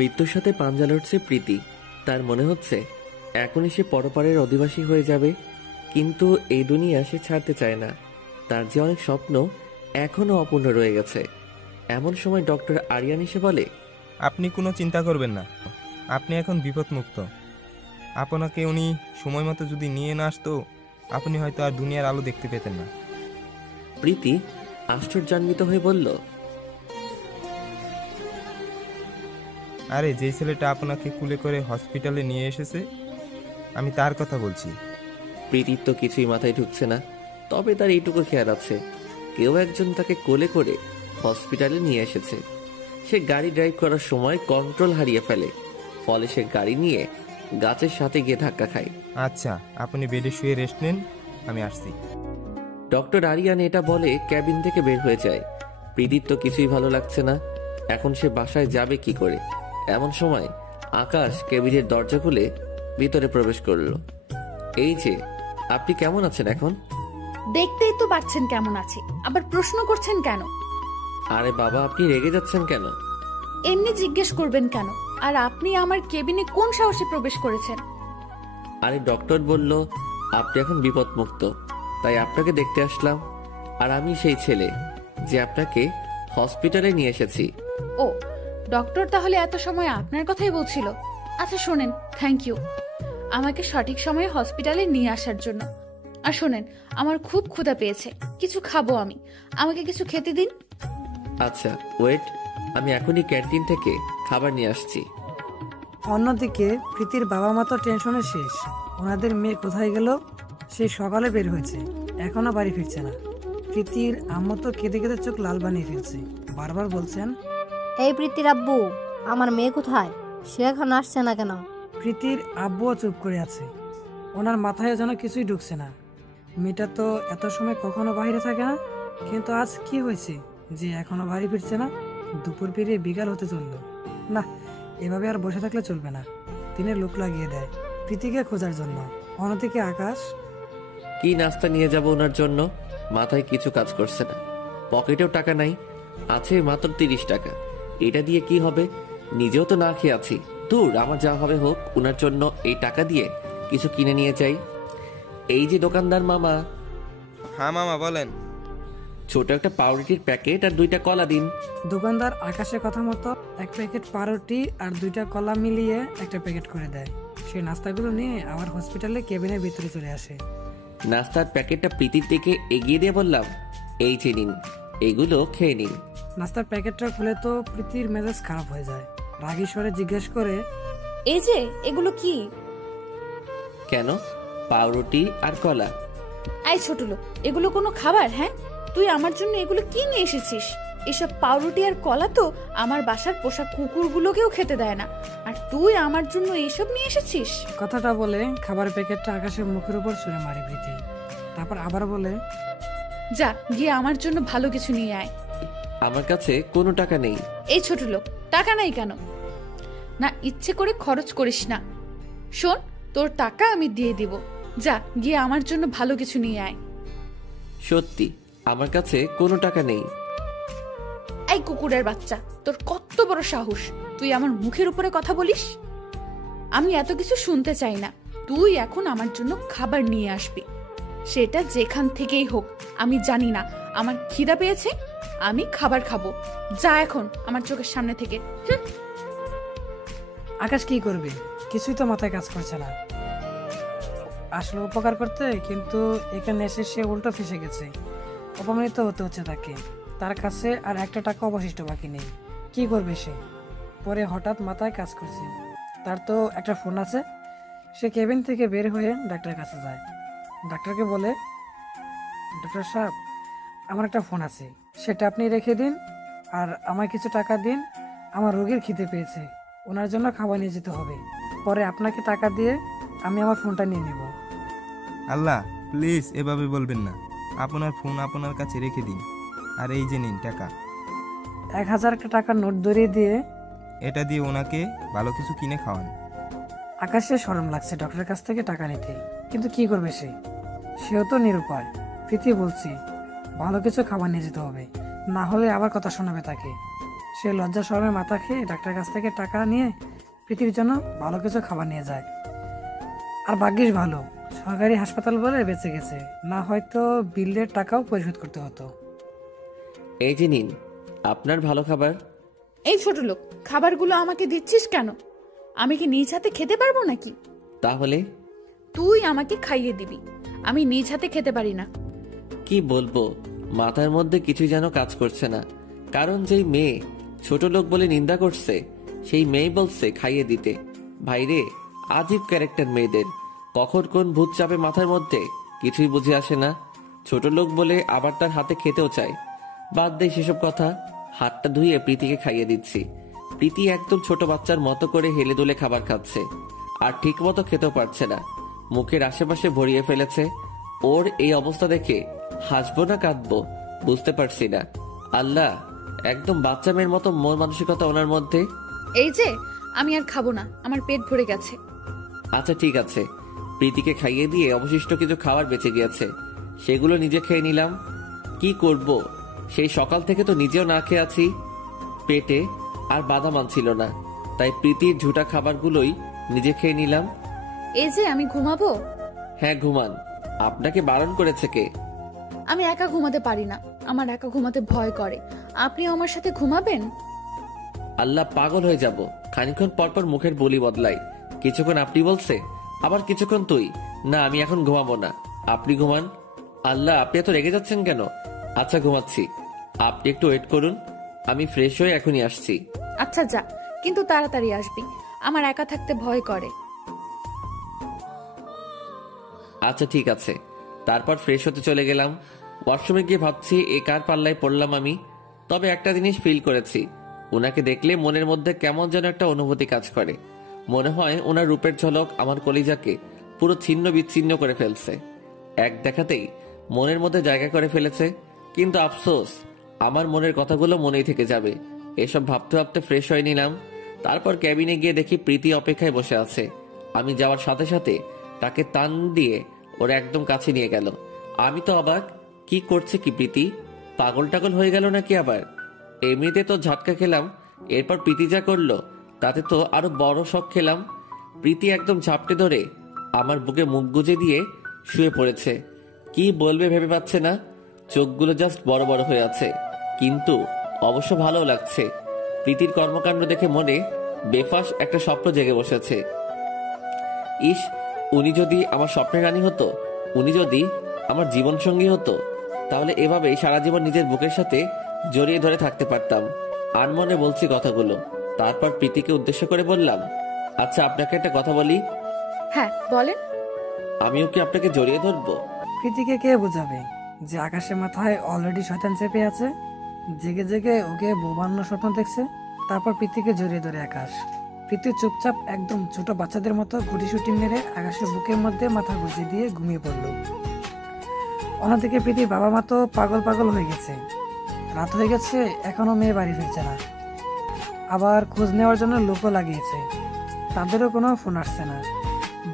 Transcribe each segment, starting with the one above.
মৃত্যুর সাথে পাঞ্জা লড়ছে প্রীতি। তার মনে হচ্ছে এখনই সে পরপারের অধিবাসী হয়ে যাবে, কিন্তু এই দুনিয়া সে ছাড়তে চায় না। তার যে অনেক স্বপ্ন এখনো অপূর্ণ রয়ে গেছে। এমন সময় ডক্টর আরিয়ান এসে বলে, আপনি কোনো চিন্তা করবেন না, আপনি এখন বিপদমুক্ত। আপনাকে উনি সময় মতো যদি নিয়ে না আসতো, আপনি হয়তো আর দুনিয়ার আলো দেখতে পেতেন না। প্রীতি আশ্চর্যান্বিত হয়ে বলল, আরে যে ছেলেটা আপনাকে কুলে করে হসপিটালে নিয়ে এসেছে, আমি তার কথা বলছি। প্রীতির তো কিছুই মাথায় ঢুকছে না, তবে তার এইটুকু খেয়াল আছে কেউ একজন তাকে কোলে করে হসপিটালে নিয়ে এসেছে। সে গাড়ি ড্রাইভ করার সময় কন্ট্রোল হারিয়ে ফেলে, ফলে সে গাড়ি নিয়ে গাছের সাথে গিয়ে ধাক্কা খায়। আচ্ছা, আপনি বেডে শুয়ে রেস্ট নেন, আমি আসছি। ডক্টর আরিয়ান এটা বলে ক্যাবিন থেকে বের হয়ে যায়। প্রীতির তো কিছুই ভালো লাগছে না, এখন সে বাসায় যাবে কি করে। এমন সময় আকাশ কেবিনের দরজা খুলে ভিতরে প্রবেশ করলো। এই যে, আপনি কেমন আছেন এখন? দেখতেই তো পাচ্ছেন কেমন আছি, আবার প্রশ্ন করছেন কেন? আরে বাবা, আপনি রেগে যাচ্ছেন কেন? এমনি জিজ্ঞেস করবেন কেন? আর আপনি আমার কেবিনে কোন সাহসে প্রবেশ করেছেন? আরে ডক্টর বলল আপনি এখন বিপদমুক্ত, তাই আপনাকে দেখতে আসলাম। আর আমি সেই ছেলে যে আপনাকে হসপিটালে নিয়ে এসেছি। ও, ডক্টর তাহলে এত সময় আপনার কথাই বলছিল। আচ্ছা শোনেন, থ্যাংক ইউ আমাকে সঠিক সময়ে হসপিটালে নিয়ে আসার জন্য। আর শোনেন, আমার খুব ক্ষুধা পেয়েছে, কিছু খাবো আমি, আমাকে কিছু খেতে দিন। আচ্ছা ওয়েট, আমি এখনই ক্যান্টিন থেকে খাবার নিয়ে আসছি। অন্যদিকে প্রীতির বাবা মা তো টেনশনে শেষ। ওনাদের মেয়ে কোথায় গেল? সেই সকালে বের হয়েছে, এখনো বাড়ি ফিরছে না। প্রীতির আম্মু তো কেঁদে কেঁদে চোখ লাল বানিয়ে ফেলছে, বারবার বলছেন, এই প্রীতির আব্বু, আমার মেয়ে কোথায়? সে এখন আসছে না কেন? প্রীতির আব্বুও চুপ করে আছে, ওনার মাথায় যেন কিছুই ঢুকছে না। মেয়েটা তো এত সময় কখনো বাইরে থাকে না, কিন্তু আজ কি হয়েছে যে এখনো বাড়ি ফিরছে না? দুপুর পেরিয়ে বিকাল হতে চললো। না, এভাবে আর বসে থাকলে চলবে না। তিনি লোক লাগিয়ে দেয় প্রীতিকে খোঁজার জন্য। অন্যদিকে আকাশ, কি নাস্তা নিয়ে যাব ওনার জন্য? মাথায় কিছু কাজ করছে না, পকেটেও টাকা নাই, আছে মাত্র 30 টাকা। এটা দিয়ে কি হবে? নিজেও তো না খেয়ে আছি। দূর, আমার যা হবে হোক, ওনার জন্য এই টাকা দিয়ে কিছু কিনে নিয়ে যাই। এই যে দোকানদার মামা। হ্যাঁ মামা, বলেন। ছোট একটা পাউরুটির প্যাকেট আর 2টা কলা দিন। দোকানদার আকাশের কথা মতো 1 প্যাকেট পাউরুটি আর 2টা কলা মিলিয়ে একটা প্যাকেট করে দেয়। সে নাস্তাগুলো নিয়ে আবার হসপিটালে কেবিনের ভিতরে চলে আসে। নাস্তার প্যাকেটটা প্রীতির দিকে এগিয়ে দিয়ে বললাম, এই যে নিন, এগুলো খেয়ে নিন। নাস্তার প্যাকেটটা খুলে তো প্রীতির মেজাজ খারাপ হয়ে যায়। রাগী স্বরে জিজ্ঞেস করে, এই যে এগুলো কি? কেন? পাউরুটি আর কলা। এই ছোট লোক, এগুলো কোনো খাবার? হ্যাঁ, তুই আমার জন্য এগুলো কি নিয়ে এসেছিস? এসব পাউরুটি আর কলা তো আমার বাসার পোষা কুকুরগুলোকেও খেতে দেয় না, আর তুই আমার জন্য এইসব নিয়ে এসেছিস? কথাটা বলে খাবারের প্যাকেটটা আকাশের মুখের উপর ছুঁড়ে মারে প্রীতি। তারপর আবার বলে, যা গিয়ে আমার জন্য ভালো কিছু নিয়ে আয়। আমার কাছে কোনো টাকা নেই। এই ছোট লোক, টাকা নাই কেন? না, ইচ্ছে করে খরচ করিস না। শোন, তোর টাকা আমি দিয়ে দিব, যা গিয়ে আমার জন্য ভালো কিছু নিয়ে আয়। সত্যি আমার কাছে কোনো টাকা নেই। এই কুকুরের বাচ্চা, তোর কত বড় সাহস, তুই আমার মুখের উপরে কথা বলিস? আমি এত কিছু শুনতে চাই না। তুই এখন আমার জন্য খাবার নিয়ে আসবি, সেটা যেখান থেকেই হোক। আমি জানি না, আমার খিদা পেয়েছে, আমি খাবার খাবো। যা এখন আমার চোখের সামনে থেকে। আকাশ কি করবে? কিছুই তো মাথায় কাজ করছে না। আসলে উপকার করতে, কিন্তু এখানে এসে সে উল্টো ফেসে গেছে। অপমানিত হতে হচ্ছে তাকে। তার কাছে আর 1 টাকা অবশিষ্ট বাকি নেই। কি করবে সে? পরে হঠাৎ মাথায় কাজ করছে, তার তো একটা ফোন আছে। সে কেবিন থেকে বের হয়ে ডাক্তারের কাছে যায়। ডাক্তারকে বলে, ডক্টর সাহেব, আমার একটা ফোন আছে, সেটা আপনি রেখে দিন, আর আমায় কিছু টাকা দিন। আমার রোগীর খিদে পেয়েছে, ওনার জন্য খাবার নিয়ে যেতে হবে। পরে আপনাকে টাকা দিয়ে আমি আমার ফোনটা নিয়ে নেব। আল্লাহ, প্লিজ এভাবে বলবেন না। আপনার ফোন আপনার কাছে রেখে দিন, আর এই যে নিন টাকা। 1000 টাকার নোট ধরিয়ে দিয়ে, এটা দিয়ে ওনাকে ভালো কিছু কিনে খাওয়ান। আকাশের শরম লাগছে ডক্টরের কাছ থেকে টাকা নিতে, কিন্তু কি করবে সে? সেও তো নিরুপায়। প্রীতি বলছি, ভালো কিছু খাবার নিয়ে যেতে হবে, না হলে আবার কথা শোনাবে তাকে। সে লজ্জা শরমে মাথা খেয়ে ডাক্তারের কাছ থেকে টাকা নিয়ে প্রীতির জন্য ভালো কিছু খাবার নিয়ে যায়। আর ভাগ্যিস ভালো সরকারি হাসপাতাল বলে বেঁচে গেছে, না হয়তো বিলের টাকাও পরিশোধ করতে হতো। এই যে নিন আপনার ভালো খাবার। এই ছোট লোক, খাবারগুলো আমাকে দিচ্ছিস কেন? আমি কি নিজ হাতে খেতে পারবো নাকি? তাহলে তুই আমাকে খাইয়ে দিবি, আমি নিজ হাতে খেতে পারি না। কি বলবো, মাথার মধ্যে কিছু যেন কাজ করছে না। কারণ যেই মেয়ে ছোট লোক বলে নিন্দা করছে সেই মেয়ে বলছে খাইয়ে দিতে। ভাইরে, আজীব ক্যারেক্টার মেয়েদের, কখন কোন ভূত চাপে মাথার মধ্যে কিছুই বুঝে আসে না। ছোট লোক বলে আবার তার হাতে খেতেও চায়। বাদ দেয় সেসব কথা, হাতটা ধুয়ে প্রীতিকে খাইয়ে দিচ্ছি। প্রীতি একদম ছোট বাচ্চার মতো করে হেলে দুলে খাবার খাচ্ছে, আর ঠিক মতো খেতেও পারছে না, মুখের আশেপাশে ভরিয়ে ফেলেছে। ওর এই অবস্থা দেখে হাসবো না কাঁদবো বুঝতে পারছি না। আল্লাহ, একদম বাচ্চা মেয়ের মতো মন মানসিকতা ওনার মধ্যে। এই যে আমি আর খাবো না, আমার পেট ভরে গেছে। আচ্ছা ঠিক আছে, প্রীতিকে খাইয়ে দিয়ে অবশিষ্ট কিছু খাবার বেঁচে গিয়েছে, সেগুলো নিজে খেয়ে নিলাম। কি করব, সেই সকাল থেকে তো নিজেও না খেয়ে আছি। পেটে আর বাধা মানছিল না, তাই প্রীতির ঝুটা খাবারগুলোই নিজে খেয়ে নিলাম। এই যে আমি ঘুমাবো। হ্যাঁ ঘুমান, আপনাকে বারণ করেছে কে? আমি একা ঘুমাতে পারি না, আমার একা ঘুমাতে ভয় করে। আপনি আমার সাথে ঘুমাবেন? আল্লাহ, পাগল হয়ে যাব। খানিকক্ষণ পরপর মুখের বলি বদলাই, কিছুক্ষণ আপনি বলছে, আবার কিছুক্ষণ তুই। না, আমি এখন ঘুমাবো না, আপনি ঘুমান। আল্লাহ, আপনি এত রেগে যাচ্ছেন কেন? আচ্ছা ঘুমাচ্ছি, আপনি একটু ওয়েট করুন, আমি ফ্রেশ হয়ে এখনই আসছি। আচ্ছা যা, কিন্তু তাড়াতাড়ি আসবি, আমার একা থাকতে ভয় করে। আচ্ছা ঠিক আছে। তারপর ফ্রেশ হতে চলে গেলাম। ওয়াশরুমে গিয়ে ভাবছি এ কার পাল্লায় পড়লাম আমি। তবে একটা জিনিস ফিল করেছি, ওনাকে দেখলে মনের মধ্যে কেমন যেন একটা অনুভূতি কাজ করে। মনে হয় ওনার রূপের ঝলক আমার কলিজাকে পুরো ছিন্ন বিচ্ছিন্ন করে ফেলছে, এক দেখাতেই মনের মধ্যে জায়গা করে ফেলেছে। কিন্তু আফসোস, আমার মনের কথাগুলো মনেই থেকে যাবে। এসব ভাবতে ভাবতে ফ্রেশ হয়ে নিলাম। তারপর ক্যাবিনে গিয়ে দেখি প্রীতি অপেক্ষায় বসে আছে। আমি যাওয়ার সাথে সাথে তাকে টান দিয়ে ওরা একদম কাছে নিয়ে গেল। আমি তো অবাক, কি করছে কি প্রীতি? পাগল টাগল হয়ে গেল নাকি আবার? এমনিতে তো ঝাটকা খেলাম, এরপর প্রীতি যা করলো তাতে তো আরো বড় শখ খেলাম। প্রীতি একদম ঝাপটে ধরে আমার বুকে মুখ গুজে দিয়ে শুয়ে পড়েছে। কি বলবে ভেবে পাচ্ছে না, চোখগুলো জাস্ট বড় বড় হয়ে আছে, কিন্তু অবশ্য ভালো লাগছে। প্রীতির কর্মকাণ্ড দেখে মনে বেফাস একটা স্বপ্ন জেগে বসেছে। ইস, উনি যদি আমার স্বপ্নের রানী হতো, উনি যদি আমার জীবন সঙ্গী হতো, তাহলে এভাবেই সারা জীবন নিজের বুকের সাথে জড়িয়ে ধরে থাকতে পারতাম। আনমনে বলছি কথাগুলো। তারপর প্রীতিকে উদ্দেশ্য করে বললাম, আচ্ছা আপনাকে একটা কথা বলি। হ্যাঁ বলেন। আমিও কি আপনাকে জড়িয়ে ধরবো? প্রীতিকে কে বোঝাবে যে আকাশের মাথায় অলরেডি শয়তান চেপে আছে, জেগে জেগে ওকে বোবান্ন স্বপ্ন দেখছে। তারপর প্রীতিকে জড়িয়ে ধরে আকাশ। প্রীতি চুপচাপ একদম ছোট বাচ্চাদের মতো গুটিসুটি মেরে আকাশের বুকের মধ্যে মাথা গুঁজে দিয়ে ঘুমিয়ে পড়ল। অন্যদিকে প্রীতির বাবা মা তো পাগল পাগল হয়ে গেছে। রাত হয়ে গেছে, এখনো মেয়ে বাড়ি ফিরছে না। আবার খোঁজ নেওয়ার জন্য লোকও লাগিয়েছে, তাদেরও কোনো ফোন আসছে না।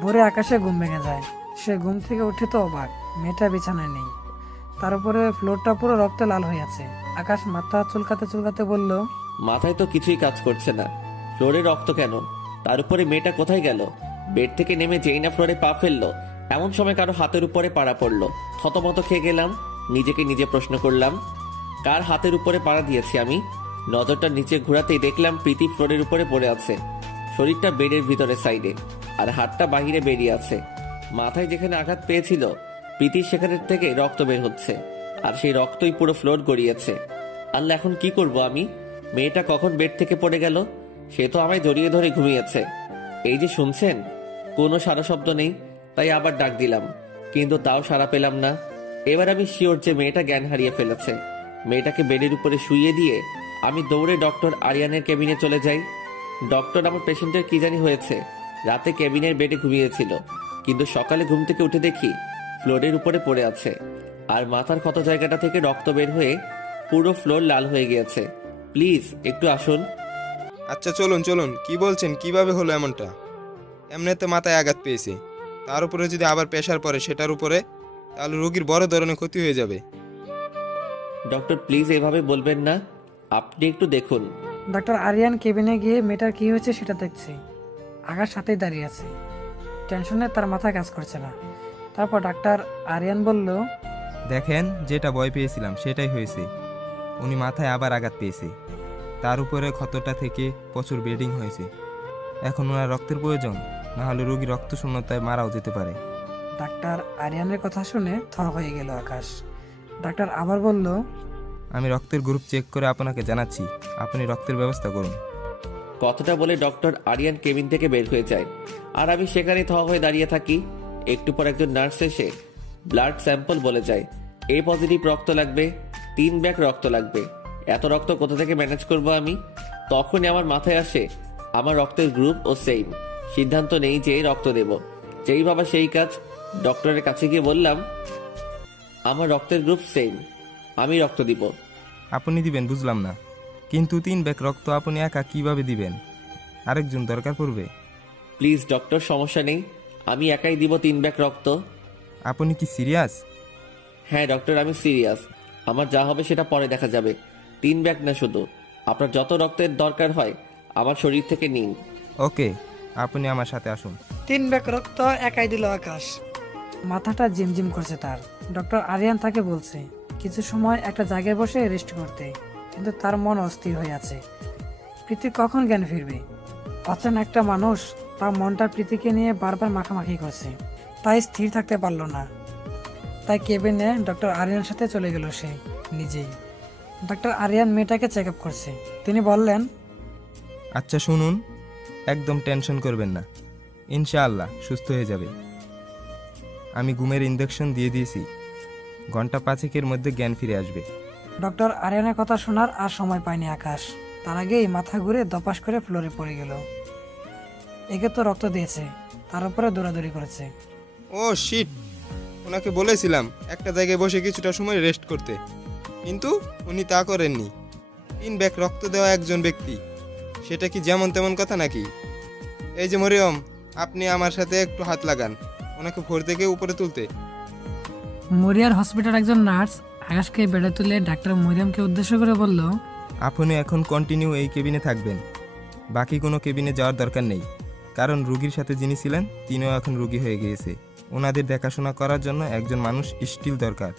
ভোরে আকাশে ঘুম ভেঙে যায়। সে ঘুম থেকে উঠে তো অবাক, মেয়েটা বিছানায় নেই। তার উপরে ফ্লোরটা পুরো রক্তে লাল হয়ে আছে। আকাশ মাথা চুলকাতে চুলকাতে বলল, মাথায় তো কিছুই কাজ করছে না, ফ্লোরে রক্ত কেন? তার উপরে মেয়েটা কোথায় গেল? বেড থেকে নেমে যেই না ফ্লোরে পা ফেললো, এমন সময় কারো হাতের উপরে পাড়া পড়লো। থতমত খেয়ে গেলাম, নিজেকে নিজে প্রশ্ন করলাম, কার হাতের উপরে পাড়া দিয়েছি আমি? নজরটা নিচে ঘোরাতেই দেখলাম প্রীতি ফ্লোরের উপরে পড়ে আছে, শরীরটা বেডের ভিতরে সাইডে, আর হাতটা বাহিরে বেরিয়ে আছে। মাথায় যেখানে আঘাত পেয়েছিল প্রীতির সেখানের থেকে রক্ত বের হচ্ছে, আর সেই রক্তই পুরো ফ্লোর গড়িয়েছে। আল্লাহ, এখন কি করব আমি? মেয়েটা কখন বেড থেকে পড়ে গেল? সে তো আমায় জড়িয়ে ধরে ঘুমিয়েছে। এই যে শুনছেন, কোনো সারা শব্দ নেই, তাই আবার ডাক দিলাম, কিন্তু তাও সাড়া পেলাম না। এবার আমি শিওর যে মেয়েটা জ্ঞান হারিয়ে ফেলেছে। মেয়েটাকে বেডের উপরে শুইয়ে দিয়ে আমি দৌড়ে ডক্টর আরিয়ানের কেবিনে চলে যাই। ডক্টর আমার পেশেন্টের কি জানি হয়েছে, রাতে কেবিনের বেডে ঘুমিয়েছিল, কিন্তু সকালে ঘুম থেকে উঠে দেখি ফ্লোরের উপরে পড়ে আছে, আর মাথার ক্ষত জায়গাটা থেকে রক্ত বের হয়ে পুরো ফ্লোর লাল হয়ে গিয়েছে। প্লিজ একটু আসুন। আচ্ছা চলুন চলুন, কি বলছেন, কিভাবে হলো এমনটা? এমনিতে মাথায় আঘাত পেয়েছে, তার উপরে যদি আবার প্রেশার পড়ে সেটার উপরে, তাহলে রোগীর বড় ধরনের ক্ষতি হয়ে যাবে। ডক্টর প্লিজ এভাবে বলবেন না, আপনি একটু দেখুন, ডক্টর আরিয়ান কেবিনে গিয়ে মেয়েটার কি হয়েছে সেটা দেখছে। আকাশ সাথেই দাঁড়িয়ে আছে, টেনশনে তার মাথা কাজ করছে না। তারপর ডাক্তার আরিয়ান বলল, দেখেন, যেটা ভয় পেয়েছিলাম সেটাই হয়েছে। উনি মাথায় আবার আঘাত পেয়েছে, তার উপরে ক্ষতটা থেকে প্রচুর ব্লিডিং হয়েছে। এখন ওনার রক্তের প্রয়োজন, না হলে রোগী রক্ত শূন্যতায় মারাও যেতে পারে। ডাক্তার আরিয়ানের কথা শুনে থ হয়ে গেল আকাশ। ডাক্তার আবার বলল, আমি রক্তের গ্রুপ চেক করে আপনাকে জানাচ্ছি, আপনি রক্তের ব্যবস্থা করুন। কথাটা বলে ডক্টর আরিয়ান কেবিন থেকে বের হয়ে যায়, আর আমি সেখানে থ হয়ে দাঁড়িয়ে থাকি। একটু পর একজন নার্স এসে ব্লাড স্যাম্পল বলে যায়, এ পজিটিভ রক্ত লাগবে, 3 ব্যাগ রক্ত লাগবে। এত রক্ত কোথা থেকে ম্যানেজ করব আমি? তখনই আমার মাথায় আসে আমার রক্তের গ্রুপ ও সেম। সিদ্ধান্ত নেই যে রক্ত দেব। যেই ভাবা সেই কাজ। ডক্টরের কাছে গিয়ে বললাম, আমার রক্তের গ্রুপ সেম, আমি রক্ত দিব। আপনি দিবেন বুঝলাম না, কিন্তু 3 ব্যাগ রক্ত আপনি একা কিভাবে দিবেন? আরেকজন দরকার পড়বে। প্লিজ ডক্টর, সমস্যা নেই, আমি একাই দিব 3 ব্যাগ রক্ত। আপনি কি সিরিয়াস? হ্যাঁ ডক্টর, আমি সিরিয়াস। আমার যা হবে সেটা পরে দেখা যাবে। 3 ব্যাগ না, শুধু আপনার যত রক্তের দরকার হয় আমার শরীর থেকে নিন। ওকে, আপনি আমার সাথে আসুন। 3 ব্যাগ রক্ত একাই দিল আকাশ। মাথাটা জিমজিম করছে তার। ডক্টর আরিয়ান তাকে বলছে কিছু সময় একটা জায়গায় বসে রেস্ট করতে, কিন্তু তার মন অস্থির হয়ে আছে। প্রীতি কখন জ্ঞান ফিরবে? অচেনা একটা মানুষ, তার মনটা প্রীতিকে নিয়ে বারবার মাখামাখি করছে, তাই স্থির থাকতে পারল না। তাই কেবিনে ডক্টর আরিয়ানের সাথে চলে গেল সে নিজেই। ডক্টর আরিয়ান মেয়েটাকে চেক আপ করছে। তিনি বললেন, আচ্ছা শুনুন, একদম টেনশন করবেন না, ইনশাআল্লাহ সুস্থ হয়ে যাবে। আমি ঘুমের ইনজেকশন দিয়ে দিয়েছি, ঘন্টা 5 মধ্যে জ্ঞান ফিরে আসবে। ডক্টর আরিয়ানের কথা শোনার আর সময় পায়নি আকাশ। তার আগেই মাথা ঘুরে দপাস করে ফ্লোরে পড়ে গেল। একে তো রক্ত দিয়েছে, তার উপরে দৌড়াদৌড়ি করেছে। ও শিট, ওনাকে বলেছিলাম একটা জায়গায় বসে কিছুটা সময় রেস্ট করতে, কিন্তু উনি তা করেননি। 3 ব্যাগ রক্ত দেওয়া একজন ব্যক্তি, সেটা কি যেমন তেমন কথা নাকি? এই যে মরিয়ম, আপনি আমার সাথে একটু হাত লাগান ওনাকে ভোর থেকে উপরে তুলতে। মরিয়ার হসপিটাল একজন নার্স আকাশকে বেড়ে তুলে ডাক্তার মরিয়মকে উদ্দেশ্য করে বলল, আপনি এখন কন্টিনিউ এই কেবিনে থাকবেন, বাকি কোনো কেবিনে যাওয়ার দরকার নেই, কারণ রুগীর সাথে যিনি ছিলেন তিনিও এখন রুগী হয়ে গিয়েছে। ওনাদের দেখাশোনা করার জন্য একজন মানুষ স্টিল দরকার।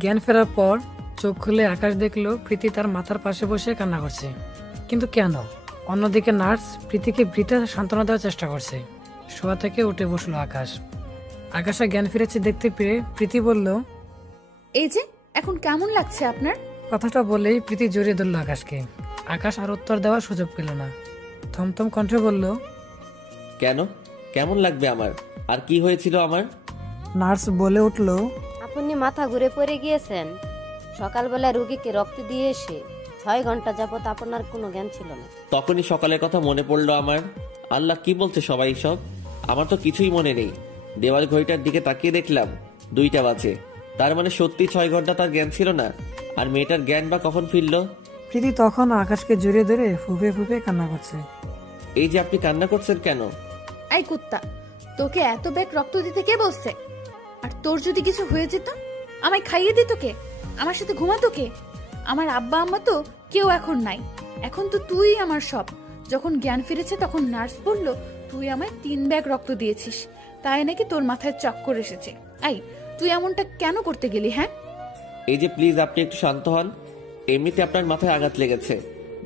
জ্ঞান ফেরার পর চোখ খুলে আকাশ দেখলো প্রীতি তার মাথার পাশে বসে কান্না করছে। কিন্তু কেন? অন্যদিকে নার্স প্রীতিকে বৃথা সান্ত্বনা দেওয়ার চেষ্টা করছে। শোয়া থেকে উঠে বসলো আকাশ। আকাশে জ্ঞান ফিরেছে দেখতে পেয়ে প্রীতি বলল, এই যে এখন কেমন লাগছে আপনার? কথাটা বলেই প্রীতি জড়িয়ে ধরল আকাশকে। আকাশ আর উত্তর দেওয়ার সুযোগ পেল না, থমথম কণ্ঠে বলল, কেন? কেমন লাগবে আমার? আর কি হয়েছিল আমার? নার্স বলে উঠল, আপনি মাথা ঘুরে পড়ে গিয়েছেন। সকালবেলা রোগীকে রক্ত দিয়ে এসে 6 ঘন্টা যাবত আপনার কোনো জ্ঞান ছিল না। তখনই সকালের কথা মনে পড়লো আমার। আল্লাহ, কি বলছে সবাই সব? আমার তো কিছুই মনে নেই। দেওয়াল ঘড়িটার দিকে তাকিয়ে দেখলাম 2টা বাজে। তার মানে সত্যি 6 ঘন্টা তার জ্ঞান ছিল না। আর মেয়েটার জ্ঞান বা কখন ফিরলো? প্রীতি তখন আকাশকে জড়িয়ে ধরে ফুপে ফুপে কান্না করছে। এই যে আপনি কান্না করছেন কেন? এই কুত্তা, তোকে এত ব্যাগ রক্ত দিতে কে বলছে? আর তোর যদি কিছু হয়ে যেত, আমায় খাইয়ে দিত কে? আমার সাথে ঘুমাতো কে? আমার আব্বা আম্মা তো কেউ এখন নাই। এখন তো তুই আমার সব। যখন জ্ঞান ফিরেছে তখন নার্স বলল তুই আমায় 3 ব্যাগ রক্ত দিয়েছিস, তাই নাকি তোর মাথায় চক্কর এসেছে। আই, তুই এমনটা কেন করতে গেলি? হ্যাঁ, এই যে প্লিজ আপনি একটু শান্ত হন। এমনিতে আপনার মাথায় আঘাত লেগেছে,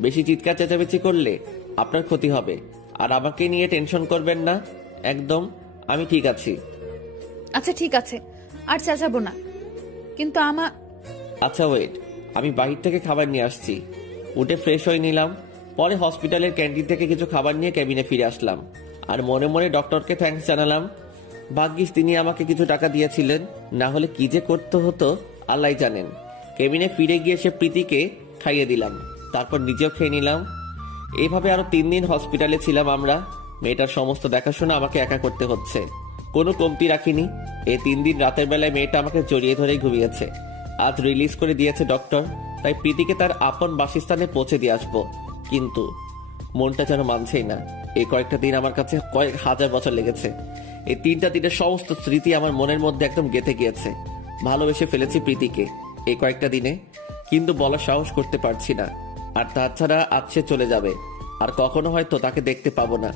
বেশি চিৎকার চেঁচামেচি করলে আপনার ক্ষতি হবে। আর আমাকে নিয়ে টেনশন করবেন না, একদম আমি ঠিক আছি। আচ্ছা ঠিক আছে, আর চেঁচাবো না। কিন্তু আচ্ছা ওয়েট, আমি বাহির থেকে খাবার নিয়ে আসছি। উঠে ফ্রেশ হয়ে নিলাম। পরে হসপিটালের ক্যান্টিন থেকে কিছু খাবার নিয়ে ক্যাবিনে ফিরে আসলাম। আর মনে মনে ডক্টরকে থ্যাঙ্কস জানালাম। ভাগ্যিস তিনি আমাকে কিছু টাকা দিয়েছিলেন, না হলে কি যে করতে হতো আল্লাহ জানেন। কেবিনে ফিরে গিয়ে সে প্রীতিকে খাইয়ে দিলাম, তারপর নিজেও খেয়ে নিলাম। এইভাবে আরো 3 দিন হসপিটালে ছিলাম আমরা। মেয়েটার সমস্ত দেখাশোনা আমাকে একা করতে হচ্ছে, কোনো কমতি রাখিনি। এই 3 দিন রাতের বেলায় মেয়েটা আমাকে জড়িয়ে ধরেই ঘুমিয়েছে। আজ রিলিজ করে দিয়েছে ডক্টর, তাই প্রীতিকে তার আপন বাসস্থানে পৌঁছে দিয়ে আসবো। কিন্তু মনটা যেন মানছেই না। এই কয়েকটা দিন আমার কাছে কয়েক হাজার বছর লেগেছে। এই 3টা দিনের সমস্ত স্মৃতি আমার মনের মধ্যে একদম গেঁথে গিয়েছে। ভালোবেসে ফেলেছি প্রীতিকে এই কয়েকটা দিনে, কিন্তু বলার সাহস করতে পারছি না। আর তাছাড়া আজ সে চলে যাবে, আর কখনো হয়তো তাকে দেখতে পাবো না।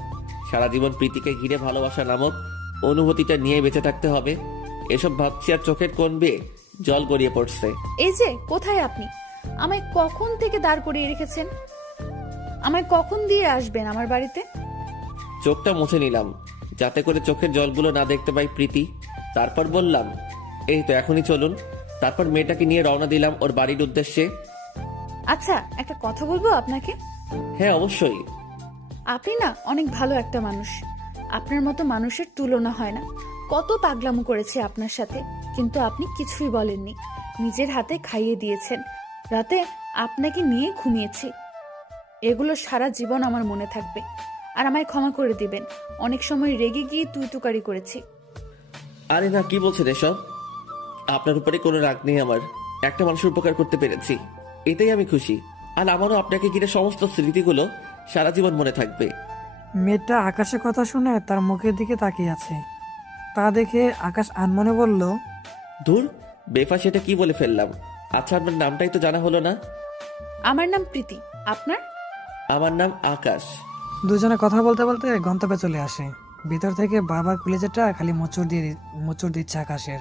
সারা জীবন প্রীতিকে ঘিরে ভালোবাসা নামক অনুভূতিটা নিয়ে বেঁচে থাকতে হবে। এসব ভাবছি আর চোখের কোণ বেয়ে জল গড়িয়ে পড়ছে। এই যে কোথায় আপনি? আমায় কখন থেকে দাঁড় করিয়ে রেখেছেন? আমায় কখন দিয়ে আসবেন আমার বাড়িতে? চোখটা মুছে নিলাম যাতে করে চোখের জলগুলো না দেখতে পাই প্রীতি। তারপর বললাম, এই তো এখনই চলুন। তারপর মেয়েটাকে নিয়ে রওনা দিলাম ওর বাড়ির উদ্দেশ্যে। আচ্ছা, একটা কথা বলবো আপনাকে? হ্যাঁ, অবশ্যই। আপনি না অনেক ভালো একটা মানুষ। আপনার মতো মানুষের তুলনা হয় না। কত পাগলামো করেছে আপনার সাথে, কিন্তু আপনি কিছুই বলেননি। নিজের হাতে খাইয়ে দিয়েছেন, রাতে আপনাকে নিয়ে ঘুমিয়েছি। এগুলো সারা জীবন আমার মনে থাকবে। আর আমায় ক্ষমা করে দিবেন, অনেক সময় রেগে গিয়ে তুই তুকারি করেছি। আরে না, কি বলছেন এসব? আপনার উপরে কোনো রাগ নেই আমার। একটা মানুষের উপকার করতে পেরেছি, এতেই আমি খুশি। আর আমারও আপনাকে ঘিরে সমস্ত স্মৃতিগুলো সারা জীবন মনে থাকবে। মেয়েটা আকাশের কথা শুনে তার মুখের দিকে তাকিয়ে আছে। তা দেখে আকাশ আনমনে বলল, ধুর, বেফাস, এটা কি বলে ফেললাম। আচ্ছা, আপনার নামটাই তো জানা হলো না। আমার নাম প্রীতি, আপনার? আমার নাম আকাশ। দুজনে কথা বলতে বলতে গন্তব্যে চলে আসে। ভিতর থেকে বারবার কলিজাটা খালি মোচড় দিচ্ছে আকাশের।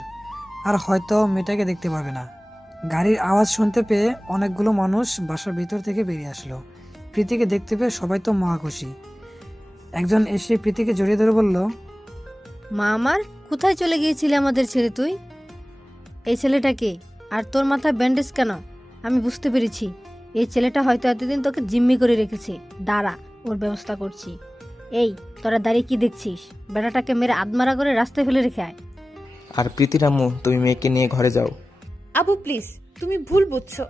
আর হয়তো মেয়েটাকে দেখতে পারবে না। গাড়ির আওয়াজ শুনতে পেয়ে অনেকগুলো মানুষ বাসার ভিতর থেকে বেরিয়ে আসলো। প্রীতিকে দেখতে পেয়ে সবাই তো মহা খুশি। একজন এসে প্রীতিকে জড়িয়ে ধরে বলল, মা আমার, কোথায় চলে গিয়েছিলে আমাদের ছেড়ে তুই? এই ছেলেটাকে আর তোর মাথায় ব্যান্ডেজ কেন? আমি বুঝতে পেরেছি, এই ছেলেটা হয়তো এতদিন তোকে জিম্মি করে রেখেছে। দাঁড়া, ওর ব্যবস্থা করছি। এই, তোরা দাঁড়িয়ে কি দেখছিস? বেটাটাকে মেরে আদমারা করে রাস্তায় ফেলে রেখে আয়। আর প্রীতির আম্মু, তুমি মেয়েকে নিয়ে ঘরে যাও। আবু প্লিজ, তুমি ভুল বুঝছো।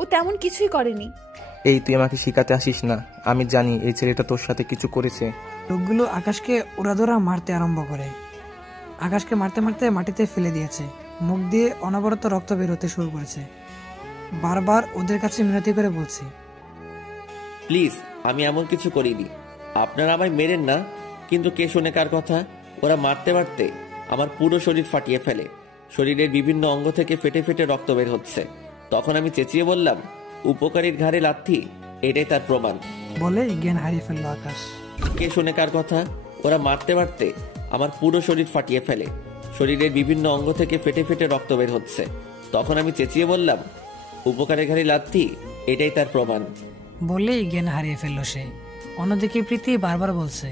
ও তেমন কিছুই করেনি। এই, তুই আমাকে শিখাতে আসিস না। আমি জানি এই ছেলেটা তোর সাথে কিছু করেছে। লোকগুলো আকাশকে উড়াধরা মারতে আরম্ভ করে। আকাশকে মারতে মারতে মাটিতে ফেলে দিয়েছে। মুখ দিয়ে অনবরত রক্ত বের হতে শুরু করেছে। বারবার ওদের কাছে মিনতি করে বলছে, প্লিজ, আমি এমন কিছু করিনি। আপনারা আমায় মেরেন না। কিন্তু কে শোনে কার কথা? ওরা মারতে মারতে আমার পুরো শরীর ফাটিয়ে ফেলে। শরীরের বিভিন্ন অঙ্গ থেকে ফেটে ফেটে রক্ত বের হচ্ছে। তখন আমি চেঁচিয়ে বললাম, উপকারীর ঘাড়ে লাথি, এটাই তার প্রমাণ। বলে জ্ঞান হারিয়ে ফেললো আকাশ। কে শোনে কার কথা? ওরা মারতে মারতে আমার পুরো শরীর ফাটিয়ে ফেলে। শরীরের বিভিন্ন অঙ্গ থেকে ফেটে ফেটে রক্ত বের হচ্ছে। তখন আমি চেঁচিয়ে বললাম, উপকারের ঘাড়ে লাথি, এটাই তার প্রমাণ। বলেই জ্ঞান হারিয়ে ফেললো সে। অন্যদিকে প্রীতি বারবার বলছে,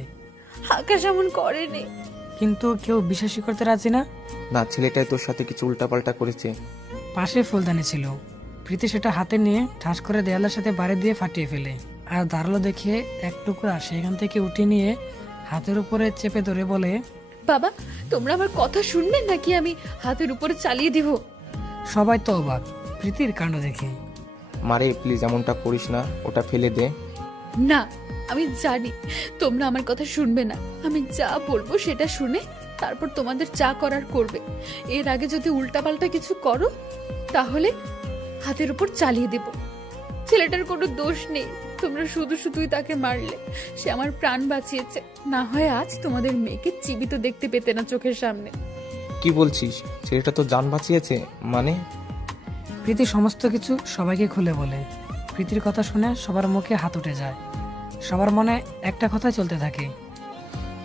আকাশ এমন করেনি। কিন্তু কেউ বিশ্বাসই করতে রাজি না। না, ছেলেটাই তোর সাথে কিছু উল্টাপাল্টা করেছে। পাশে ফুলদানি ছিল। প্রীতি সেটা হাতে নিয়ে ঠাস করে দেয়ালের সাথে বাড়ি দিয়ে ফাটিয়ে ফেলে। আর দাঁড়ালো দেখে এক টুকরা সেখান থেকে উঠিয়ে নিয়ে হাতের উপরে চেপে ধরে বলে, বাবা, তোমরা আমার কথা শুনবে নাকি আমি হাতের উপরে চালিয়ে দিব? সবাই তো অবাক প্রীতির কাণ্ড দেখে। মারে, প্লিজ এমনটা করিস না, ওটা ফেলে দে। না, আমি জানি তোমরা আমার কথা শুনবে না। আমি যা বলবো সেটা শুনে তারপর তোমাদের যা করার করবে। এর আগে যদি উল্টাপাল্টা কিছু করো তাহলে হাতের উপর চালিয়ে দেব। ছেলেটার কোনো দোষ নেই, তোমরা শুধু শুধুই তাকে মারলে। সে আমার প্রাণ বাঁচিয়েছে, না হয় আজ তোমাদের মেয়েকে জীবিত দেখতে পেতে না চোখের সামনে। কি বলছিস? ছেলেটা তো জান বাঁচিয়েছে মানে? প্রীতি সমস্ত কিছু সবাইকে খুলে বলে। প্রীতির কথা শুনে সবার মুখে হাত উঠে যায়। সবার মনে একটা কথাই চলতে থাকে,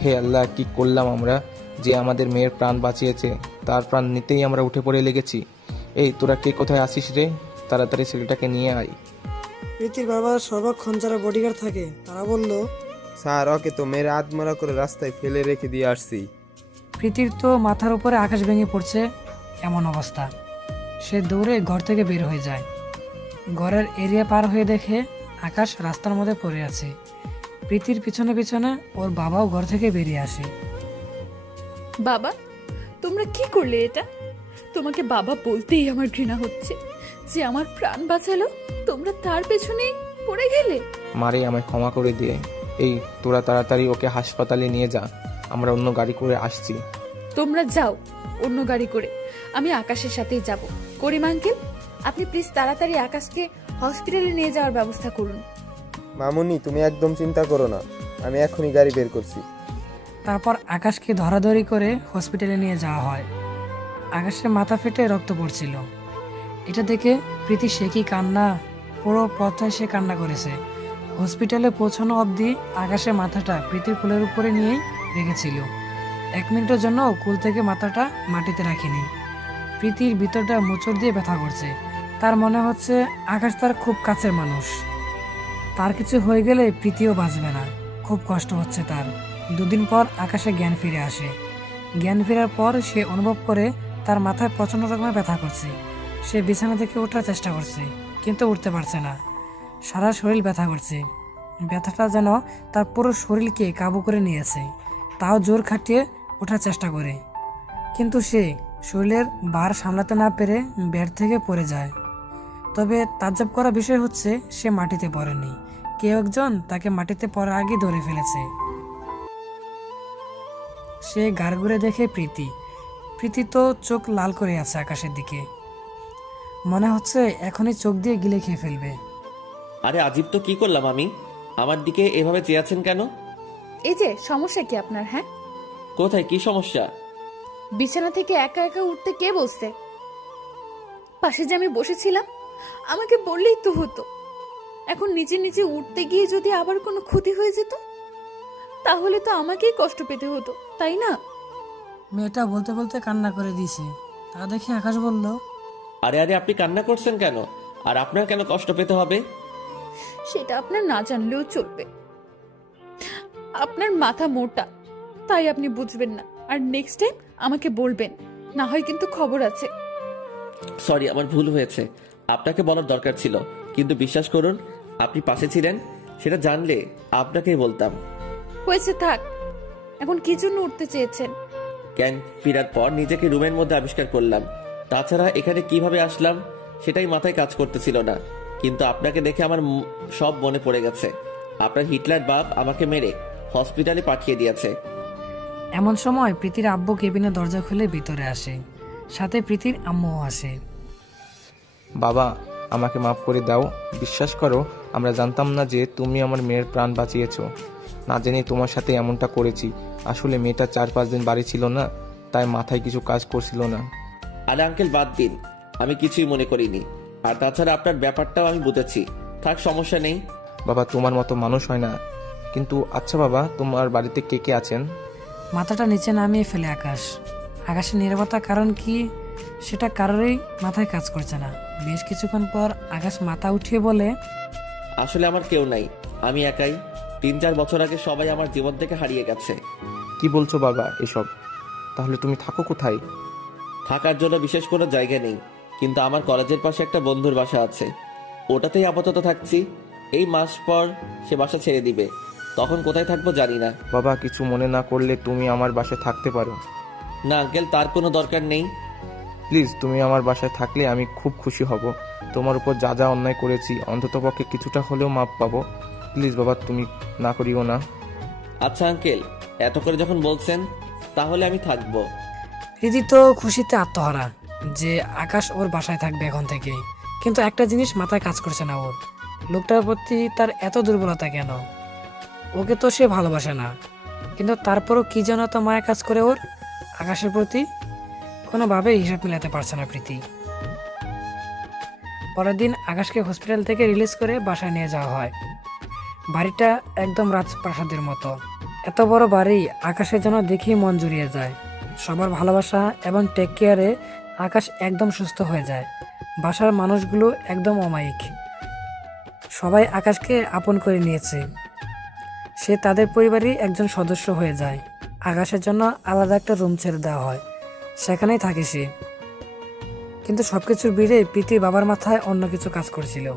হে আল্লাহ, কি করলাম আমরা যে আমাদের মেয়ের প্রাণ বাঁচিয়েছে, তার প্রাণ নিতেই আমরা উঠে পড়ে লেগেছি। এই, তোরা কে কোথায় আসিস রে? তাড়াতাড়ি ছেলেটাকে নিয়ে আয়। প্রীতির বাবার সর্বক্ষণ যারা বডিগার্ড থাকে তারা বলল, স্যার, ওকে তো মেরে আধমরা করে রাস্তায় ফেলে রেখে দিয়ে আসছি। প্রীতির তো মাথার উপরে আকাশ ভেঙে পড়ছে এমন অবস্থা। সে দৌড়ে ঘর থেকে বের হয়ে যায়। ঘরের এরিয়া পার হয়ে দেখে আকাশ রাস্তার মধ্যে পড়ে আছে। প্রীতির পিছনে পিছনে ওর বাবাও ঘর থেকে বেরিয়ে আসে। বাবা, তোমরা কি করলে এটা? তোমাকে বাবা বলতেই আমার ঘৃণা হচ্ছে। যে আমার প্রাণ বাঁচালো, তোমরা তার পেছনেই পড়ে গেলে। মারে, আমায় ক্ষমা করে দিয়ে। এই, তোরা তাড়াতাড়ি ওকে হাসপাতালে নিয়ে যা, আমরা অন্য গাড়ি করে আসছি। তোমরা যাও অন্য গাড়ি করে, আমি আকাশের সাথেই যাব। করিম আঙ্কেল, আপনি প্লিজ তাড়াতাড়ি আকাশকে হসপিটালে নিয়ে যাওয়ার ব্যবস্থা করুন। মামুনি, তুমি একদম চিন্তা করো না, আমি এখনই গাড়ি বের করছি। তারপর আকাশকে ধরাধরি করে হসপিটালে নিয়ে যাওয়া হয়। আকাশের মাথা ফেটে রক্ত পড়ছিল। এটা দেখে প্রীতি সে কি কান্না, পুরো পথে সে কান্না করেছে। হসপিটালে পৌঁছানো অবধি আকাশের মাথাটা প্রীতির কোলের উপরে নিয়েই রেখেছিল। 1 মিনিটের জন্য কোল থেকে মাথাটা মাটিতে রাখেনি। প্রীতির ভিতরটা মোচড় দিয়ে ব্যথা করছে। তার মনে হচ্ছে আকাশ তার খুব কাছের মানুষ। তার কিছু হয়ে গেলে প্রীতিও বাঁচবে না। খুব কষ্ট হচ্ছে তার। 2 দিন পর আকাশে জ্ঞান ফিরে আসে। জ্ঞান ফেরার পর সে অনুভব করে তার মাথায় প্রচণ্ড রকমের ব্যথা করছে। সে বিছানা থেকে ওঠার চেষ্টা করছে, কিন্তু উঠতে পারছে না। সারা শরীর ব্যথা করছে। ব্যথাটা যেন তার পুরো শরীরকে কাবু করে নিয়েছে। তাও জোর খাটিয়ে ওঠার চেষ্টা করে, কিন্তু সে শরীরের ভার সামলাতে না পেরে বেড থেকে পড়ে যায়। তবে তাজ্জব করা বিষয় হচ্ছে সে মাটিতে পড়েনি। কেউ একজন তাকে মাটিতে পড়ার আগে ধরে ফেলেছে। সে গাড় ঘুরে দেখে প্রীতি তো চোখ লাল করে আছে আকাশের দিকে। মনে হচ্ছে এখনই চোখ দিয়ে গিলে খেয়ে ফেলবে। আরে আজিব তো, কি করলাম আমি? আমার দিকে এভাবে চেয়ে আছেন কেন? এই যে সমস্যা কি আপনার? হ্যাঁ, কোথায় কি সমস্যা? বিছানা থেকে একা একা উঠতে কে বলছে? পাশে যে আমি বসেছিলাম, আমাকে বললেই তো হতো। এখন নিজে নিজে উঠতে গিয়ে যদি আবার কোনো ক্ষতি হয়ে যেত, তাহলে তো আমাকেই কষ্ট পেতে হতো, তাই না? মেয়েটা বলতে বলতে কান্না করে দিয়েছে। তা দেখে আকাশ বলল, আরে আরে, আপনি কান্না করছেন কেন? আর আপনার কেন কষ্ট পেতে হবে? সেটা আপনার না জানলেও চলবে। আপনার মাথা মোটা, তাই আপনি বুঝবেন না। আর নেক্সট টাইম আমাকে বলবেন, না হয় কিন্তু খবর আছে। সরি, আমার ভুল হয়েছে। আপনাকে বলার দরকার ছিল, কিন্তু বিশ্বাস করুন, আপনি পাশে ছিলেন সেটা জানলে আপনাকেই বলতাম। হয়েছে, থাক। এখন কি জন্য উঠতে চেয়েছেন? জ্ঞান ফেরার পর নিজেকে রুমের মধ্যে আবিষ্কার করলাম। তাছাড়া এখানে কিভাবে আসলাম সেটাই মাথায় কাজ করতেছিল না। কিন্তু আপনাকে দেখে আমার সব মনে পড়ে গেছে। আপনার হিটলার বাপ আমাকে মেরে হসপিটালে পাঠিয়ে দিয়েছে। এমন সময় প্রীতির আব্বু কেবিনের দরজা খুলে ভিতরে আসে। সাথে প্রীতির আম্মুও আসে। বাবা, আমাকে মাফ করে দাও। বিশ্বাস করো, আমরা জানতাম না যে তুমি আমার মেয়ের প্রাণ বাঁচিয়েছো। না জেনে তোমার সাথে এমনটা করেছি। আসলে মেয়েটা 4-5 দিন বাড়ি ছিল না, তাই মাথায় কিছু কাজ করছিল না। আরে আঙ্কেল, বাদ দিন, আমি কিছুই মনে করিনি। আর তাছাড়া আপনার ব্যাপারটাও আমি বুঝেছি। থাক, সমস্যা নেই। বাবা, তোমার মতো মানুষ হয় না। কিন্তু আচ্ছা বাবা, তোমার বাড়িতে কে কে আছেন? মাথাটা নিচে নামিয়ে ফেলে আকাশের নীরবতার কারণ কি সেটা কারোরই মাথায় কাজ করছে না। বেশ কিছুক্ষণ পর আকাশ মাথা উঠিয়ে বলে, আসলে আমার কেউ নাই, আমি একাই। 3-4 বছর আগে সবাই আমার জীবন থেকে হারিয়ে গেছে। কি বলছো বাবা এসব? তাহলে তুমি থাকো কোথায়? থাকার জন্য বিশেষ কোনো জায়গা নেই, কিন্তু আমার কলেজের পাশে একটা বন্ধুর বাসা আছে, ওটাতেই আপাতত থাকছি। এই মাস পর সে বাসা ছেড়ে দিবে, তখন কোথায় থাকবো জানি না। বাবা, কিছু মনে না করলে তুমি আমার বাসায় থাকতে পারো। না আঙ্কেল, তার কোনো দরকার নেই। প্লিজ, তুমি আমার বাসায় থাকলে আমি খুব খুশি হব। তোমার উপর যা যা অন্যায় করেছি অন্ততপক্ষে কিছুটা হলেও মাপ পাবো। প্লিজ বাবা, তুমি না করিও না। আচ্ছা আঙ্কেল, এত করে যখন বলছেন তাহলে আমি থাকবো। প্রীতি তো খুশিতে আত্মহারা যে আকাশ ওর বাসায় থাকবে এখন থেকে। কিন্তু একটা জিনিস মাথায় কাজ করছে না ওর, লোকটার প্রতি তার এত দুর্বলতা কেন? ওকে তো সে ভালোবাসে না, কিন্তু তারপরও কি যেন তো মায়া কাজ করে ওর আকাশের প্রতি। কোনোভাবেই হিসাব মিলাতে পারছে না প্রীতি। পরের দিন আকাশকে হসপিটাল থেকে রিলিজ করে বাসায় নিয়ে যাওয়া হয়। বাড়িটা একদম রাজপ্রাসাদের মতো। এত বড় বাড়ি আকাশের জন্য দেখেই মন জুড়িয়ে যায়। সবার ভালোবাসা এবং টেক কেয়ারে আকাশ একদম সুস্থ হয়ে যায়। বাসার মানুষগুলো একদম অমায়িক, সবাই আকাশকে আপন করে নিয়েছে। সে তাদের পরিবারই একজন সদস্য হয়ে যায়। আকাশের জন্য আলাদা একটা রুম ছেড়ে দেওয়া হয়, সেখানেই থাকে সে। কিন্তু সবকিছুর ভিড়ে প্রীতির বাবার মাথায় অন্য কিছু কাজ করছিল।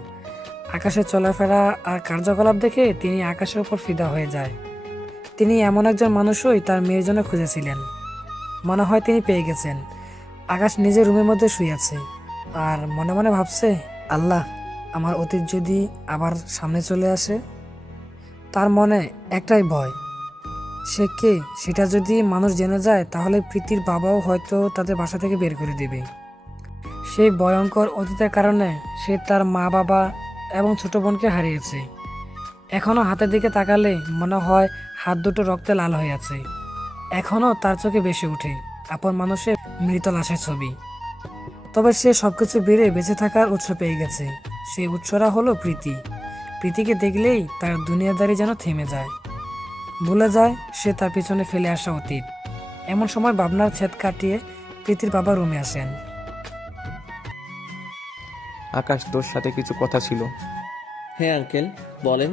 আকাশের চলাফেরা আর কার্যকলাপ দেখে তিনি আকাশের উপর ফিদা হয়ে যায়। তিনি এমন একজন মানুষই তার মেয়ের জন্য খুঁজেছিলেন। মনে হয় তিনি পেয়ে গেছেন। আকাশ নিজের রুমের মধ্যে শুয়ে আছে আর মনে মনে ভাবছে, আল্লাহ, আমার অতীত যদি আবার সামনে চলে আসে। তার মনে একটাই ভয়, সে কে সেটা যদি মানুষ জেনে যায় তাহলে প্রীতির বাবাও হয়তো তাদের বাসা থেকে বের করে দেবে। সেই ভয়ঙ্কর অতীতের কারণে সে তার মা বাবা এবং ছোট বোনকে হারিয়েছে। এখনও হাতের দিকে তাকালে মনে হয় হাত দুটো রক্তে লাল হয়ে আছে। এখনও তার চোখে ভেসে ওঠে আপন মানুষের মৃত লাশের ছবি। তবে সে সবকিছু বেড়ে বেঁচে থাকার উৎস পেয়ে গেছে। সেই উৎসরা হলো প্রীতি। প্রীতিকে দেখলেই তার দুনিয়াদারি যেন থেমে যায়, ভুলে যায় সে তার পিছনে ফেলে আসা অতীত। এমন সময় ভাবনার ছেদ কাটিয়ে প্রীতির বাবা রুমে আসেন। আকাশ, তোর সাথে কিছু কথা ছিল। হ্যাঁ আঙ্কেল, বলেন।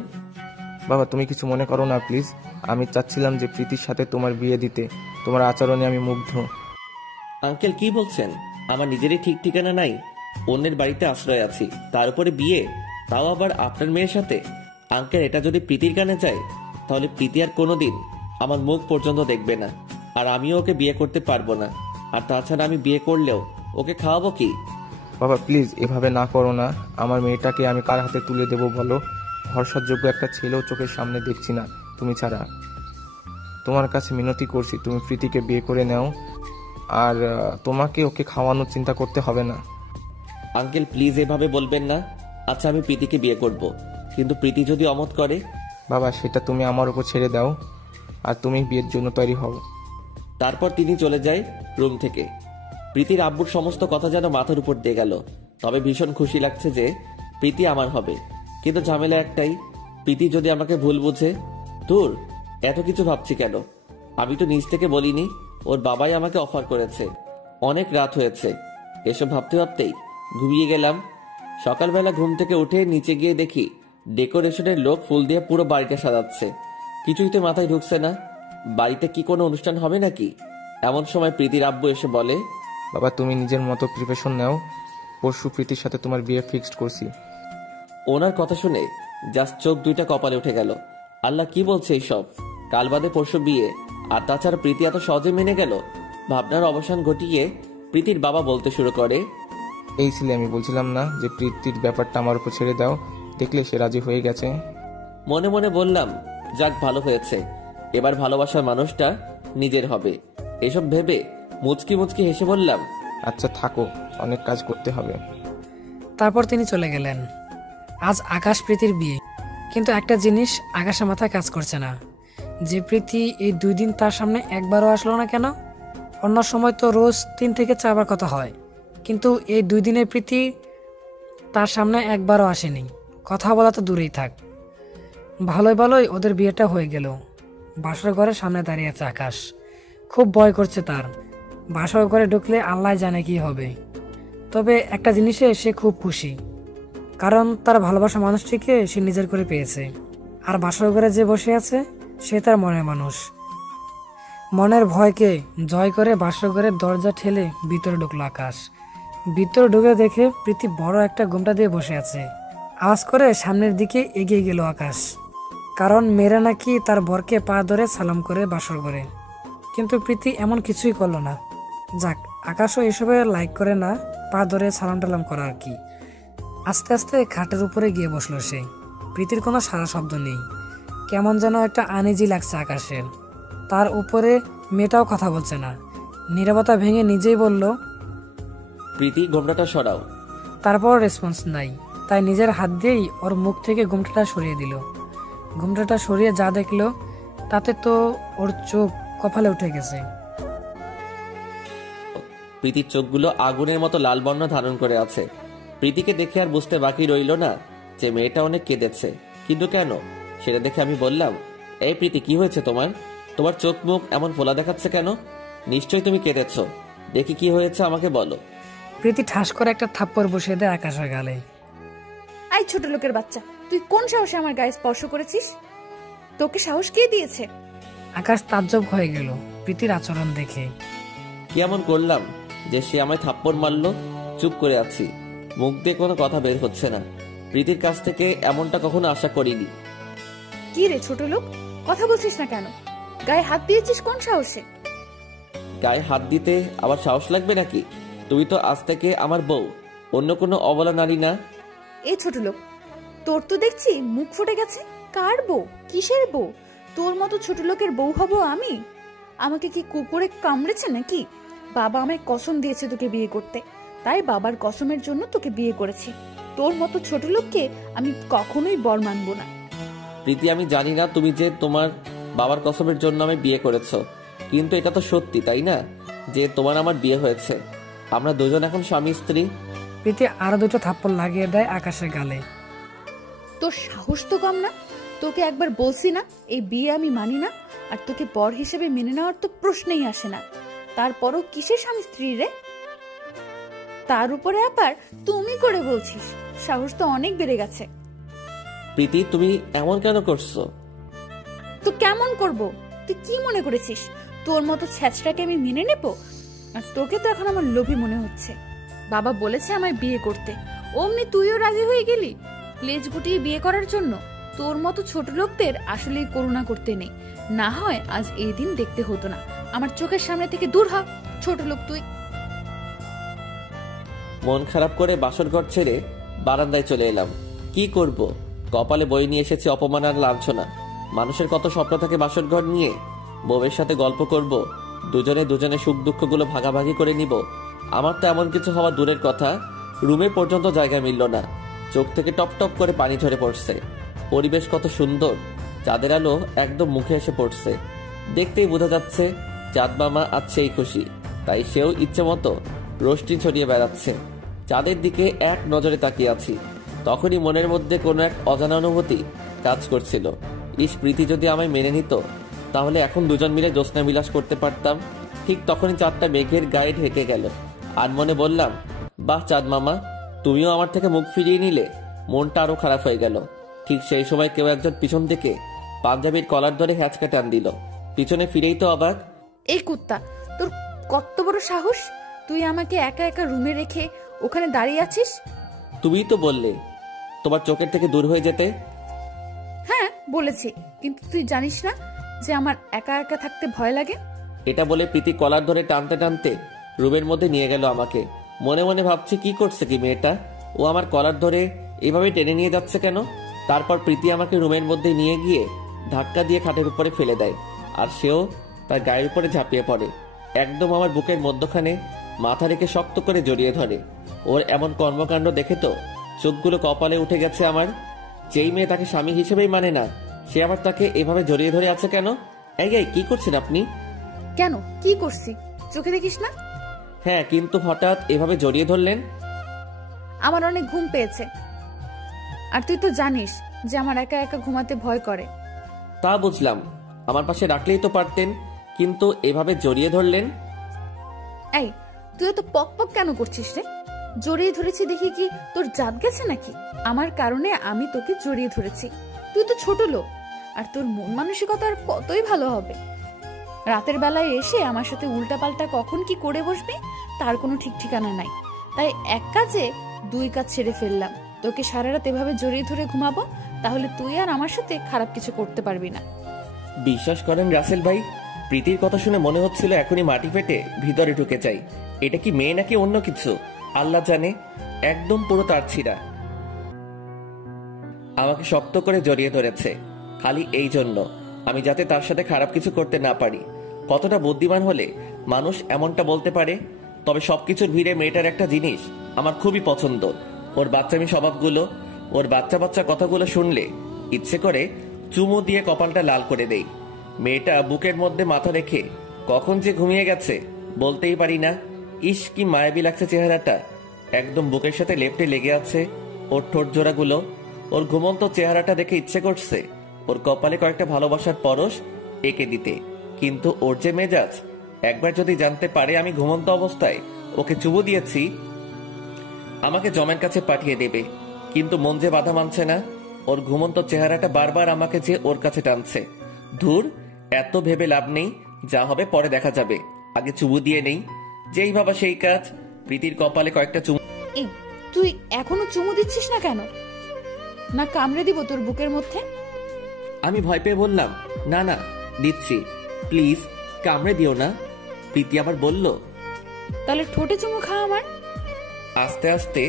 বাবা, তুমি কিছু মনে করো না প্লিজ। আমি চাচ্ছিলাম যে প্রীতির সাথে তোমার বিয়ে দিতে। তোমার আচরণে আমি মুগ্ধ। আঙ্কেল কি বলছেন? আমার নিজেরই ঠিক ঠিকানা নাই, অন্যের বাড়িতে আশ্রয় আছি, তার উপরে বিয়ে, তাও আবার আপনার মেয়ের সাথে। আঙ্কেল, এটা যদি প্রীতির কানে যায় তাহলে প্রীতি আর কোনোদিন আমার মুখ পর্যন্ত দেখবে না, আর আমিও ওকে বিয়ে করতে পারবো না। আর তাছাড়া আমি বিয়ে করলেও ওকে খাওয়াবো কি? বাবা প্লিজ এভাবে না করো না। আমার মেয়েটাকে আমি কার হাতে তুলে দেবো বলো? ভরসাযোগ্য একটা ছেলেও চোখের সামনে দেখছি না তুমি ছাড়া। তোমার কাছে মিনতি করছি, তুমি প্রীতিকে বিয়ে করে নাও, আর তোমাকে ওকে খাওয়ানোর চিন্তা করতে হবে না। আঙ্কেল প্লিজ এভাবে বলবেন না। আচ্ছা আমি প্রীতিকে বিয়ে করব, কিন্তু প্রীতি যদি অমত করে? বাবা, সেটা তুমি আমার উপর ছেড়ে দাও, আর তুমি বিয়ের জন্য তৈরি হও। তারপর তিনি চলে যায় রুম থেকে। প্রীতির আব্বুর সমস্ত কথা যেন মাথার উপর দিয়ে গেল। তবে ভীষণ খুশি লাগছে যে প্রীতি আমার হবে, কিন্তু ঝামেলা একটাই, প্রীতি যদি আমাকে ভুল বুঝে। দূর, এত কিছু ভাবছি কেন? আমি তো নিজ থেকে বলিনি, ওর বাবাই আমাকে অফার করেছে। অনেক রাত হয়েছে, এসব ভাবতে ভাবতেই ঘুমিয়ে গেলাম। সকালবেলা ঘুম থেকে উঠে নিচে গিয়ে দেখি ডেকোরেশনের লোক ফুল দিয়ে পুরো বাড়িটা সাজাচ্ছে। কিছুই তো মাথায় ঢুকছে না, বাড়িতে কি কোনো অনুষ্ঠান হবে নাকি? এমন সময় প্রীতির আব্বু এসে বলে, বাবা তুমি নিজের মতো প্রিপারেশন নাও, পরশু প্রীতির সাথে তোমার বিয়ে ফিক্সড করছি। ওনার কথা শুনে জাস্ট চোখ দুইটা কপালে উঠে গেল। আল্লাহ কি বলছে এইসব? কাল বাদে পরশু বিয়ে, আর তাছাড়া প্রীতি এত সহজে মেনে গেল? ভাবনার অবসান ঘটিয়ে প্রীতির বাবা বলতে শুরু করে, এই ছেলে, আমি বলছিলাম না যে প্রীতির ব্যাপারটা আমার উপর ছেড়ে দাও? দেখলে সে রাজি হয়ে গেছে। মনে মনে বললাম, যাক ভালো হয়েছে, এবার ভালোবাসার মানুষটা নিজের হবে। এসব ভেবে মুচকি মুচকি হেসে বললাম, আচ্ছা থাকো, অনেক কাজ করতে হবে। তারপর তিনি চলে গেলেন। আজ আকাশ প্রীতির বিয়ে, কিন্তু একটা জিনিস আকাশের মাথায় কাজ করছে না, যে প্রীতি এই 2 দিন তার সামনে একবারও আসলো না কেন? অন্য সময় তো রোজ 3 থেকে 4 বার কথা হয়, কিন্তু এই 2 দিনে প্রীতি তার সামনে একবারও আসেনি। কথা বলা তো দূরেই থাক। ভালোই ভালোই ওদের বিয়েটা হয়ে গেল। বাসর ঘরের সামনে দাঁড়িয়ে আছে আকাশ। খুব ভয় করছে তার, বাসর ঘরে ঢুকলে আল্লাহ জানে কি হবে। তবে একটা জিনিসে সে খুব খুশি, কারণ তার ভালোবাসা মানুষটিকে সে নিজের করে পেয়েছে। আর বাসর ঘরে যে বসে আছে সে তার মনের মানুষ। মনের ভয়কে জয় করে বাসর ঘরের দরজা ঠেলে ভিতরে ঢুকলো আকাশ। ভিতরে ঢুকে দেখে প্রীতি বড় একটা ঘোমটা দিয়ে বসে আছে। আওয়াজ করে সামনের দিকে এগিয়ে গেল আকাশ, কারণ মেয়েরা নাকি তার বরকে পা ধরে সালাম করে বাসর ঘরে। কিন্তু প্রীতি এমন কিছুই করলো না। যাক, আকাশও এসবে লাইক করে না, পা ধরে সালাম টালাম করা আর কি। আস্তে আস্তে খাটের উপরে গিয়ে বসলো সে। প্রীতির কোনো সারা শব্দ নেই, কেমন যেন একটা আনইজি লাগছে আকাশের। তার উপরে মেয়েটাও কথা বলছে না। নীরবতা ভেঙে নিজেই বলল, প্রীতি ঘোমটাটা সরাও। তারপর রেসপন্স নাই, তাই নিজের হাত দিয়েই ওর মুখ থেকে ঘোমটাটা সরিয়ে দিল। ঘোমটাটা সরিয়ে যা দেখলো তাতে তো ওর চোখ কপালে উঠে গেছে। প্রীতির চোখগুলো আগুনের মতো লাল বর্ণ ধারণ করে আছে। প্রীতিকে দেখে আর বুঝতে বাকি রইল না যে মেয়েটা অনেক কেঁদেছে। কিন্তু কেন, সেটা দেখে আমি বললাম, এই প্রীতি কি হয়েছে তোমার? তোমার চোখ মুখ এমন ফোলা দেখাচ্ছে কেন? নিশ্চয়ই তুমি কেঁদেছ, দেখি কি হয়েছে আমাকে বলো। প্রীতি ঠাস করে একটা থাপ্পড় বসিয়ে দেয় আকাশের গালে। আই ছোট লোকের বাচ্চা, তুই কোন সাহসে আমার গায়ে স্পর্শ করেছিস? তোকে সাহস কে দিয়েছে? আকাশ তাজ্জব হয়ে গেল প্রীতির আচরণ দেখে। কি এমন করলাম যে সে আমায় থাপ্পড় মারলো? চুপ করে আছি, মুখ দিয়ে কোনো কথা বের হচ্ছে না। প্রীতির কাছ থেকে এমনটা কখনো আশা করিনি। কি রে ছোট লোক, কথা বলছিস না কেন? গায়ে হাত দিয়েছিস কোন সাহসে? গায়ে হাত দিতে আবার সাহস লাগবে নাকি? তুমি তো আজ থেকে আমার বউ, অন্য কোনো অবলা নারী না। এই ছোট লোক, তোর তো দেখছি মুখ ফুটে গেছে। কার বউ? কিসের বউ? তোর মতো ছোট লোকের বউ হব আমি? আমাকে কি কুকুরে কামড়েছে নাকি? বাবা আমায় কসম দিয়েছে তোকে বিয়ে করতে, তাই বাবার কসমের জন্য তোকে বিয়ে করেছি। তোর মতো ছোট লোককে আমি কখনোই বর মানবো না। প্রীতি, আমি জানি না তুমি যে তোমার বাবার কসমের জন্য আমি বিয়ে করেছো, কিন্তু এটা তো সত্যি তাই না যে তোমার আমার বিয়ে হয়েছে? আমরা দুজন এখন স্বামী স্ত্রী। প্রীতি আরো দুটো থাপ্পড় লাগিয়ে দেয় আকাশের গালে। তোর সাহস তো কম না। তোকে একবার বলছি না এই বিয়ে আমি মানি না, আর তোকে বর হিসেবে মেনে নেওয়ার তো প্রশ্নই আসে না। তারপরও কিসের স্বামী স্ত্রী রে? তার উপরে আবার তুমি করে বলছিস, সাহস তো অনেক বেড়ে গেছে। প্রীতি, তুমি এমন কেন করছো? তো কেমন করব? তুই কি মনে করেছিস তোর মতো ছ্যাচটাকে আমি মেনে নেব? আর তোকে তো এখন আমার লোভী মনে হচ্ছে। বাবা বলেছে আমায় বিয়ে করতে, অমনি তুইও রাজি হয়ে গেলি লেজ গুটিয়ে বিয়ে করার জন্য। তোর মতো ছোট লোকদের আসলেই করুণা করতে নেই, না হয় আজ এই দিন দেখতে হতো না। আমার চোখের সামনে থেকে দূর হ, ছোট লোক তুই। মন খারাপ করে বাসর ঘর ছেড়ে বারান্দায় চলে এলাম। কি করব, কপালে বই নিয়ে এসেছি অপমান আর লাঞ্ছনা। মানুষের কত স্বপ্ন থাকে বাসর ঘর নিয়ে, বউয়ের সাথে গল্প করব, দুজনে দুজনে সুখ দুঃখগুলো ভাগাভাগি করে নিব। আমার তো এমন কিছু হওয়া দূরের কথা, রুমে পর্যন্ত জায়গা মিলল না। চোখ থেকে টপ টপ করে পানি ঝরে পড়ছে। পরিবেশ কত সুন্দর, চাঁদের আলো একদম মুখে এসে পড়ছে। দেখতেই বোঝা যাচ্ছে চাঁদ মামা আজ সেই খুশি, তাই সেও ইচ্ছে মতো রোশনি ছড়িয়ে বেড়াচ্ছে। চাঁদের দিকে এক নজরে তাকিয়ে আছি, তখনই মনের মধ্যে কোনো এক অজানা অনুভূতি কাজ করছিল। প্রীতি যদি আমায় মেনে নিত, তাহলে এখন দুজন মিলে জ্যোৎস্না বিলাস করতে পারতাম। ঠিক তখনই চাঁদটা মেঘের গায়ে ঢেকে গেল, আর মনে বললাম, বাহ চাঁদ মামা, তুমিও আমার থেকে মুখ ফিরিয়ে নিলে। মনটা আরো খারাপ হয়ে গেল। ঠিক সেই সময় কেউ একজন পিছন থেকে পাঞ্জাবির কলার ধরে হ্যাঁচকা টান দিল। পিছনে ফিরেই তো অবাক। এই কুত্তা, তোর কত বড় সাহস! তুই আমাকে একা একা রুমে রেখে ওখানে দাঁড়িয়ে আছিস? তুমিই তো বললে তোমার চোখের থেকে দূর হয়ে যেতে। হ্যাঁ বলেছি, কিন্তু তুই জানিস না যে আমার একা একা থাকতে ভয় লাগে। এটা বলে প্রীতি কলার ধরে টানতে টানতে রুমের মধ্যে নিয়ে গেল আমাকে। মনে মনে ভাবছি, কি করছে কি মেয়েটা, ও আমার কলার ধরে এভাবে টেনে নিয়ে যাচ্ছে কেন? তারপর প্রীতি আমাকে রুমের মধ্যে নিয়ে গিয়ে ধাক্কা দিয়ে খাটের উপরে ফেলে দেয়, আর সেও তার গায়ের উপরে ঝাঁপিয়ে পড়ে। একদম আমার বুকের মধ্যখানে মাথা রেখে শক্ত করে জড়িয়ে ধরে। ওর এমন কর্মকাণ্ড দেখে তো চোখগুলো কপালে উঠে গেছে আমার। যেই মেয়ে তাকে স্বামী হিসেবেই মানে না, সে আবার তাকে এভাবে জড়িয়ে ধরে আছে কেন? এই কি করছেন আপনি? কেন, কি করছি চোখে দেখিস না? হ্যাঁ, কিন্তু হঠাৎ এভাবে জড়িয়ে ধরলেন। আমার অনেক ঘুম পেয়েছে, আর তুই তো জানিস যে আমার একা একা ঘুমাতে ভয় করে। তা বুঝলাম, আমার পাশে রাখলেই তো পারতেন, কিন্তু এভাবে জড়িয়ে ধরলেন। এই, তুই তো পক পক কেন করছিস রে? জড়িয়ে ধরেছি দেখি কি তোর জাত গেছে নাকি? আমার কারণে আমি তোকে জড়িয়ে ধরেছি। তুই তো ছোট লোক, আর তোর মন মানসিকতা আর কতই ভালো হবে। রাতের বেলায় এসে আমার সাথে উল্টা পাল্টা কখন কি করে বসবি তার কোনো ঠিক ঠিকানা নাই। তাই এক কাজে দুই কাজ ছেড়ে ফেললাম। তোকে সারা রাত এভাবে জড়িয়ে ধরে ঘুমাবো, তাহলে তুই আর আমার সাথে খারাপ কিছু করতে পারবি না। বিশ্বাস করেন রাসেল ভাই, প্রীতির কথা শুনে মনে হচ্ছিল এখনই মাটি ফেটে ভিতরে ঢুকে যাই। এটা কি মেয়ে নাকি অন্য কিছু আল্লাহ জানে। একদম পুরো তার ছিঁড়া। আমাকে শক্ত করে জড়িয়ে ধরেছে খালি এই জন্য আমি যাতে তার সাথে খারাপ কিছু করতে না পারি। কতটা বুদ্ধিমান হলে মানুষ এমনটা বলতে পারে। তবে সবকিছুর ভিড়ে মেয়েটার একটা জিনিস আমার খুবই পছন্দ, ওর বাচ্চামি স্বভাবগুলো। ওর বাচ্চা বাচ্চা কথাগুলো শুনলে ইচ্ছে করে চুমু দিয়ে কপালটা লাল করে দেই। মেয়েটা বুকের মধ্যে মাথা রেখে কখন যে ঘুমিয়ে গেছে বলতেই পারি না। ইস, কি মায়াবী লাগছে চেহারাটা, একদম বুকের সাথে লেপটে লেগে আছে ওর ঠোঁট জোড়াগুলো। ওর ঘুমন্ত চেহারাটা দেখে ইচ্ছে করছে ওর কপালে কয়েকটা ভালোবাসার পরশ এঁকে দিতে, কিন্তু ওর যে মেজাজ, একবার যদি জানতে পারে আমি ঘুমন্ত অবস্থায় ওকে চুমু দিয়েছি, আমাকে জমের কাছে পাঠিয়ে দেবে। কিন্তু মন যে বাধা মানছে না, ওর ঘুমন্ত চেহারাটা বারবার আমাকে যে ওর কাছে টানছে। ধুর, এত ভেবে লাভ নেই, যা হবে পরে দেখা যাবে, আগে চুমু দিয়ে নেই। যেই ভাবা সেই কাজ। প্রীতির কপালে কয়েকটা চুমু। এই, তুই এখনো চুমু দিচ্ছিস না কেন? না কামড়ে দিব তোর বুকের মধ্যে? আমি ভয় পেয়ে বললাম, না না দিচ্ছি, প্লিজ কামড়ে দিও না। প্রীতি আবার বলল, তাহলে ঠোঁটে চুমু খা আমার। আস্তে আস্তে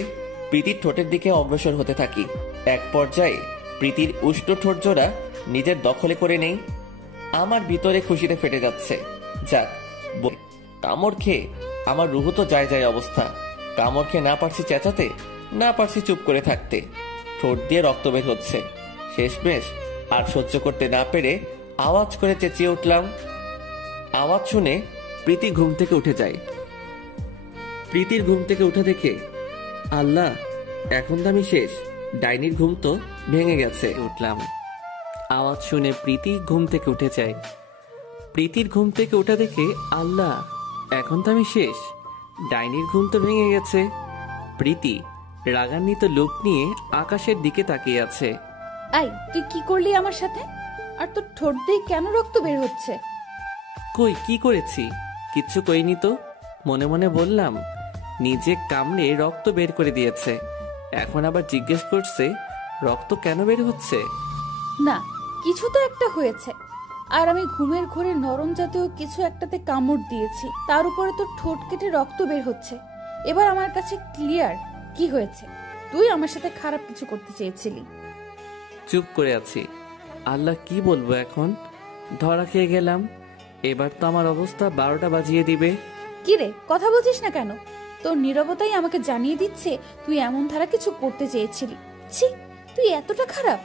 প্রীতির ঠোঁটের দিকে অগ্রসর হতে থাকি। এক পর্যায়ে প্রীতির উষ্ণ ঠোঁট জোড়া নিজের দখলে করে নেই। আমার ভিতরে খুশিতে ফেটে যাচ্ছে। যাক, কামড় খেয়ে আমার রুহু তো যায় যায় অবস্থা। কামড় খেয়ে না পারছি চেঁচাতে, না পারছি চুপ করে থাকতে। ঠোঁট দিয়ে রক্ত বের হচ্ছে। শেষমেশ আর সহ্য করতে না পেরে আওয়াজ করে চেঁচিয়ে উঠলাম। আওয়াজ শুনে প্রীতি ঘুম থেকে উঠে যায়। প্রীতির ঘুম থেকে উঠে দেখে আল্লাহ, এখন তো আমি শেষ। ডাইনির ঘুম তো ভেঙে গেছে। উঠলাম। আওয়াজ শুনে প্রীতি ঘুম থেকে উঠে যায়। প্রীতির ঘুম থেকে ওঠা দেখে আল্লাহ, এখন তো আমি শেষ। ডাইনির ঘুম তো ভেঙে গেছে। প্রীতি রাগান্বিত লোক নিয়ে আকাশের দিকে তাকিয়ে আছে। এই, তুই কি করলি আমার সাথে? আর তোর ঠোঁট দিয়ে কেন রক্ত বের হচ্ছে? কই, কি করেছি? কিচ্ছু কইনি তো। মনে মনে বললাম, নিজে কামড়ে রক্ত বের করে দিয়েছে, এখন আবার জিজ্ঞেস করছে রক্ত কেন বের হচ্ছে। না, কিছু তো একটা হয়েছে। আর আমি ঘুমের ঘোরে নরম জাতীয় কিছু একটাতে কামড় দিয়েছি, তার উপরে তোর ঠোঁট কেটে রক্ত বের হচ্ছে। এবার আমার কাছে ক্লিয়ার কি হয়েছে। তুই আমার সাথে খারাপ কিছু করতে চেয়েছিলি। চুপ করে আছি। আল্লাহ, কি বলবো এখন? ধরা খেয়ে গেলাম। এবার তো আমার অবস্থা 12টা বাজিয়ে দিবে। কি রে, কথা বলছিস না কেন? তোর নীরবতাই আমাকে জানিয়ে দিচ্ছে তুই এমন ধারা কিছু করতে চেয়েছিলি। ছি, তুই এতটা খারাপ?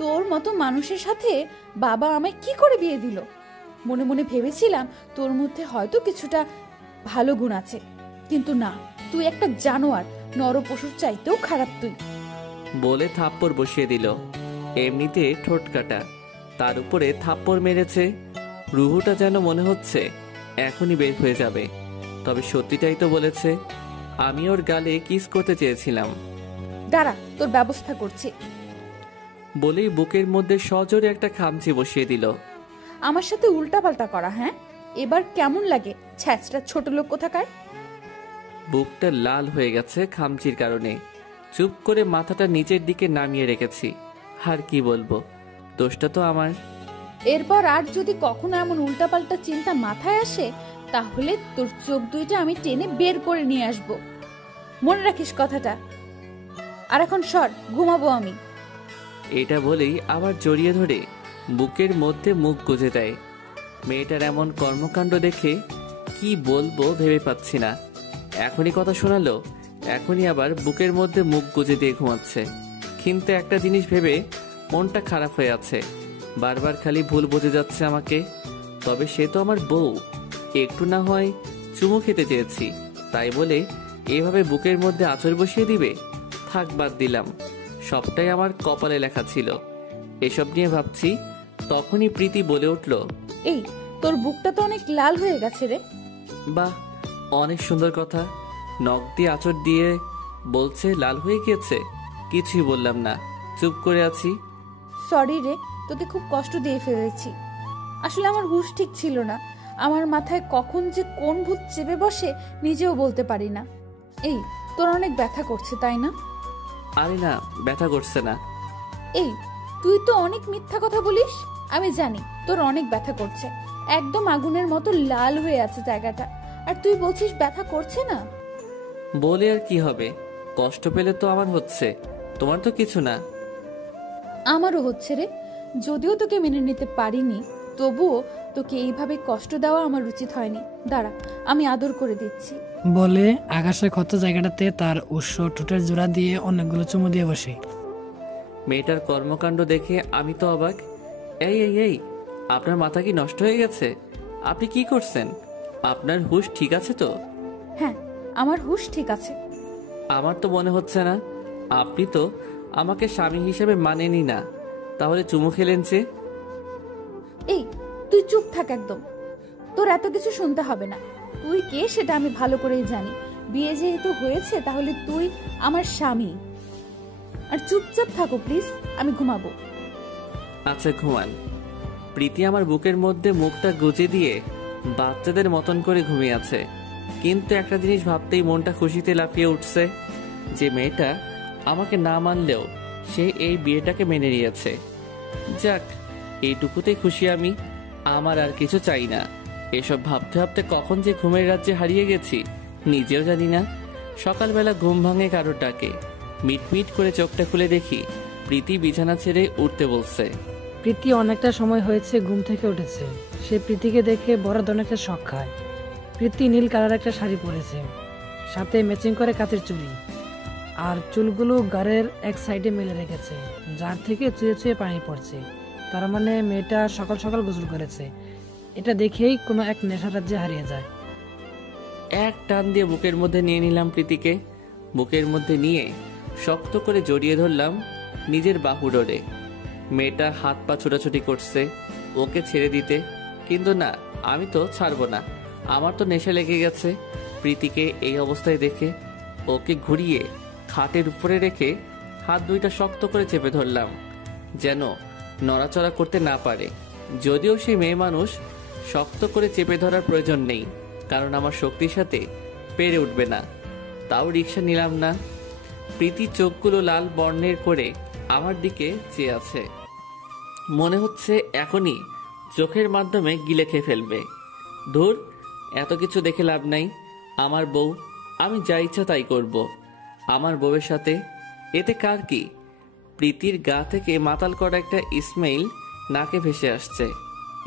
তোর মতো মানুষের সাথে বাবা আমায় কি করে বিয়ে দিল? মনে মনে ভেবেছিলাম তোর মধ্যে হয়তো কিছুটা ভালো গুণ আছে, কিন্তু না, তুই একটা জানোয়ার, নরপশুর চাইতেও খারাপ তুই। বলে থাপ্পড় বসিয়ে দিল। এমনিতে ঠোঁট কাটা, তার উপরে থাপ্পড় মেরেছে। রুহুটা যেন মনে হচ্ছে এখনই বের হয়ে যাবে। তবে সত্যিটাই তো বলেছে। আমি ওর গালে কিস করতে চেয়েছিলাম। দাঁড়া, তোর ব্যবস্থা করছি। বলেই বুকের মধ্যে সজোরে একটা খামচি বসিয়ে দিল। আমার সাথে উল্টাপাল্টা করা, হ্যাঁ? এবার কেমন লাগে ছ্যাচটা ছোট লোক কোথাকার? বুকটা লাল হয়ে গেছে খামচির কারণে। চুপ করে মাথাটা নিচের দিকে নামিয়ে রেখেছি। আর কি বলবো, দোষটা তো আমার। এরপর আর যদি কখনো এমন উল্টাপাল্টা চিন্তা মাথায় আসে, তাহলে তোর চোখ দুইটা আমি টেনে বের করে নিয়ে আসব। মনে রাখিস কথাটা। আর এখন সর, ঘুমাবো আমি। এটা বলেই আবার জড়িয়ে ধরে বুকের মধ্যে মুখ গুজে দেয়। মেয়েটার এমন কর্মকাণ্ড দেখে কি বলবো ভেবে পাচ্ছি না। এখনই কথা শোনালো, এখনই আবার বুকের মধ্যে মুখ গুজে দিয়ে ঘুমাচ্ছে। কিন্তু একটা জিনিস ভেবে মনটা খারাপ হয়ে আছে। বারবার খালি ভুল বুঝে যাচ্ছে আমাকে। তবে সে তো আমার বউ, একটু না হয় চুমু খেতে চেয়েছি, তাই বলে এভাবে বুকের মধ্যে আঁচড় বসিয়ে দিবে? থাক, বাদ দিলাম। সবটাই আমার কপালে লেখা ছিল। এসব নিয়ে ভাবছি, তখনই প্রীতি বলে উঠল, এই, তোর বুকটা তো অনেক লাল হয়ে গেছে রে। বাহ, অনেক সুন্দর কথা। নখ দিয়ে আঁচড় দিয়ে বলছে লাল হয়ে গিয়েছে। কিছুই বললাম না, চুপ করে আছি। সরি রে, তোকে খুব কষ্ট দিয়ে ফেলেছি। আসলে আমার হুঁশ ঠিক ছিল না। আমার মাথায় কখন যে কোন ভূত চেপে বসে নিজেও বলতে পারি না। এই, তোর অনেক ব্যথা করছে তাই না? আরে না, ব্যথা করছে না। এই, তুই তো অনেক মিথ্যা কথা বলিস। আমি জানি তোর অনেক ব্যথা করছে। একদম আগুনের মতো লাল হয়ে আছে জায়গাটা, আর তুই বলছিস ব্যথা করছে না। বলে আর কি হবে? কষ্ট পেলে তো আমার হচ্ছে, তোমার তো কিছু না। আমারও হচ্ছে রে। যদিও তোকে মেনে নিতে পারিনি, তবুও তোকে এইভাবে কষ্ট দেওয়া আমার উচিত হয়নি। দাঁড়া, আমি আদর করে দিচ্ছি। বলে আকাশের ক্ষত জায়গাটাতে তার উৎস ঠোঁটের জোড়া দিয়ে অনেকগুলো চুমু দিয়ে বসে। মেয়েটার কর্মকাণ্ড দেখে আমি তো অবাক। এই এই এই, আপনার মাথা কি নষ্ট হয়ে গেছে? আপনি কি করছেন? আপনার হুঁশ ঠিক আছে তো? হ্যাঁ, আমার হুঁশ ঠিক আছে। আমার তো মনে হচ্ছে না। আপনি তো আমাকে স্বামী হিসেবে মানেনি না, তাহলে চুমু খেলেন যে? এই, তুই চুপ থাক একদম। তোর এত কিছু শুনতে হবে না। তুই কে সেটা আমি ভালো করেই জানি। বিয়ে যেহেতু হয়েছে, তাহলে তুই আমার স্বামী। আর চুপচাপ থাকো প্লিজ, আমি ঘুমাবো। আচ্ছা, ঘুমান। প্রীতি আমার বুকের মধ্যে মুখটা গুজে দিয়ে বাচ্চাদের মতন করে ঘুমিয়ে আছে। কিন্তু একটা জিনিস ভাবতেই মনটা খুশিতে লাফিয়ে উঠছে, যে মেয়েটা আমাকে না মানলেও সে এই বিয়েটাকে মেনে নিয়েছে। যাক, এইটুকুতেই খুশি আমি। আমার আর কিছু চাই না। এসব ভাবতে ভাবতে কখন যে ঘুমের রাজ্যে হারিয়ে গেছি নিজেও জানি না। সকালবেলা ঘুম ভাঙে কারোর ডাকে। মিটমিট করে চোখটা খুলে দেখি প্রীতি বিছানা ছেড়ে উঠতে বলছে। প্রীতি অনেকটা সময় হয়েছে ঘুম থেকে উঠেছে। সে প্রীতিকে দেখে বড় ধরনের একটা শখ খায়। প্রীতি নীল কালার একটা শাড়ি পরেছে, সাথে ম্যাচিং করে কাচের চুড়ি, আর চুলগুলো গাড়ের এক সাইডে মেলে রেখেছে, যার থেকে চুয়ে চুয়ে পানি পড়ছে। তার মানে মেয়েটা সকাল সকাল গোসল করেছে। এটা দেখেই কোনো এক নেশা রাজ্যে হারিয়ে যায়। এক টান দিয়ে বুকের মধ্যে নিয়ে নিলাম প্রীতিকে। বুকের মধ্যে নিয়ে শক্ত করে জড়িয়ে ধরলাম নিজের বাহু ডোরে। মেয়েটা হাত পা ছোটাছুটি করছে ওকে ছেড়ে দিতে, কিন্তু না, আমি তো ছাড়বো না। আমার তো নেশা লেগে গেছে। প্রীতিকে এই অবস্থায় দেখে ওকে ঘুরিয়ে খাটের উপরে রেখে হাত দুইটা শক্ত করে চেপে ধরলাম, যেন নড়াচড়া করতে না পারে। যদিও সে মেয়ে মানুষ, শক্ত করে চেপে ধরার প্রয়োজন নেই, কারণ আমার শক্তির সাথে পেরে উঠবে না। তাও রিকশা নিলাম না। প্রীতি চোখগুলো লাল বর্ণের করে আমার দিকে চেয়ে আছে। মনে হচ্ছে এখনই চোখের মাধ্যমে গিলে খেয়ে ফেলবে। ধুর, এত কিছু দেখে লাভ নাই। আমার বউ, আমি যা ইচ্ছা তাই করব। আমার বউয়ের সাথে এতে কার কি? প্রীতির গা থেকে মাতাল করা একটা ইসমাইল নাকে ভেসে আসছে।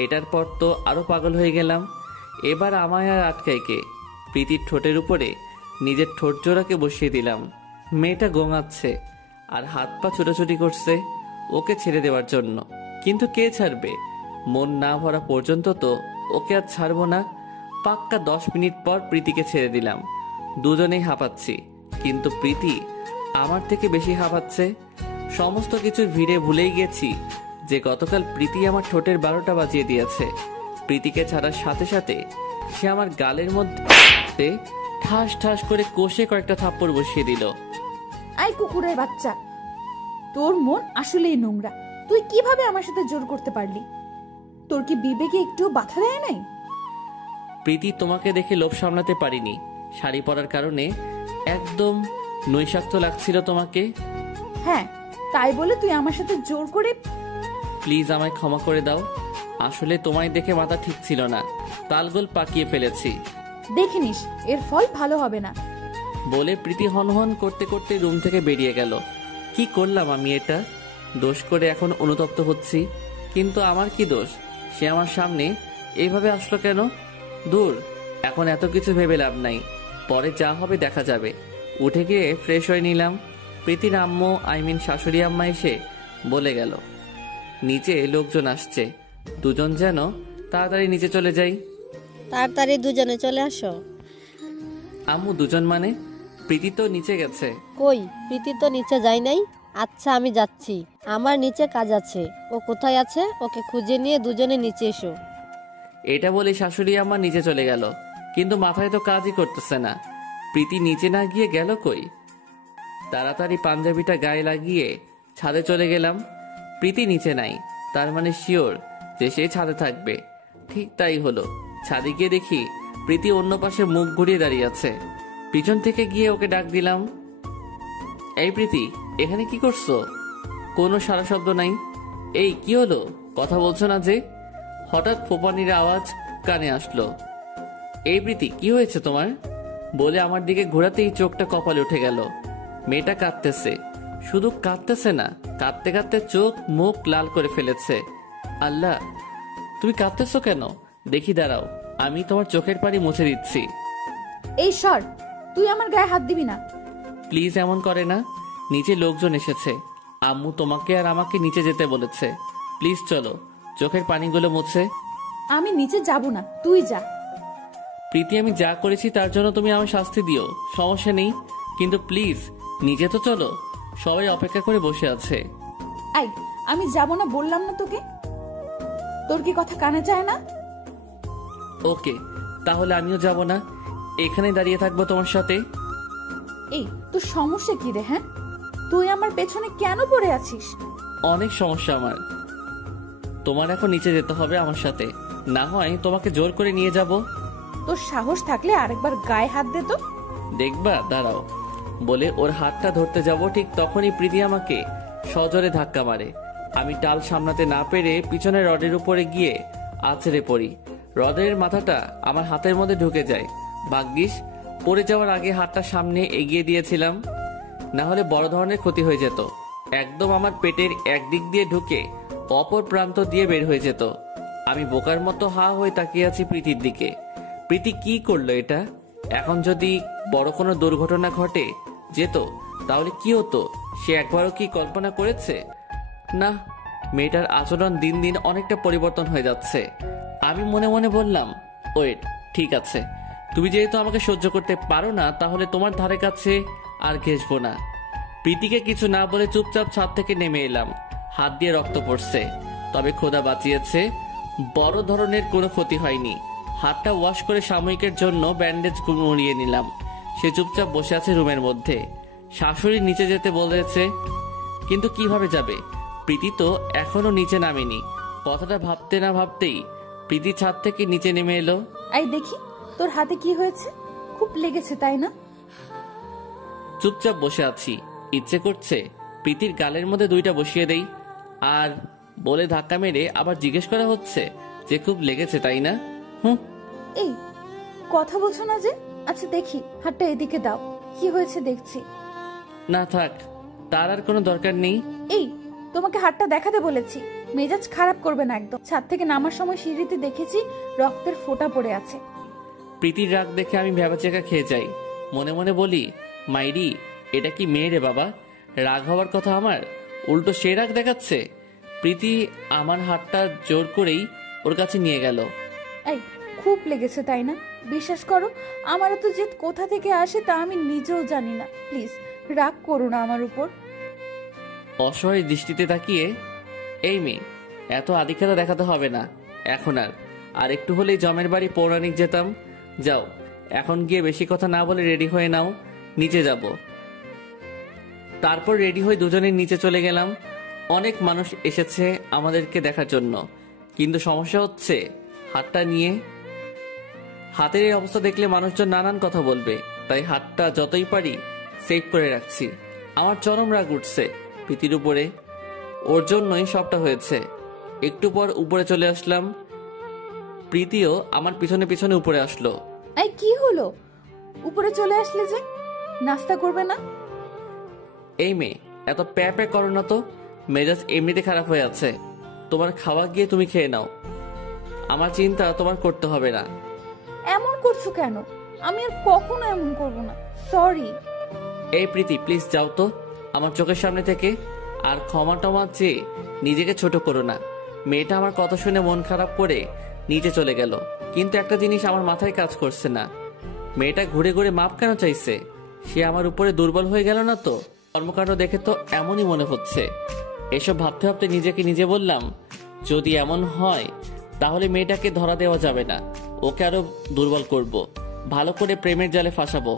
এটার পর তো আরো পাগল হয়ে গেলাম। এবার আমায় আর আটকায় কে? প্রীতির ঠোঁটের উপরে নিজের ঠোঁট জোড়াকে বসিয়ে দিলাম। মেয়েটা গোঙাচ্ছে আর হাত পা ছোটাছুটি করছে ওকে ছেড়ে দেওয়ার জন্য, কিন্তু কে ছাড়বে? মন না ভরা পর্যন্ত তো ওকে আর ছাড়বো না। পাক্কা 10 মিনিট পর প্রীতিকে ছেড়ে দিলাম। দুজনেই হাঁপাচ্ছি, কিন্তু প্রীতি আমার থেকে বেশি হাঁপাচ্ছে। সমস্ত কিছুর ভিড়ে ভুলেই গেছি যে গতকাল প্রীতি আমার ঠোঁটের 12টা বাজিয়ে দিয়েছে। প্রীতিকে ছাড়ার সাথে সাথে সে আমার গালের মধ্যে ঠাস ঠাস করে কষে কয়েকটা থাপ্পড় বসিয়ে দিল। আই কুকুরের বাচ্চা, তোর মন আসলেই নোংরা। তুই কিভাবে আমার সাথে জোর করতে পারলি? তোর কি বিবেকে একটু বাধা দেয় নাই? প্রীতি, তোমাকে দেখে লোভ সামলাতে পারিনি। শাড়ি পরার কারণে একদম নৈশাক্ত লাগছিল তোমাকে। হ্যাঁ, তাই বলে তুই আমার সাথে জোর করে? প্লিজ আমায় ক্ষমা করে দাও। আসলে তোমায় দেখে মাথা ঠিক ছিল না, তালগোল পাকিয়ে ফেলেছি। দেখে নিস, এর ফল ভালো হবে না। বলে প্রীতি হনহন করতে করতে রুম থেকে বেরিয়ে গেল। কি করলাম আমি এটা? দোষ করে এখন অনুতপ্ত হচ্ছি, কিন্তু আমার কি দোষ? সে আমার সামনে এইভাবে আসলো কেন? দূর, এখন এত কিছু ভেবে লাভ নাই। পরে যা হবে দেখা যাবে। উঠে গিয়ে ফ্রেশ হয়ে নিলাম। প্রীতির আম্মু, শাশুড়ি আম্মা এসে বলে গেল নিচে লোকজন আসছে। দুজন যেন তাড়াতাড়ি নিচে চলে যাই। তাড়াতাড়ি দুজনে চলে আসো। আম্মু, দুজন মানে? প্রীতি তো নিচে গেছে। কই, প্রীতি তো নিচে যায় নাই। আচ্ছা, আমি যাচ্ছি, আমার নিচে কাজ আছে। ও কোথায় আছে ওকে খুঁজে নিয়ে দুজনে নিচে এসো। এটা বলে শাশুড়ি আম্মা নিচে চলে গেল, কিন্তু মাথায় তো কাজই করতেছে না। প্রীতি নিচে না গিয়ে গেল কই? তাড়াতাড়ি পাঞ্জাবিটা গায়ে লাগিয়ে ছাদে চলে গেলাম। প্রীতি নিচে নাই, তার মানে শিওর যে সে ছাদে থাকবে। ঠিক তাই হলো। ছাদে গিয়ে দেখি প্রীতি অন্য পাশে মুখ ঘুরিয়ে দাঁড়িয়ে আছে। পিছন থেকে গিয়ে ওকে ডাক দিলাম, এই প্রীতি, এখানে কি করছো? কোনো সারা শব্দ নাই। এই কি হলো, কথা বলছো না যে? হঠাৎ ফোপানির আওয়াজ কানে আসলো। এই প্রীতি, কি হয়েছে তোমার? বলে আমার দিকে ঘোরাতেই চোখটা কপালে উঠে গেল। মেয়েটা কাঁদতেছে, শুধু কাঁদতেছে না, কাঁদতে কাঁদতে চোখ মুখ লাল করে ফেলেছে। আল্লাহ, তুমি কাঁদতেছো কেন? দেখি, দাঁড়াও, আমি তোমার চোখের পানি মুছে দিচ্ছি। এই সর, তুই আমার গায়ে হাত দিবি না। প্লিজ, এমন করে না। নিচে লোকজন এসেছে। আম্মু তোমাকে আর আমাকে নিচে যেতে বলেছে। প্লিজ চলো, চোখের পানিগুলো মুছে। আমি নিচে যাব না, তুই যা। প্রীতি, আমি যা করেছি তার জন্য তুমি আমার শাস্তি দিও, সমস্যা নেই, কিন্তু প্লিজ নিচে তো চলো। সবাই অপেক্ষা করে বসে আছে। আই, আমি যাব না বললাম না তোকে? তোর কি কথা কানে যায় না? ওকে, তাহলে আমিও যাব না, এখানে দাঁড়িয়ে থাকবো তোমার সাথে। এই, তোর সমস্যা কি রে? হ্যাঁ, তুই আমার পেছনে কেন পড়ে আছিস? অনেক সমস্যা আমার। তোমার এখন নিচে যেতে হবে আমার সাথে, না হয় তোমাকে জোর করে নিয়ে যাব। তোর সাহস থাকলে আরেকবার গায়ে হাত দে তো। দেখবা, দাঁড়াও। বলে ওর হাতটা ধরতে যাব, ঠিক তখনই প্রীতি আমাকে সজোরে ধাক্কা মারে। আমি টাল সামলাতে না পেরে পিছনে রডের উপরে গিয়ে আছড়ে পড়ি। রডের মাথাটা আমার হাতের মধ্যে ঢুকে যায়। ভাগ্যিস পড়ে যাওয়ার আগে হাতটা সামনে এগিয়ে দিয়েছিলাম, না হলে বড় ধরনের ক্ষতি হয়ে যেত। একদম আমার পেটের একদিক দিয়ে ঢুকে অপর প্রান্ত দিয়ে বের হয়ে যেত। আমি বোকার মতো হা হয়ে তাকিয়ে আছি প্রীতির দিকে। প্রীতি কি করলো এটা? এখন যদি বড় কোনো দুর্ঘটনা ঘটে যেত তাহলে কি হতো সে একবারও কি কল্পনা করেছে? না, মেয়েটার আচরণ দিন দিন অনেকটা পরিবর্তন হয়ে যাচ্ছে। আমি মনে মনে বললাম, ওয়েট, ঠিক আছে, তুমি যেহেতু আমাকে সহ্য করতে পারো না, তাহলে তোমার ধারে কাছে আর ঘেসবো না। প্রীতিকে কিছু না বলে চুপচাপ ছাদ থেকে নেমে এলাম। হাত দিয়ে রক্ত পড়ছে, তবে খোদা বাঁচিয়েছে, বড় ধরনের কোনো ক্ষতি হয়নি। হাতটা ওয়াশ করে সাময়িকের জন্য ব্যান্ডেজ মুড়িয়ে নিলাম। সে চুপচাপ বসে আছে রুমের মধ্যে। শাশুড়ি নিচে যেতে বলেছে, কিন্তু কিভাবে যাবে? প্রীতি তো এখনো নিচে নামেনি। কথাটা ভাবতে না ভাবতেই প্রীতি ছাদ থেকে নিচে নেমে এলো। এই দেখি তোর হাতে কি হয়েছে, খুব লেগেছে তাই না? চুপচাপ বসে আছি, ইচ্ছে করছে প্রীতির গালের মধ্যে 2টা বসিয়ে দেই। আর বলে ধাক্কা মেরে আবার জিজ্ঞেস করা হচ্ছে যে খুব লেগেছে তাই না? এই কথা বলছো না যে? আচ্ছা দেখি, হাতটা এদিকে দাও, কি হয়েছে দেখছি। না থাক, তার আর কোনো দরকার নেই। এই তোমাকে হাতটা দেখাতে বলেছি, মেজাজ খারাপ করবে না একদম। ছাদ থেকে নামার সময় সিঁড়িতে দেখেছি রক্তের ফোঁটা পড়ে আছে। প্রীতির রাগ দেখে আমি ভ্যাবাচেকা খেয়ে যাই। মনে মনে বলি, মাইরি এটা কি মেয়ে রে বাবা, রাগ হওয়ার কথা আমার, উল্টো সে রাগ দেখাচ্ছে। প্রীতি আমার হাতটা জোর করেই ওর কাছে নিয়ে গেল। এই খুব লেগেছে তাই না? বিশ্বাস করো, আমার তো জেদ কোথা থেকে আসে তা আমি নিজেও জানি না। প্লিজ রাগ করো না আমার উপর। অসহায় দৃষ্টিতে তাকিয়ে, এই মেয়ে এত আদিক্ষেতা দেখাতে হবে না এখন। আর একটু হলেই জমের বাড়ি পৌরাণিক যেতাম। যাও এখন গিয়ে বেশি কথা না বলে রেডি হয়ে নাও, নিচে যাব। তারপর রেডি হয়ে দুজনে নিচে চলে গেলাম। অনেক মানুষ এসেছে আমাদেরকে দেখার জন্য, কিন্তু সমস্যা হচ্ছে হাতটা নিয়ে। হাতের এই অবস্থা দেখলে মানুষজন নানান কথা বলবে, তাই হাতটা যতই পারি সেভ করে রাখছি। আমার চরম রাগ উঠছে প্রীতির উপরে, ওর জন্যই সবটা হয়েছে। একটু পর উপরে চলে আসলাম, প্রীতিও আমার পিছনে পিছনে উপরে আসলো। এই কি হলো, উপরে চলে আসলে যে? নাস্তা করবে না? এই মেয়ে এত প্যা প্যা করো না তো, মেজাজ এমনিতে খারাপ হয়ে আছে। তোমার খাওয়া গিয়ে তুমি খেয়ে নাও, আমার চিন্তা তোমার করতে হবে না। এমন করছো কেন? আমি আর কখনো এমন করব না, সরি। এই প্রীতি প্লিজ যাও তো আমার চোখের সামনে থেকে। আর ক্ষমা টমা চেয়ে নিজেকে ছোট করো না। মেয়েটা আমার কথা শুনে মন খারাপ করে নিচে চলে গেল, কিন্তু একটা জিনিস আমার মাথায় কাজ করছে না, মেয়েটা ঘুরে ঘুরে মাপ কেন চাইছে? সে আমার উপরে দুর্বল হয়ে গেল না তো? কর্মকাণ্ড দেখে তো এমনই মনে হচ্ছে। এসব ভাবতে ভাবতে নিজেকে নিজে বললাম, যদি এমন হয় তাহলে মেয়েটাকে ধরা দেওয়া যাবে না, ওকে আরো দুর্বল করব, ভালো করে প্রেমের জালে ফাঁসাবো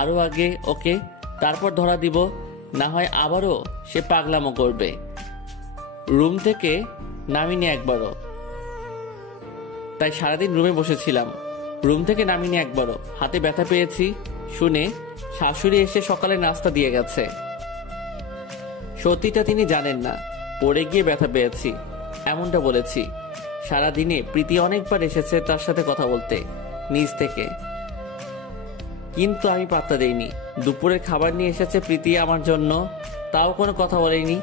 আরো আগে ওকে, তারপর ধরা দিব। না হয় আবারও সে পাগলামো করবে। রুম থেকে নামিনি একবারও, তাই সারাদিন রুমে বসেছিলাম। রুম থেকে নামিনি একবারও। হাতে ব্যথা পেয়েছি শুনে শাশুড়ি এসে সকালে নাস্তা দিয়ে গেছে। সত্যিটা তিনি জানেন না, পড়ে গিয়ে ব্যথা পেয়েছি এমনটা বলেছি। সারাদিনে প্রীতি অনেকবার এসেছে তার সাথে কথা বলতে নিজ থেকে, কিন্তু আমি পাত্তা দেইনি। দুপুরের খাবার নিয়ে এসেছে প্রীতি আমার জন্য, তাও কোনো কথা বলেনি।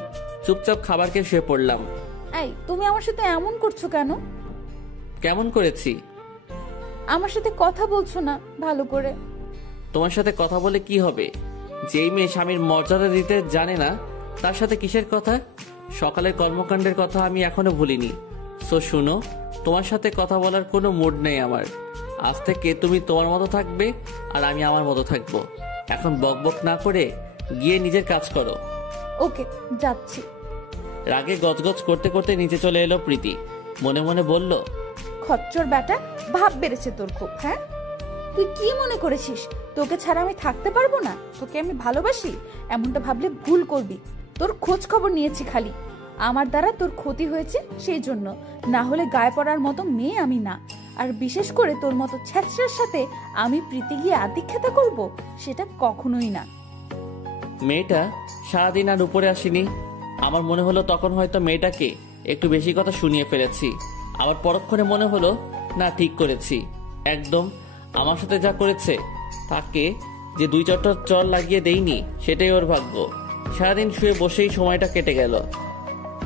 চুপচাপ খাবার খেয়ে শুয়ে পড়লাম। এই তুমি আমার সাথে এমন করছো কেন? কেমন করেছি? আমার সাথে কথা বলছো না ভালো করে। তোমার সাথে কথা বলে কি হবে? যেই মেয়ে স্বামীর মর্যাদা দিতে জানে না তার সাথে কিসের কথা? সকালের কর্মকাণ্ডের কথা আমি এখনো ভুলিনি। সো শুনো, তোমার সাথে কথা বলার কোনো মুড নেই আমার। আজ থেকে তুমি তোমার মতো থাকবে আর আমি আমার মতো থাকবো। এখন বকবক না করে গিয়ে নিজের কাজ করো। ওকে যাচ্ছি। রাগে গজগজ করতে করতে নিচে চলে এলো প্রীতি। মনে মনে বলল, খচ্চর বেটা, ভাব বেড়েছে তোর খুব। হ্যাঁ, তুই কি মনে করেছিস তোকে ছাড়া আমি থাকতে পারবো না? তোকে আমি ভালোবাসি এমনটা ভাবলে ভুল করবি। তোর খোঁজ খবর নিয়েছি খালি, আমার দ্বারা তোর ক্ষতি হয়েছে সেই জন্য, না হলে গায়ে পড়ার মতো মেয়ে আমি না। আর বিশেষ করে তোর মতো ছ্যাঁচড়ার সাথে আমি প্রীতি গিয়ে আদিক্ষেতা করব, সেটা কখনোই না। মেয়েটা সারাদিন আর উপরে আসেনি। আমার মনে হলো তখন হয়তো মেয়েটাকে একটু বেশি কথা শুনিয়ে ফেলেছি। আবার পরক্ষণে মনে হলো না, ঠিক করেছি একদম। আমার সাথে যা করেছে তাকে যে 2-4টা চর লাগিয়ে দেইনি সেটাই ওর ভাগ্য। সারাদিন শুয়ে বসেই সময়টা কেটে গেল।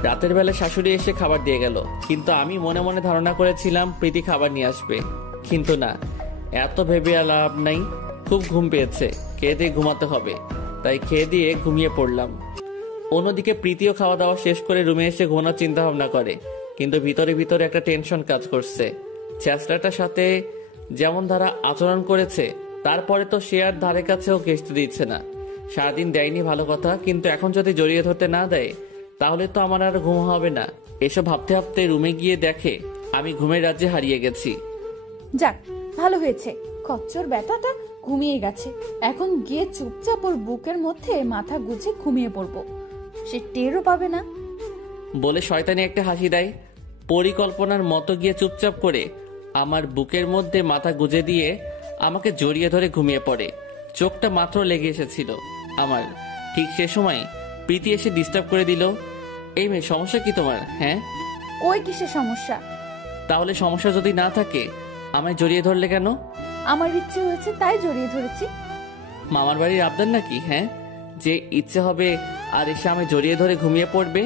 রাতের বেলা শাশুড়ি এসে খাবার দিয়ে গেল, কিন্তু আমি মনে মনে ধারণা করেছিলাম প্রীতি খাবার নিয়ে আসবে, কিন্তু না। এত ভেবে লাভ নাই, খুব ঘুম পেয়েছে, খেয়ে দিয়ে ঘুমাতে হবে, তাই খেয়ে দিয়ে ঘুমিয়ে পড়লাম। অন্যদিকে প্রীতিও খাওয়া দাওয়া শেষ করে রুমে এসে ঘুমানোর চিন্তা ভাবনা করে, কিন্তু ভিতরে ভিতরে একটা টেনশন কাজ করছে। চ্যাসলাটার সাথে যেমন ধারা আচরণ করেছে, তারপরে তো সে আর ধারে কাছেও ঘেঁষতে দিচ্ছে না। সারাদিন দেয়নি ভালো কথা, কিন্তু এখন যদি জড়িয়ে ধরতে না দেয় তাহলে তো আমার আর ঘুম হবে না। এসব ভাবতে ভাবতে রুমে গিয়ে দেখে আমি ঘুমের রাজ্যে হারিয়ে গেছি। যাক, ভালো হয়েছে, খচ্চর ব্যাটাটা ঘুমিয়ে গেছে। এখন গিয়ে চুপচাপ ওর বুকের মধ্যে মাথা গুজে ঘুমিয়ে পড়বো, সে টেরও পাবে না। বলে শয়তানি একটা হাসি দেয়। পরিকল্পনার মতো গিয়ে চুপচাপ করে আমার বুকের মধ্যে মাথা গুজে দিয়ে আমাকে জড়িয়ে ধরে ঘুমিয়ে পড়ে। চোখটা মাত্র লেগে এসেছিল আমার। ঠিক সে সময় প্রীতি এসে ডিস্টার্ব করে দিল। এই মেয়ে, সমস্যা কি তোমার? হ্যাঁ, কই কিসের সমস্যা? তাহলে সমস্যা যদি না থাকে আমায় জড়িয়ে ধরলে কেন? আমার ইচ্ছে হয়েছে তাই জড়িয়ে ধরেছি। মামার বাড়ির আবদার নাকি? হ্যাঁ, যে ইচ্ছে হবে আর এসে আমায় জড়িয়ে ধরে ঘুমিয়ে পড়বে।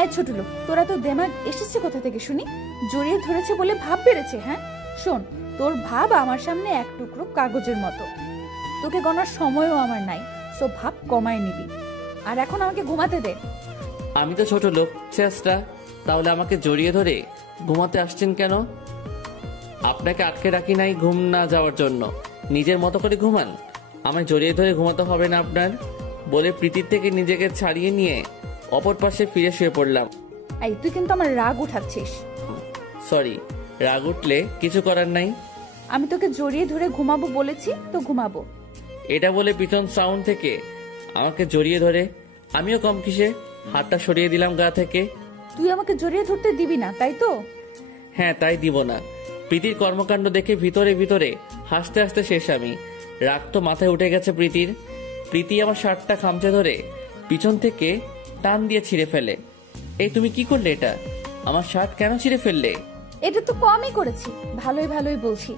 এই ছোট লোক, তোরা তো দেমাগ এসেছে কোথা থেকে শুনি? জড়িয়ে ধরেছে বলে ভাব বেড়েছে? হ্যাঁ শোন, তোর ভাব আমার সামনে এক টুকরো কাগজের মতো, তোকে গণার সময়ও আমার নাই, সো ভাব কমায় নিবি। আর এখন আমাকে ঘুমাতে দে। আমি তো ছোট লোক চেষ্টা, তাহলে আমাকে জড়িয়ে ধরে ঘুমাতে আসছেন কেন? আপনাকে আটকে রাখি নাই ঘুম না যাওয়ার জন্য, নিজের মতো করে ঘুমান, আমায় জড়িয়ে ধরে ঘুমাতে হবে না আপনার। বলে প্রীতির থেকে নিজেকে ছাড়িয়ে নিয়ে অপর পাশে ফিরে শুয়ে পড়লাম। এই তুই কিন্তু আমার রাগ উঠাচ্ছিস। সরি, রাগ উঠলে কিছু করার নাই। আমি তোকে জড়িয়ে ধরে ঘুমাবো বলেছি তো ঘুমাবো। এটা বলে পিছন সাউন্ড থেকে আমাকে জড়িয়ে ধরে আমিও কম কিসে হাতটা সরিয়ে দিলাম গা থেকে। তুই আমাকে জড়িয়ে ধরতে দিবি না, তাই তো? হ্যাঁ, তাই দিব না। প্রীতির কর্মকাণ্ড দেখে ভিতরে ভিতরে হাসতে হাসতে শেষ আমি। রাগ তো মাথায় উঠে গেছে প্রীতির। প্রীতি আমার শার্টটা খামচে ধরে পিছন থেকে টান দিয়ে ছিঁড়ে ফেলে। এই তুমি কি করলে? এটা আমার শার্ট কেন ছিঁড়ে ফেললে? এটা তো কমই করেছি, ভালোই ভালোই বলছি,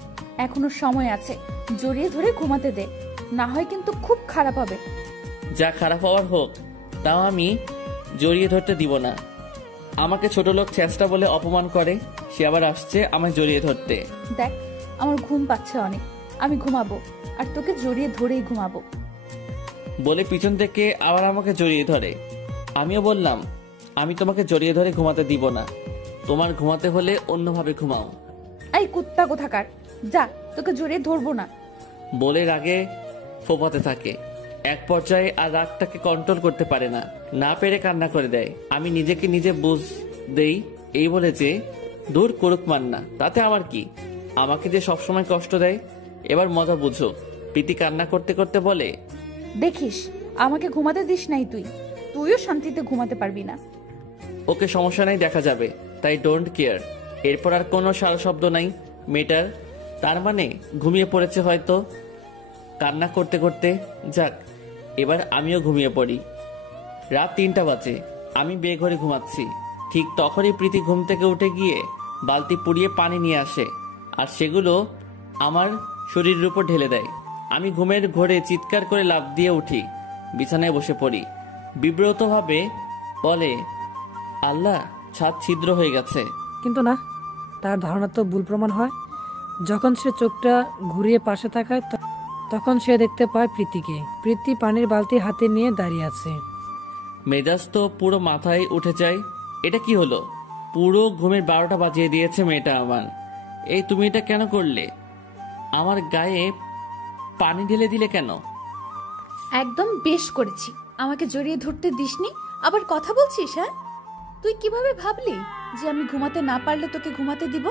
এখনো সময় আছে, জড়িয়ে ধরে ঘুমাতে দে, না হয় কিন্তু খুব খারাপ হবে। যা খারাপ হওয়ার হোক, তাও আমি জড়িয়ে ধরতে দিব না। আমাকে ছোট লোক চেষ্টা বলে অপমান করে, সে আবার আসছে আমায় জড়িয়ে ধরতে। দেখ, আমার ঘুম পাচ্ছে অনেক, আমি ঘুমাবো, আর তোকে জড়িয়ে ধরেই ঘুমাবো। বলে পিছন থেকে আবার আমাকে জড়িয়ে ধরে। আমিও বললাম, আমি তোমাকে জড়িয়ে ধরে ঘুমাতে দিব না, তোমার ঘুমাতে হলে অন্যভাবে ঘুমাও। এই কুত্তা কোথাকার, যা, তোকে জড়িয়ে ধরবো না। বলে রাগে ফোপাতে থাকে। এক পর্যায়ে আর রাগটাকে কন্ট্রোল করতে পারে না, না পেরে কান্না করে দেয়। আমি নিজেকে নিজে বুঝ দেই, এই বলে যে দূর করুক মান্না, তাতে আমার কি, আমাকে যে সবসময় কষ্ট দেয়, এবার মজা বুঝো। প্রীতি কান্না করতে করতে বলে, দেখিস আমাকে ঘুমাতে দিস নাই তুই, তুইও শান্তিতে ঘুমাতে পারবি না। ওকে, সমস্যা নাই, দেখা যাবে, তাই ডোন্ট কেয়ার। এরপর আর কোনো সারা শব্দ নাই মেয়েটার। তার মানে ঘুমিয়ে পড়েছে হয়তো কান্না করতে করতে। যাক, এবার আমিও ঘুমিয়ে পড়ি। রাত 3টা বাজে, আমি বেঘরে ঘুমাচ্ছি। ঠিক তখনই প্রীতি ঘুম থেকে উঠে গিয়ে বালতি পুড়িয়ে পানি নিয়ে আসে, আর সেগুলো আমার শরীরের উপর ঢেলে দেয়। আমি ঘুমের ঘোরে চিৎকার করে লাফ দিয়ে উঠি, বিছানায় বসে পড়ি। বিব্রতভাবে বলে, আল্লাহ, ছাদ ছিদ্র হয়ে গেছে। কিন্তু না, তার ধারণা তো ভুল প্রমাণ হয়। যখন সে চোখটা ঘুরিয়ে পাশে তাকায় তখন সে দেখতে পায় প্রীতিকে। প্রীতি পানির বালতি হাতে নিয়ে দাঁড়িয়ে আছে। মেজাজ তো পুরো মাথায় উঠে যায়। এটা কি হলো? পুরো ঘুমের 12টা বাজিয়ে দিয়েছে মেয়েটা আমার। এই তুমি এটা কেন করলে? আমার গায়ে পানি ঢেলে দিলে কেন? একদম বেশ করেছি, আমাকে জড়িয়ে ধরতে দিসনি, আবার কথা বলছিস? হ্যাঁ, তুই কিভাবে ভাবলি যে আমি ঘুমাতে না পারলে তোকে ঘুমাতে দিব?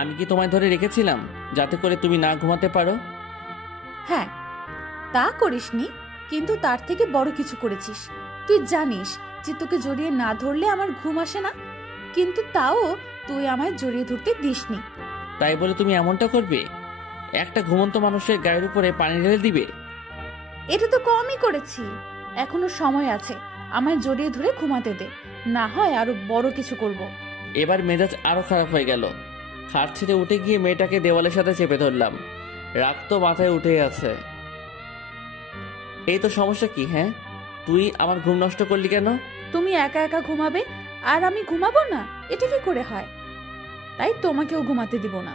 আমি কি তোমায় ধরে রেখেছিলাম যাতে করে তুমি না ঘুমাতে পারো? হ্যাঁ, তা করিসনি, কিন্তু তার থেকে বড় কিছু করেছিস। তুই জানিস যে তোকে জড়িয়ে না ধরলে আমার ঘুম আসে না, কিন্তু তাও তুই আমায় জড়িয়ে ধরতে দিসনি। তাই বলে তুমি এমনটা করবে? একটা ঘুমন্ত মানুষের গায়ের উপরে পানি ঢেলে দিবে? এটা তো কমই করেছি, এখনো সময় আছে, আমায় জড়িয়ে ধরে ঘুমাতে দে, না হয় আরো বড় কিছু করব। এবার মেজাজ আরো খারাপ হয়ে গেল। খাট ছেড়ে উঠে গিয়ে মেয়েটাকে দেওয়ালের সাথে চেপে ধরলাম। রাগ তো মাথায় উঠে আছে। এই তো সমস্যা কি? হ্যাঁ, তুই আমার ঘুম নষ্ট করলি কেন? তুমি একা একা ঘুমাবে আর আমি ঘুমাবো না, এটা কি করে হয়? তাই তোমাকেও ঘুমাতে দিব না।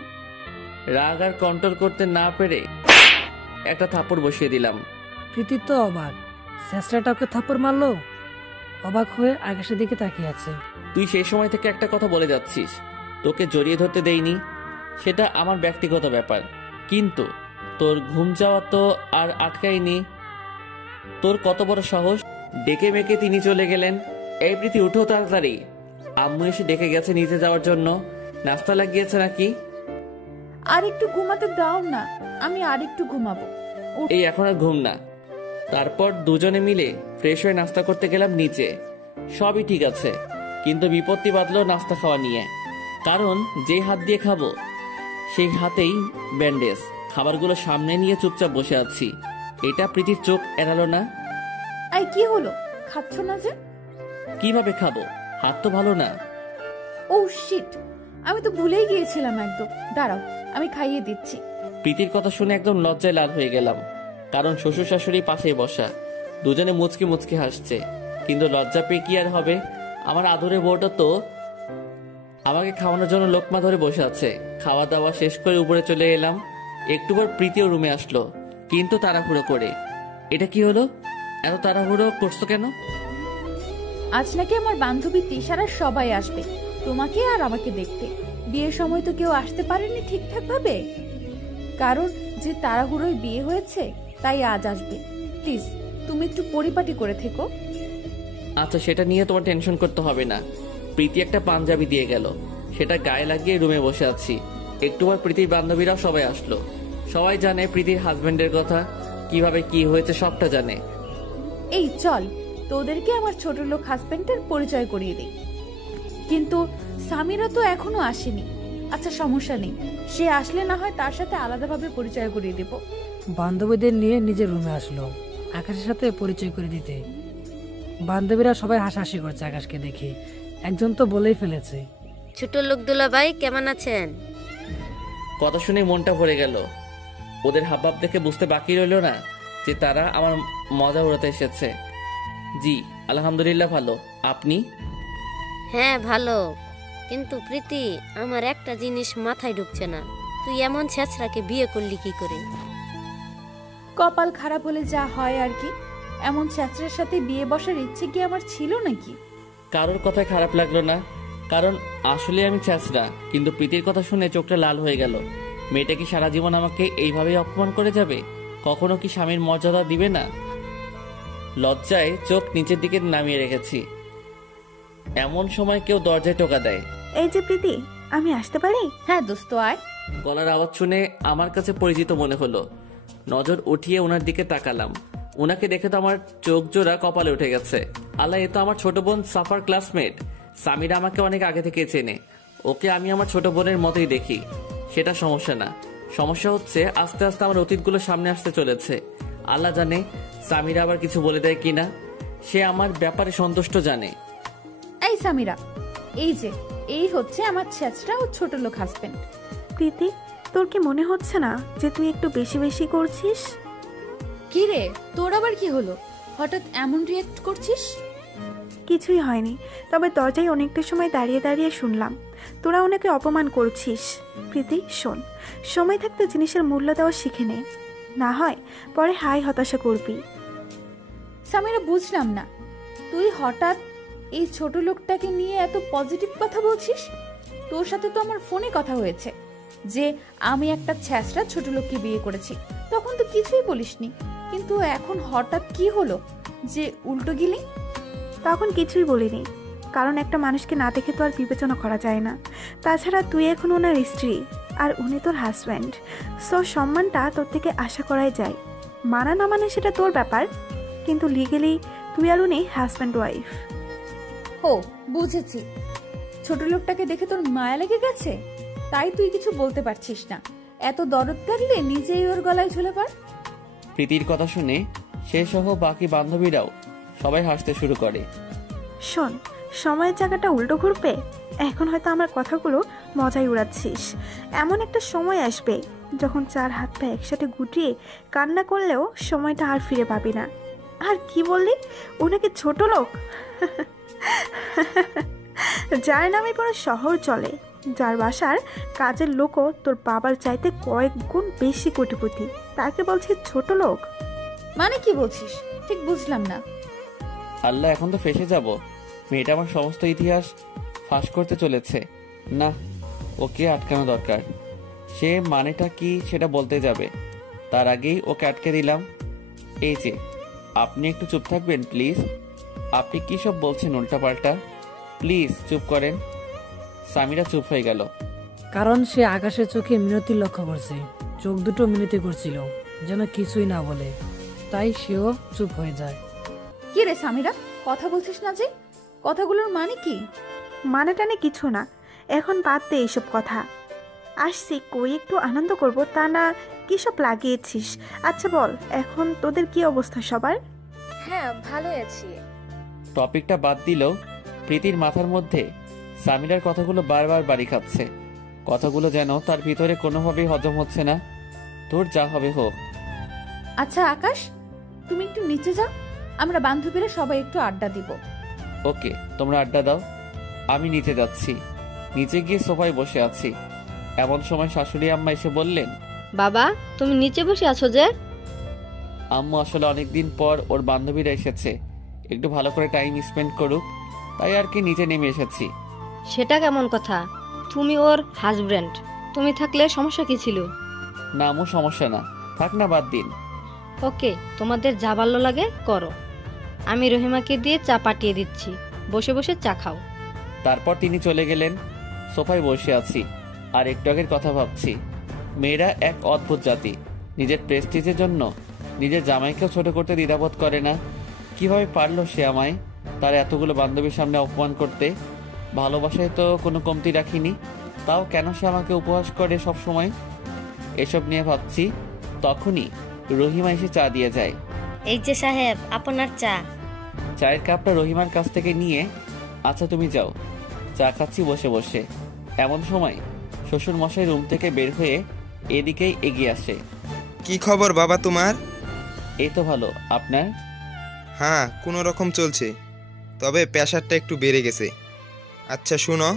রাগ আর কন্ট্রোল করতে না পেরে একটা থাপ্পড় বসিয়ে দিলাম। প্রীতি তো অবাক, শেষরাটা ওকে থাপ্পড় মারলো। অবাক হয়ে আকাশের দিকে তাকিয়ে আছে। তুই সেই সময় থেকে একটা কথা বলে যাচ্ছিস, তোকে জড়িয়ে ধরতে দেইনি, সেটা আমার ব্যক্তিগত ব্যাপার, কিন্তু তোর ঘুম যাওয়া তো আর আটকাইনি। তোর কত বড় সাহস! ডেকে মেকে তিনি চলে গেলেন। এই প্রীতি, উঠো তাড়াতাড়ি। আম্মু এসে ডেকে গেছে নিচে যাওয়ার জন্য। নাস্তা লাগিয়েছে নাকি? আর একটু ঘুমাতে দাও না, আমি আর একটু ঘুমাবো। এই এখন আর ঘুম না। তারপর দুজনে মিলে ফ্রেশ হয়ে নাস্তা করতে গেলাম নিচে। সবই ঠিক আছে, কিন্তু বিপত্তি বাঁধলো নাস্তা খাওয়া নিয়ে। কারণ যে হাত দিয়ে খাবো সেই হাতেই ব্যান্ডেজ। খাবারগুলো সামনে নিয়ে চুপচাপ বসে আছি। এটা প্রীতির চোখ এড়ালো না। এই কি হলো, খাচ্ছ না যে? কিভাবে খাবো? হাত তো ভালো না। ও শিট, আমি তো ভুলেই গিয়েছিলাম একদম। দাঁড়াও, আমি খাইয়ে দিচ্ছি। প্রীতির কথা শুনে একদম লজ্জায় লাল হয়ে গেলাম। কারণ শ্বশুর শাশুড়ি পাশেই বসা, দুজনে মুচকি মুচকি হাসছে। কিন্তু লজ্জা পেয়ে কি আর হবে? আমার আদরে বউটা তো আমাকে খাওয়ানোর জন্য লোকমা ধরে বসে আছে। খাওয়া দাওয়া শেষ করে উপরে চলে এলাম। একটু পর প্রীতিও রুমে আসলো, কিন্তু তাড়াহুড়ো করে। এটা কি হলো? এত তাড়াহুড়ো করছো কেন? আজ নাকি আমার বান্ধবী তিশারা সবাই আসবে তোমাকে আর আমাকে দেখতে। বিয়ের সময় তো কেউ আসতে পারেনি ঠিকঠাক ভাবে। কারণ যে তাড়াহুড়োয় বিয়ে হয়েছে তাই আজ আসবে। প্লিজ তুমি একটু পরিপাটি করে থেকো। আচ্ছা, সেটা নিয়ে তোমার টেনশন করতে হবে না। প্রীতি একটা পাঞ্জাবি দিয়ে গেল, সেটা গায়ে লাগিয়ে রুমে বসে আছি। একটু পর প্রীতির বান্ধবীরাও সবাই আসলো। সবাই জানে প্রীতির হাজবেন্ডের কথা, কিভাবে কি হয়েছে সবটা জানে। এই চল তোদেরকে আমার ছোট লোক হাজবেন্ডের পরিচয় করিয়ে দিই। কিন্তু সামিরা তো এখনো আসেনি। আচ্ছা সমস্যা নেই, সে আসলে না হয় তার সাথে আলাদাভাবে পরিচয় করিয়ে দেব। বান্ধবীদের নিয়ে নিজের রুমে আসলো আকাশের সাথে পরিচয় করে দিতে। বান্ধবীরা সবাই হাসাহাসি করছে আকাশকে দেখে। একজন তো বলেই ফেলেছে, ছোট লোক দুলাভাই কেমন আছেন? কথা শুনে মনটা ভরে গেল। ওদের হাবভাব দেখে বুঝতে বাকি রইল না যে তারা আমার মজা উড়াতে এসেছে। জি আলহামদুলিল্লাহ ভালো। আপনি? হ্যাঁ ভালো, কিন্তু প্রীতি আমার একটা জিনিস মাথায় ঢুকছে না, তুই এমন ছেঁচড়াকে বিয়ে করলি কি করে? কপাল খারাপ হলে যা হয় আর কি। এমন ছেঁচড়ার সাথে বিয়ে বসার ইচ্ছে কি আমার ছিল নাকি? কারোর কথায় খারাপ লাগলো না, কারণ আসলে আমি ছেঁচড়া। কিন্তু প্রীতির কথা শুনে চোখটা লাল হয়ে গেল। মেয়েটা কি সারা জীবন আমাকে এইভাবেই অপমান করে যাবে? কখনো কি স্বামীর মর্যাদা দিবে না? লজ্জায় চোখ নিচের দিকে নামিয়ে রেখেছি। এমন সময় কেউ দরজায় টোকা দেয়। এই যে প্রীতি, আমি আসতে পারি? হ্যাঁ দোস্ত আয়। গলার আওয়াজ শুনে আমার কাছে পরিচিত মনে হলো। নজর উঠিয়ে ওনার দিকে তাকালাম। ওনাকে দেখে তো আমার চোখ জোড়া কপালে উঠে গেছে। আল্লাহ, এ তো আমার ছোট বোন সাফার ক্লাসমেট। সামিরা আমাকে অনেক আগে থেকে চেনে। ওকে আমি আমার ছোট বোনের মতোই দেখি, সেটা সমস্যা না। সমস্যা হচ্ছে আস্তে আস্তে আমার অতীতগুলো সামনে আসতে চলেছে। আল্লাহ জানে সামিরা আবার কিছু বলে দেয় কিনা। সে আমার ব্যাপারে সন্তুষ্ট জানে। এই সামিরা, এই হচ্ছে আমার ছেঁচড়া ও ছোট লোক হাজবেন্ড। প্রীতি, তোর কি মনে হচ্ছে না যে তুই একটু বেশি বেশি করছিস? কি রে, তোর আবার কি হলো? হঠাৎ এমন রিয়েক্ট করছিস? কিছুই হয়নি, তবে দরজায় অনেকটা সময় দাঁড়িয়ে দাঁড়িয়ে শুনলাম তোরা ওনাকে অপমান করছিস। প্রীতি শোন, সময় থাকতে জিনিসের মূল্য দেওয়া শিখে নে, না হয় পরে হাই হতাশা করবি। সামিরা বুঝলাম না, তুই হঠাৎ এই ছোট লোকটাকে নিয়ে এত পজিটিভ কথা বলছিস। তোর সাথে তো আমার ফোনে কথা হয়েছে যে আমি একটা ছেঁচড়া ছোট লোককে বিয়ে করেছি, তখন তো কিছুই বলিসনি। কিন্তু এখন হঠাৎ কি হলো যে উল্টো গিলি? তখন কিছুই বলিনি, কারণ একটা মানুষকে না দেখে তো আর বিবেচনা করা যায় না। তাছাড়া তুই এখন ওনার স্ত্রী আর উনি তোর হাজব্যান্ড, সো সম্মানটা তোর থেকে আশা করাই যায়। মানা না মানে সেটা তোর ব্যাপার, কিন্তু লিগেলি তুই আর উনি হাজব্যান্ড ওয়াইফ। ও বুঝেছি, ছোট লোকটাকে দেখে তোর মায়া লেগে গেছে, তাই তুই কিছু বলতে পারছিস না। এত দরদ লাগলে নিজেই ওর গলায় ঝুলে পড়। প্রীতির কথা শুনে সে সহ বাকি বান্ধবীরাও সবাই হাসতে শুরু করে। শোন, সময়ের জায়গাটা উল্টো ঘুরবে। এখন হয়তো আমার কথাগুলো মজাই উড়াচ্ছিস, এমন একটা সময় আসবে যখন চার হাত পা একসাথে গুটিয়ে কান্না করলেও সময়টা আর ফিরে পাবি না। আর কি বললি, ওনাকে ছোট লোক? যার নামে পুরো শহর চলে, যার বাসার কাজের লোকও তোর বাবার চাইতে কয়েক গুণ বেশি কোটিপতি, তাকে বলছিস ছোট লোক? মানে কি বলছিস ঠিক বুঝলাম না। আল্লাহ, এখন তো ফেঁসে যাব। মেয়েটা আমার সমস্ত ইতিহাস ফাঁস করতে চলেছে। না, ওকে আটকানো দরকার। সে মানেটা কি সেটা বলতে যাবে, তার আগেই ওকে আটকে দিলাম। এই যে আপনি একটু চুপ থাকবেন প্লিজ? আপনি কি সব বলছেন উল্টাপাল্টা? প্লিজ চুপ করেন। সামিরা চুপ হয়ে গেল। কারণ সে আকাশের চোখে মিনতি লক্ষ্য করছে, চোখ দুটো মিনতি করছিল যেন কিছুই না বলে, তাই সেও চুপ হয়ে যায়। কি রে সামিরা, কথা বলছিস না যে? কথাগুলোর মানে কি? মানে টানে কিছু না, এখন বাদ দে এইসব কথা। আসছি কই একটু আনন্দ করব, তা না কি সব লাগিয়েছিস। আচ্ছা বল, এখন তোদের কি অবস্থা সবার? হ্যাঁ ভালোই আছি। টপিকটা বাদ দিলেও প্রীতির মাথার মধ্যে সামিরার কথাগুলো বারবার বাড়ি খাচ্ছে। কথাগুলো যেন তার ভিতরে কোনোভাবেই হজম হচ্ছে না। তোর যা হবে হোক। আচ্ছা আকাশ, তুমি একটু নিচে যাও, আমরা বান্ধবীরা সবাই একটু আড্ডা দিব। ওকে, তোমরা আড্ডা দাও, আমি নিচে যাচ্ছি। নিচে গিয়ে সোফায় বসে আছি, এমন সময় শাশুড়ি আম্মা এসে বললেন, বাবা তুমি নিচে বসে আছো যে? আম্মু আসলে অনেকদিন পর ওর বান্ধবীরা এসেছে, একটু ভালো করে টাইম স্পেন্ড করুক, তাই আর কি নিচে নেমে এসেছি। সেটা কেমন কথা? তুমি ওর হাজব্যান্ড, তুমি থাকলে সমস্যা কি ছিল? না আম্মু, সমস্যা না, থাক না, বাদ দিন। ওকে, তোমাদের যা ভালো লাগে করো। আমি রহিমাকে দিয়ে চা পাঠিয়ে দিচ্ছি, বসে বসে চা খাও। তারপর তিনি চলে গেলেন। সোফায় বসে আছি আর একটু আগের কথা ভাবছি। মেয়েরা এক অদ্ভুত জাতি, নিজের প্রেস্টিজের জন্য নিজের জামাইকেও ছোট করতে দ্বিধাবোধ করে না। কিভাবে পারলো সে আমায় তার এতগুলো বান্ধবীর সামনে অপমান করতে? ভালোবাসায় তো কোনো কমতি রাখিনি, তাও কেন সে আমাকে উপহাস করে সব সময়? এসব নিয়ে ভাবছি, তখনই রহিমা এসে চা দিয়ে যায়। এই যে সাহেব, আপনার চা। চায়ের কাপটা রহিমার কাছ থেকে নিয়ে, আচ্ছা তুমি যাও। চা খাচ্ছি বসে বসে, এমন সময় শ্বশুর মশাই রুম থেকে বের হয়ে এদিকেই এগিয়ে আসে। কি খবর বাবা তোমার? এই তো ভালো, আপনার? হ্যাঁ, কোনো রকম চলছে, তবে প্রেশারটা একটু বেড়ে গেছে। আচ্ছা শুনো,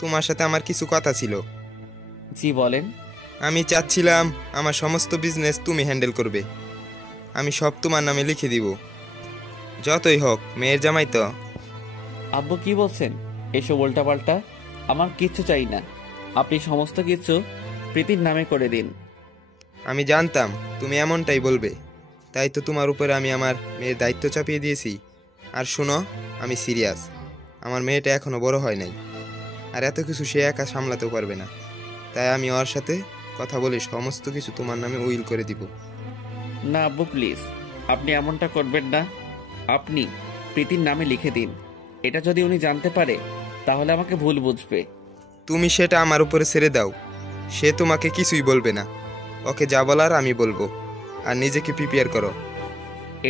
তোমার সাথে আমার কিছু কথা ছিল। জি বলেন। আমি চাচ্ছিলাম আমার সমস্ত বিজনেস তুমি হ্যান্ডেল করবে, আমি সব তোমার নামে লিখে দিব। যতই হোক মেয়ের জামাই তো। আব্বু কি বলছেন এসব উল্টাপাল্টা? আমার কিচ্ছু চাই না, আপনি সমস্ত কিছু প্রীতির নামে করে দিন। আমি জানতাম তুমি এমনটাই বলবে, তাই তো তোমার উপরে আমি আমার মেয়ের দায়িত্ব চাপিয়ে দিয়েছি। আর শুনো, আমি সিরিয়াস, আমার মেয়েটা এখনো বড় হয় নাই, আর এত কিছু সে একা সামলাতেও পারবে না। তাই আমি ওর সাথে কথা বলে সমস্ত কিছু তোমার নামে উইল করে দিব। না আব্বু প্লিজ, আপনি এমনটা করবেন না। আপনি প্রীতির নামে লিখে দিন, এটা যদি উনি জানতে পারে তাহলে আমাকে ভুল বুঝবে। তুমি সেটা আমার উপরে ছেড়ে দাও, সে তোমাকে কিছুই বলবে না। ওকে যা বলার আমি বলবো, আর নিজেকে প্রিপেয়ার করো।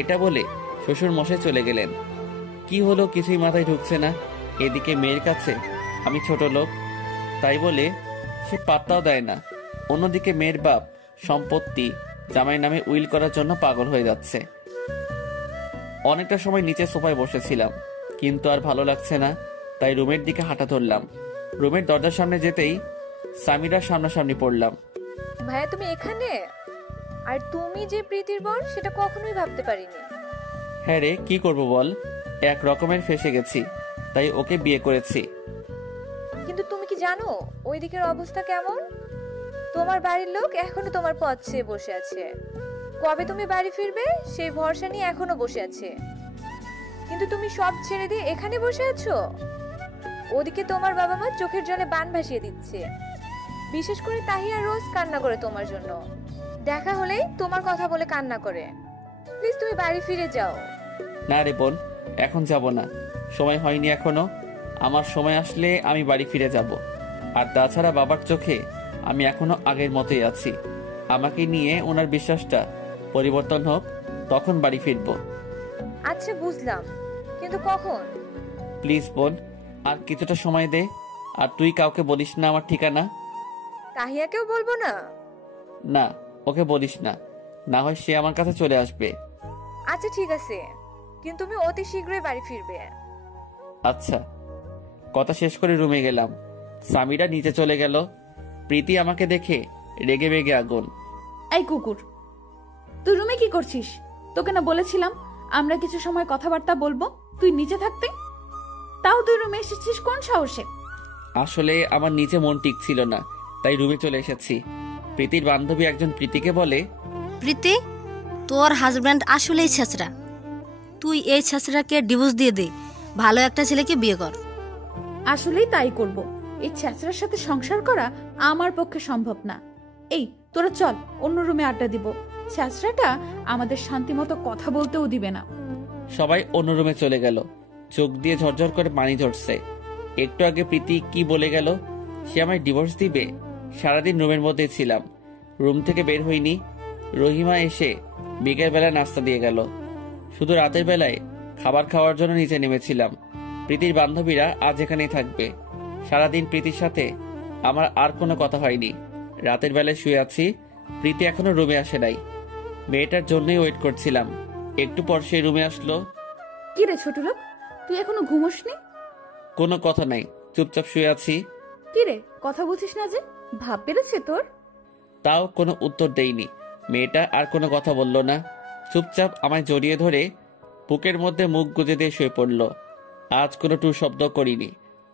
এটা বলে শ্বশুর মশাই চলে গেলেন। কি হলো কিছুই মাথায় ঢুকছে না। এদিকে মেয়ের কাছে আমি ছোট লোক, তাই বলে সে পাত্তাও দেয় না। অন্যদিকে মেয়ের বাপ সম্পত্তি জামাই নামে উইল করার জন্য পাগল হয়ে যাচ্ছে। অনেকটা সময় নিচে সোফায় বসেছিলাম, কিন্তু আর ভালো লাগছে না, তাই রুমের দিকে হাঁটা ধরলাম। রুমের দরজার সামনে যেতেই সামিরার সামনাসামনি পড়লাম। ভাইয়া তুমি এখানে? আর তুমি যে প্রীতির বর, সেটা কখনোই ভাবতে পারিনি। হ্যাঁ রে, কি করব বল, এক রকমের ফেসে গেছি, তাই ওকে বিয়ে করেছি। কিন্তু তুমি কি জানো ওই দিকের অবস্থা কেমন? তোমার বাড়ির লোক এখনো তোমার পথ চেয়ে বসে আছে। কবে তুমি বাড়ি ফিরবে সেই ভরসা নিয়ে এখনো বসে আছে। কিন্তু তুমি সব ছেড়ে দিয়ে এখানে বসে আছো। ওদিকে তোমার বাবা মা চোখের জলে বান ভাসিয়ে দিচ্ছে। বিশেষ করে তাহিয়া রোজ কান্না করে তোমার জন্য, দেখা হলেই তোমার কথা বলে কান্না করে। প্লিজ তুমি বাড়ি ফিরে যাও। না রে বোন, এখন যাব না, সময় হয়নি এখনো। আমার সময় আসলে আমি বাড়ি ফিরে যাব। আর তাছাড়া বাবার চোখে আমি এখনো আগের মতোই আছি। আমাকে নিয়ে ওনার বিশ্বাসটা পরিবর্তন হোক, তখন বাড়ি ফিরব। আচ্ছা বুঝলাম, কিন্তু কখন? প্লিজ বোন, আর কিছুটা সময় দে। আর তুই কাউকে বলিস না আমার ঠিকানা। তাহিয়াকেও বলবো না? না, ওকে বলিস না, না হয় সে আমার কাছে চলে আসবে। আচ্ছা ঠিক আছে, কিন্তু তুমি অতি শীঘ্রই বাড়ি ফিরবে। আচ্ছা। কথা শেষ করে রুমে গেলাম। সামিরা নিচে চলে গেল। প্রীতি আমাকে দেখে রেগে বেগে আগুন। এই কুকুর, তুই রুমে কি করছিস? তোকে না বলেছিলাম আমরা কিছু সময় কথাবার্তা বলবো, তুই নিচে থাকতে? তাও তুই রুমে এসেছিস কোন সাহসে? আসলে আমার নিচে মন টিকছিল না, তাই রুমে চলে এসেছি। প্রীতির বান্ধবী একজন প্রীতিকে বলে, প্রীতি, তোর হাজব্যান্ড আসলেই ছেঁচড়া। তুই এই ছেঁচড়াকে ডিভোর্স দিয়ে দে, ভালো একটা ছেলেকে বিয়ে কর। আসলেই তাই করব। এই ছেঁচড়ার সাথে সংসার করা আমার পক্ষে সম্ভব না। এই তোরা চল, অন্য রুমে আড্ডা দিব। ছেঁচড়াটা আমাদের শান্তিমতো কথা বলতেও দিবে না। সবাই অন্য রুমে চলে গেল। চোখ দিয়ে ঝরঝর করে পানি ঝরছে। একটু আগে প্রীতি কি বলে গেল, সে আমায় ডিভোর্স দিবে। সারাদিন রুমের মধ্যে ছিলাম, রুম থেকে বের হইনি। রহিমা এসে বিকেল বেলা নাস্তা দিয়ে গেল। শুধু রাতের বেলায় খাবার খাওয়ার জন্য নিচে নেমেছিলাম। প্রীতির বান্ধবীরা আজ এখানেই থাকবে। সারাদিন প্রীতির সাথে আমার আর কোনো কথা হয়নি। রাতের বেলায় শুয়ে আছি, প্রীতি এখনো রুমে আসে নাই। মেয়েটার জন্যই ওয়েট করছিলাম। একটু পর সে রুমে আসলো। কি রে ছোট লোক, তুই এখনো ঘুমোসনি? কোনো কথা নাই, চুপচাপ শুয়ে আছি। কি রে, কথা বলছিস না যে? ভাব বেড়েছে তোর? তাও কোনো উত্তর দেইনি। মেয়েটা আর কোনো কথা বলল না, চুপচাপ আমায় জড়িয়ে ধরে বুকের মধ্যে মুখ গুজে দিয়ে শুয়ে পড়ল। আজ কোনো টু শব্দ করিনি।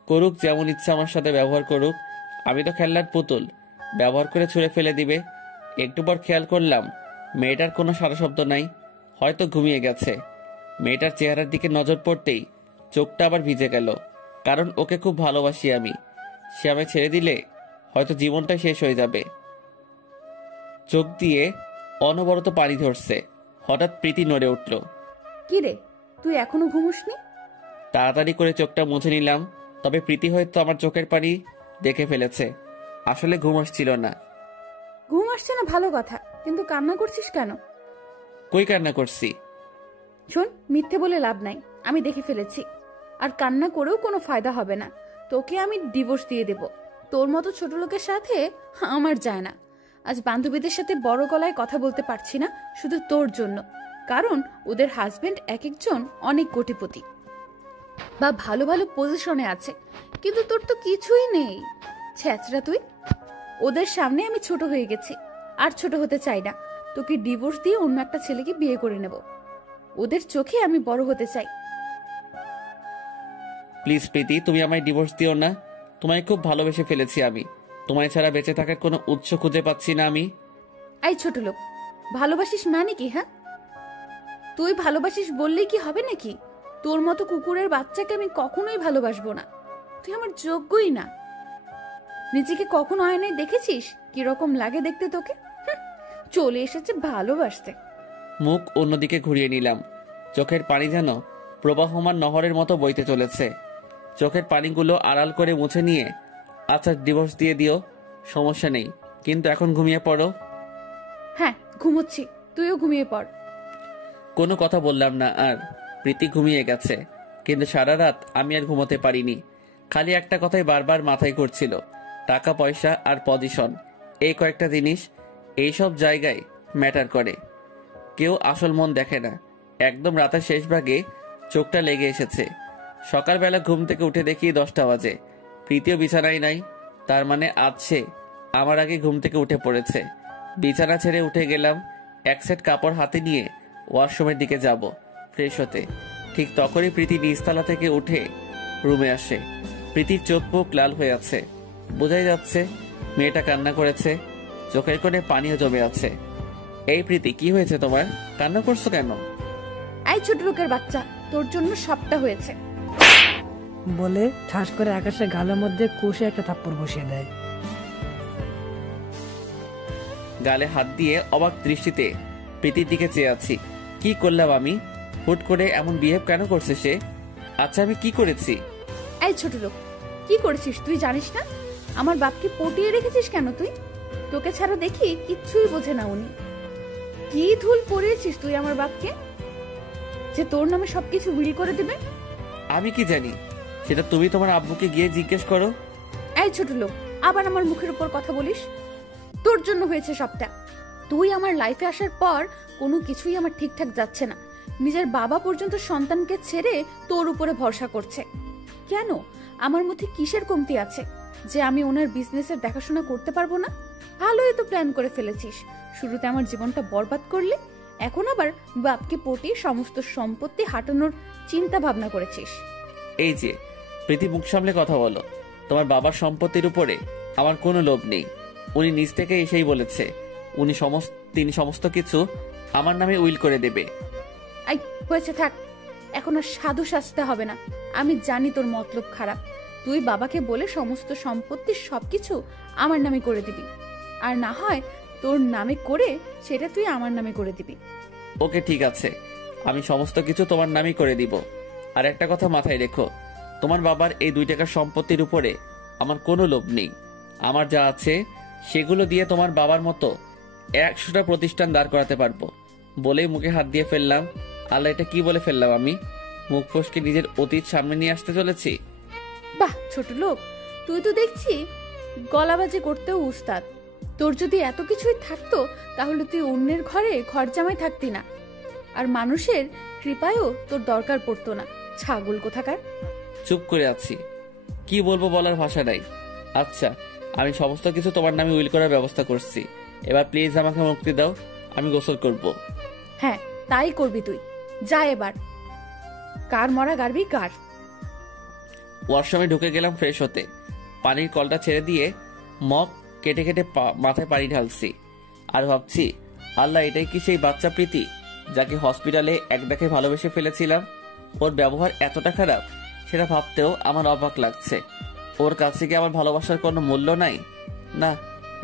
করুক যেমন ইচ্ছা আমার সাথে ব্যবহার করুক, আমি তো খেলনার পুতুল, ব্যবহার করে ছুঁড়ে ফেলে দিবে। একটু পর খেয়াল করলাম মেয়েটার কোনো সারা শব্দ নাই, হয়তো ঘুমিয়ে গেছে। মেয়েটার চেহারার দিকে নজর পড়তেই চোখটা আবার ভিজে গেল, কারণ ওকে খুব ভালোবাসি আমি। সে আমায় ছেড়ে দিলে হয়তো জীবনটা শেষ হয়ে যাবে। চোখ দিয়ে অনবরত পানি ধরছে। হঠাৎ প্রীতি নড়ে উঠল। কি রে, তুই এখনো ঘুমোসনি? তাড়াতাড়ি করে চোখটা মুছে নিলাম, তবে প্রীতি হয়তো আমার চোখের পানি দেখে ফেলেছে। আসলে ঘুম আসছিল না। ঘুম আসছে না ভালো কথা, কিন্তু কান্না করছিস কেন? কই কান্না করছি? শোন, মিথ্যে বলে লাভ নাই, আমি দেখে ফেলেছি। আর কান্না করেও কোনো ফায়দা হবে না। তোকে আমি ডিভোর্স দিয়ে দেব। তোর মতো ছোট লোকের সাথে আমার যায় না। আজ বান্ধবীদের সাথে বড় গলায় কথা বলতে পারছি না, শুধু তোর জন্য। কারণ ওদের হাজবেন্ড এক একজন অনেক কোটিপতি বা ভালো ভালো পজিশনে আছে, কিন্তু তোর তো কিছুই নেই। ছ্যাচরা তুই। ওদের সামনে আমি ছোট হয়ে গেছি, আর ছোট হতে চাই না। তোকে ডিভোর্স দিয়ে অন্য একটা ছেলেকে বিয়ে করে নেব। ওদের চোখে আমি বড় হতে চাই। প্লিজ প্রীতি, তুমি আমায় ডিভোর্স দিও না। তোমায় খুব ভালোবেসে ফেলেছি আমি। তোমায় ছাড়া বেঁচে থাকার কোনো উৎস খুঁজে পাচ্ছি না আমি। এই ছোট লোক, ভালোবাসিস মানে কি? হ্যাঁ, তুই ভালোবাসিস বললেই কি হবে নাকি? তোর মতো কুকুরের বাচ্চাকে আমি কখনোই ভালোবাসবো না। তুই আমার যোগ্যই না। নিজেকে কখনো আয়নায় দেখেছিস কিরকম লাগে দেখতে তোকে? চলে এসেছে ভালোবাসতে। মুখ অন্যদিকে ঘুরিয়ে নিলাম। চোখের পানি যেন প্রবাহমান নহরের মতো বইতে চলেছে। চোখের পানিগুলো আড়াল করে মুছে নিয়ে, আচ্ছা ডিভোর্স দিয়ে দিও, সমস্যা নেই, কিন্তু এখন ঘুমিয়ে পড়ো। হ্যাঁ, ঘুমোচ্ছি, তুইও ঘুমিয়ে পড়। কোনো কথা বললাম না আর। প্রীতি ঘুমিয়ে গেছে, কিন্তু সারা রাত আমি আর ঘুমোতে পারিনি। খালি একটা কথাই বারবার মাথায় ঘুরছিল, টাকা পয়সা আর পজিশন। এই কয়েকটা জিনিস এইসব জায়গায় ম্যাটার করে। কেউ আসল মন দেখে না। একদম রাতের শেষ ভাগে চোখটা লেগে এসেছে। সকালবেলা ঘুম থেকে উঠে দেখি 10টা বাজে। প্রীতিও বিছানায় নাই, তার মানে আজ সে আমার আগে ঘুম থেকে উঠে পড়েছে। বিছানা ছেড়ে উঠে গেলাম। এক সেট কাপড় হাতে নিয়ে ওয়াশরুমের দিকে যাব ফ্রেশ হতে। ঠিক তখনই প্রীতি নিচতলা থেকে উঠে রুমে আসে। প্রীতির চোখ মুখ লাল হয়ে আছে, বোঝাই যাচ্ছে মেয়েটা কান্না করেছে। চোখের কোণে পানিও জমে আছে। এই প্রীতি, কি হয়েছে তোমার? কান্না করছো কেন? এই ছোট লোকের বাচ্চা, তোর জন্য সবটা হয়েছে বলে ঠাস করে আকাশের গালের মধ্যে কষে একটা থাপ্পড় বসিয়ে দেয়। গালে হাত দিয়ে অবাক দৃষ্টিতে প্রীতির দিকে চেয়ে আছি। কি করলাম আমি? হুট করে এমন বিহেভ কেন করছে সে? আচ্ছা আমি কি করেছি? এই ছোট লোক, কি করেছিস তুই জানিস না? আমার বাপকে পটিয়ে রেখেছিস কেন তুই? তোকে ছাড়া দেখি কিচ্ছুই বোঝে না উনি। কি ধুল পড়িয়েছিস তুই আমার বাপকে, যে তোর নামে সবকিছু উইল করে দেবে? আমি কি জানি? সেটা তুমি তোমার আব্বুকে গিয়ে জিজ্ঞেস করো। এই ছোট লোক, আবার আমার মুখের উপর কথা বলিস। তোর জন্য হয়েছে সবটা। তুই আমার লাইফে আসার পর কোনো কিছুই আমার ঠিকঠাক যাচ্ছে না। নিজের বাবা পর্যন্ত সন্তানকে ছেড়ে তোর উপরে ভরসা করছে। কেন? আমার মধ্যে কিসের কমতি আছে যে আমি ওনার বিজনেসের দেখাশোনা করতে পারবো না? ভালোই তো প্ল্যান করে ফেলেছিস। শুরুতে আমার জীবনটা বরবাদ করলে, এখন আবার বাপকে পটিয়ে সমস্ত সম্পত্তি হাঁটানোর চিন্তা ভাবনা করেছিস। এই যে প্রীতি, মুখ সামলে কথা বলো। তোমার বাবার সম্পত্তির উপরে আমার কোনো লোভ নেই। উনি নিজ থেকে এসেই বলেছে তিনি সমস্ত কিছু আমার নামে উইল করে দেবে। এই হয়েছে, থাক। এখন আর সাধু সাজতে হবে না। আমি জানি তোর মতলব খারাপ। তুই বাবাকে বলে সমস্ত সম্পত্তির সবকিছু আমার নামে করে দিবি, আর না হয় তোর নামে করে সেটা তুই আমার নামে করে দিবি। ওকে ঠিক আছে, আমি সমস্ত কিছু তোমার নামই করে দিব। আর একটা কথা মাথায় রেখো, তোমার বাবার এই 2 টাকার সম্পত্তির উপরে আমার কোনো লোভ নেই। আমার যা আছে সেগুলো দিয়ে তোমার বাবার মতো 100টা প্রতিষ্ঠান দাঁড় করাতে পারবো। বলেই মুখে হাত দিয়ে ফেললাম। আল্লাহ, এটা কি বলে ফেললাম আমি? মুখ ফসকে নিজের অতীত সামনে নিয়ে আসতে চলেছি। বাহ ছোট লোক, তুই তো দেখছি গলাবাজি করতেও উস্তাদ। তোর যদি এত কিছুই থাকতো তাহলে তুই অন্যের ঘরে ঘর জামাই থাকতি না, আর মানুষের কৃপায়ও তোর দরকার পড়তো না। ছাগল কোথাকার। চুপ করে আছি, কি বলবো বলার ভাষা নাই। আচ্ছা, আমি সমস্ত কিছু তোমার নামে উইল করার ব্যবস্থা করছি। এবার প্লিজ আমাকে মুক্তি দাও, আমি গোসল করব। হ্যাঁ তাই করবি তুই, যা এবার। কার মরা গারবি কার। ওয়াশরুমে ঢুকে গেলাম ফ্রেশ হতে। পানির কলটা ছেড়ে দিয়ে মগ কেটে কেটে মাথায় পানি ঢালছি। আর ভাবছি, আল্লাহ, এটাই কি সেই বাচ্চা প্রীতি যাকে হসপিটালে এক দেখে ভালোবেসে ফেলেছিলাম? ওর ব্যবহার এতটা খারাপ, সেটা ভাবতেও আমার অবাক লাগছে। ওর কাছে কি আমার ভালোবাসার কোনো মূল্য নাই? না,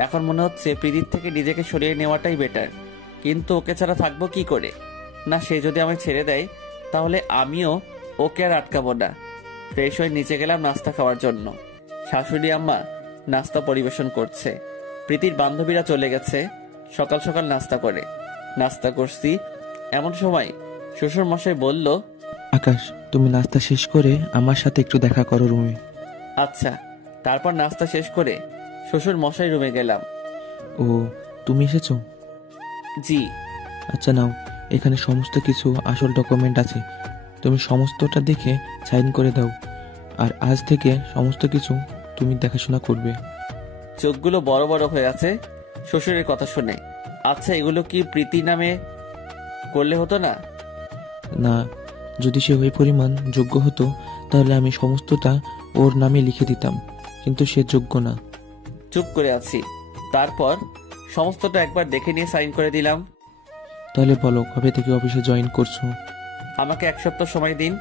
এখন মনে হচ্ছে প্রীতির থেকে নিজেকে সরিয়ে নেওয়াটাই বেটার। কিন্তু ওকে ছাড়া থাকবো কি করে? না, সে যদি আমায় ছেড়ে দেয় তাহলে আমিও ওকে আর আটকাবো না। ফ্রেশ হয়ে নিচে গেলাম নাস্তা খাওয়ার জন্য। শাশুড়ি আম্মা নাস্তা পরিবেশন করছে। প্রীতির বান্ধবীরা চলে গেছে সকাল সকাল নাস্তা করে। নাস্তা করছি এমন সময় শ্বশুর মশাই বলল, আকাশ, তুমি নাস্তা শেষ করে আমার সাথে একটু দেখা করো রুমে। আচ্ছা। তারপর নাস্তা শেষ করে শ্বশুর মশাই রুমে গেলাম। ও, তুমি এসেছো? জি। আচ্ছা নাও, এখানে সমস্ত কিছু আসল ডকুমেন্ট আছে, তুমি সমস্তটা দেখে সাইন করে দাও। আর আজ থেকে সমস্ত কিছু তুমি দেখাশোনা করবে। চোখগুলো বড় বড় হয়ে আছে শ্বশুরের কথা শুনে। আচ্ছা, এগুলো কি প্রীতি নামে করলে হতো না? না, যদি সে ওই পরিমাণ যোগ্য হতো তাহলে আমি সমস্তটা ওর নামে লিখে দিতাম, কিন্তু সে যোগ্য না। চুপ করে আছি। তারপর সমস্তটা একবার দেখে নিয়ে সাইন করে দিলাম। তাহলে বলো, কবে থেকে অফিসে জয়েন করছো? আমাকে 1 সপ্তাহ সময় দিন,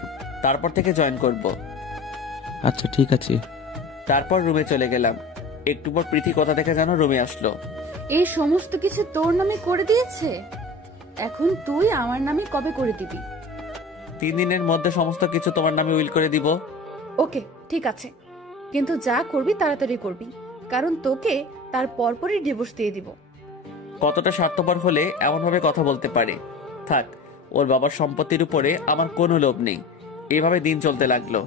তারপর থেকে জয়েন করব। আচ্ছা ঠিক আছে। তারপর রুমে চলে গেলাম। একটু পর প্রীতি কথা থেকে যেন রুমে আসলো। এই সমস্ত কিছু তোর নামে করে দিয়েছে, এখন তুই আমার নামে কবে করে দিবি? 3 দিনের মধ্যে সমস্ত কিছু তোমার নামে উইল করে দিব। ওকে ঠিক আছে, কিন্তু যা করবি তাড়াতাড়ি করবি, কারণ তোকে তার পরপরই ডিভোর্স দিয়ে দিব। কতটা স্বার্থপর হলে এমনভাবে কথা বলতে পারে? থাক, ওর বাবার সম্পত্তির উপরে আমার কোনো লোভ নেই। এভাবে দিন চলতে লাগলো।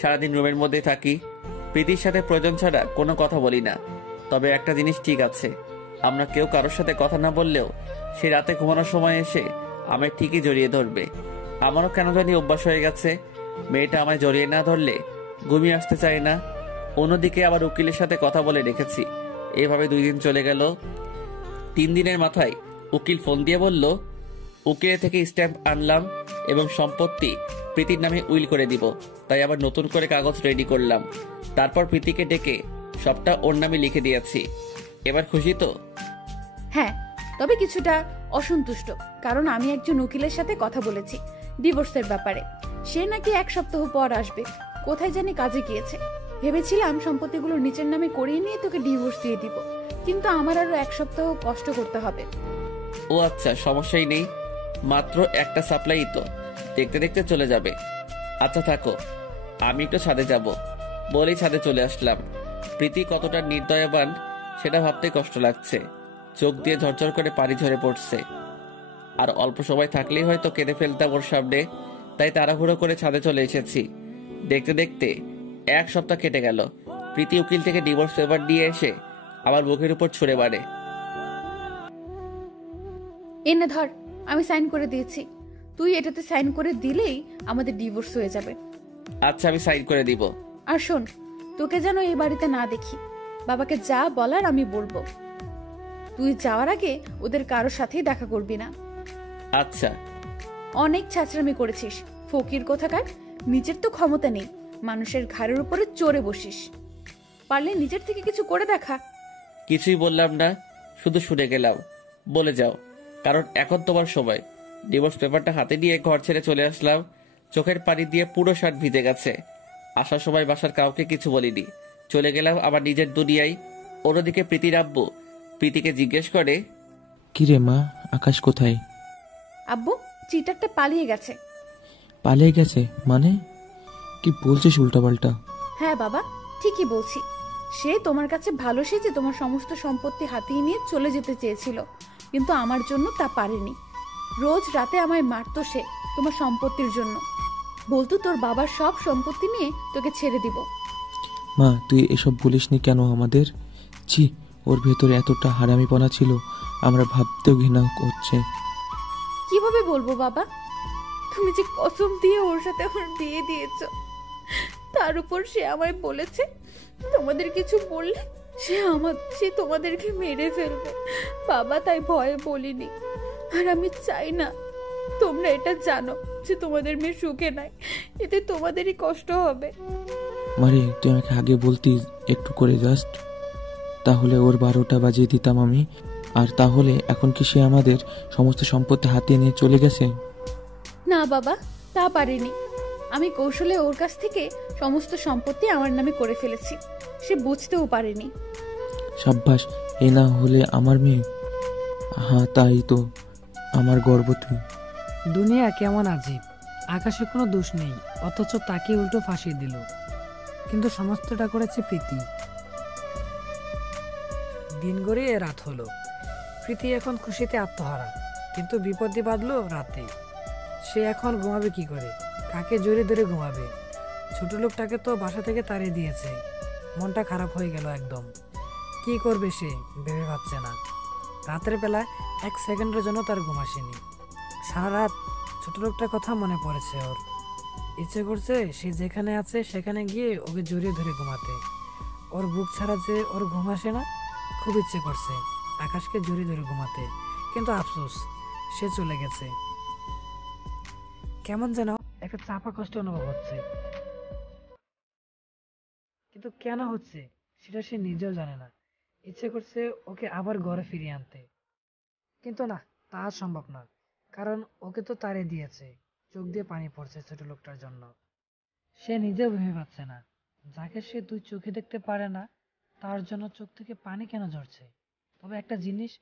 সারাদিন রুমের মধ্যে থাকি, প্রীতির সাথে প্রয়োজন ছাড়া কোনো কথা বলি না। তবে একটা জিনিস ঠিক আছে, আমরা কেউ কারোর সাথে কথা না বললেও সে রাতে ঘুমানোর সময় এসে আমায় ঠিকই জড়িয়ে ধরবে। আমারও কেন জানি অভ্যাস হয়ে গেছে, মেয়েটা আমায় জড়িয়ে না ধরলে ঘুমিয়ে আসতে চায় না। অন্যদিকে আবার উকিলের সাথে কথা বলে রেখেছি। এভাবে 2 দিন চলে গেল। 3 দিনের মাথায় উকিল ফোন দিয়ে বলল, উকিলের থেকে স্ট্যাম্প আনলাম এবং সম্পত্তি প্রীতির নামে উইল করে দিব। তাই আবার নতুন করে কাগজ রেডি করলাম। তারপর প্রীতিকে ডেকে সবটা ওর নামে লিখে দিয়েছি। এবার খুশি তো? হ্যাঁ, তবে কিছুটা অসন্তুষ্ট, কারণ আমি একজন উকিলের সাথে কথা বলেছি ডিভোর্সের ব্যাপারে। সে নাকি 1 সপ্তাহ পর আসবে, কোথায় জানি কাজে গিয়েছে। ভেবেছিলাম সম্পত্তিগুলো নিচের নামে করিয়ে নিয়ে তোকে ডিভোর্স দিয়ে দিব, কিন্তু আমার আরো 1 সপ্তাহ কষ্ট করতে হবে। ও আচ্ছা, সমস্যাই নেই, মাত্র একটা সাপ্লাই তো, দেখতে দেখতে চলে যাবে। আচ্ছা থাকো, আমি একটু ছাদে যাব। বলেই ছাদে চলে আসলাম। প্রীতি কতটা নির্দয়াবান সেটা ভাবতে কষ্ট লাগছে। চোখ দিয়ে ঝরঝর করে পানি ঝরে পড়ছে। আর অল্প সময় থাকলেই হয়তো কেঁদে ফেলতাম ওর সামনে। তাই তাড়াহুড়ো করে ছাদে চলে এসেছি। দেখতে দেখতে 1 সপ্তাহ কেটে গেল। প্রীতি উকিল থেকে ডিভোর্স পেপার দিয়ে এসে আমার মুখের উপর ছুঁড়ে মারে। এনে ধর, আমি সাইন করে দিয়েছি, তুই এটাতে সাইন করে দিলেই আমাদের ডিভোর্স হয়ে যাবে। আচ্ছা, আমি সাইন করে দিব। আর শোন, তোকে যেন এই বাড়িতে না দেখি। বাবাকে যা বলার আমি বলবো। তুই যাওয়ার আগে ওদের কারোর সাথেই দেখা করবি না। আচ্ছা। অনেক ছাঁচড়ামি করেছিস ফকির কোথাকার। নিজের তো ক্ষমতা নেই, মানুষের ঘাড়ের উপরে চড়ে বসিস। পারলে নিজের থেকে কিছু করে দেখা। কিছুই বললাম না, শুধু শুনে গেলাম। বলে যাও, কারণ এখন তোমার সময়। ডিভোর্স পেপারটা হাতে নিয়ে ঘর ছেড়ে চলে আসলাম। চোখের পানি দিয়ে পুরো শার্ট ভিজে গেছে। আসার সময় বাসার কাউকে কিছু বলিনি, চলে গেলাম আমার নিজের দুনিয়ায়। অন্যদিকে প্রীতির আব্বু প্রীতিকে জিজ্ঞেস করে, কিরে মা, আকাশ কোথায়? আব্বু, চিটারটা পালিয়ে গেছে। পালিয়ে গেছে মানে? কি বলছিস উল্টাপাল্টা? হ্যাঁ বাবা, ঠিকই বলছি। সে তোমার কাছে ভালো সেজে তোমার সমস্ত সম্পত্তি হাতিয়ে নিয়ে চলে যেতে চেয়েছিল, কিন্তু আমার জন্য তা পারেনি। রোজ রাতে আমায় মারতো সে তোমার সম্পত্তির জন্য, বলতো তোর বাবার সব সম্পত্তি নিয়ে তোকে ছেড়ে দিব। মা, তুই এসব বলিসনি কেন আমাদের? ছি, ওর ভেতরে এতটা হারামিপনা ছিল, আমরা ভাবতেও ঘৃণা হচ্ছে। কিভাবে বলবো বাবা, তুমি যে কসম দিয়ে ওর সাথে আমার বিয়ে দিয়েছো, তার উপর সে আমায় বলেছে তোমাদের কিছু বললে সে তোমাদেরকে মেরে ফেলবে। বাবা, তাই ভয়ে বলিনি। আর আমি চাই না তোমরা এটা জানো যে তোমাদের মেয়ে সুখে নাই, এতে তোমাদেরই কষ্ট হবে। মারে, তুই আমাকে আগে বলতি একটু করে জাস্ট, তাহলে ওর 12টা বাজিয়ে দিতাম আমি। আর তাহলে এখন কি সে আমাদের সমস্ত সম্পত্তি হাতিয়ে নিয়ে চলে গেছে? না বাবা, তা পারিনি। আমি কৌশলে ওর কাছ থেকে সমস্ত সম্পত্তি আমার নামে করে ফেলেছি, সে বুঝতেও পারেনি। সাব্বাস, এ না হলে আমার মেয়ে। হ্যাঁ, তাই তো, আমার গর্ব তুই। দুনিয়া কেমন আজীব, আকাশে কোনো দোষ নেই, অথচ তাকে উল্টো ফাঁসিয়ে দিল। কিন্তু সমস্তটা করেছে প্রীতি। দিন গড়িয়ে রাত হলো। প্রীতি এখন খুশিতে আত্মহারা, কিন্তু বিপদে বাঁধলো রাতে। সে এখন ঘুমাবে কি করে, কাকে জড়িয়ে ধরে ঘুমাবে? ছোট লোকটাকে তো বাসা থেকে তাড়িয়ে দিয়েছে। মনটা খারাপ হয়ে গেল একদম। কি করবে সে ভেবে পাচ্ছে না। রাতের বেলায় 1 সেকেন্ডের জন্য তার ঘুম আসেনি। সারা রাত ছোট লোকটার কথা মনে পড়েছে ওর। ইচ্ছে করছে সে যেখানে আছে সেখানে গিয়ে ওকে জড়িয়ে ধরে ঘুমাতে। ওর বুক ছাড়া যে ওর ঘুম আসে না, খুব ইচ্ছে করছে আকাশকে জড়িয়ে ধরে ঘুমাতে, কিন্তু আফসোস, সে চলে গেছে। কেমন যেন একটা চাপা কষ্ট অনুভব হচ্ছে, কিন্তু কেন হচ্ছে সেটা সে নিজেও জানে না। ইচ্ছে করছে ওকে আবার ঘরে ফিরিয়ে আনতে, কিন্তু না, তা সম্ভব না, কারণ ওকে তো তাড়িয়ে দিয়েছে। চোখ দিয়ে পানি পড়ছে ছোট লোকটার জন্য। সে নিজেও ভেবে পাচ্ছে না, যাকে সে 2 চোখে দেখতে পারে না, তার জন্য চোখ থেকে পানি কেন ঝরছে। তবে একটা জিনিস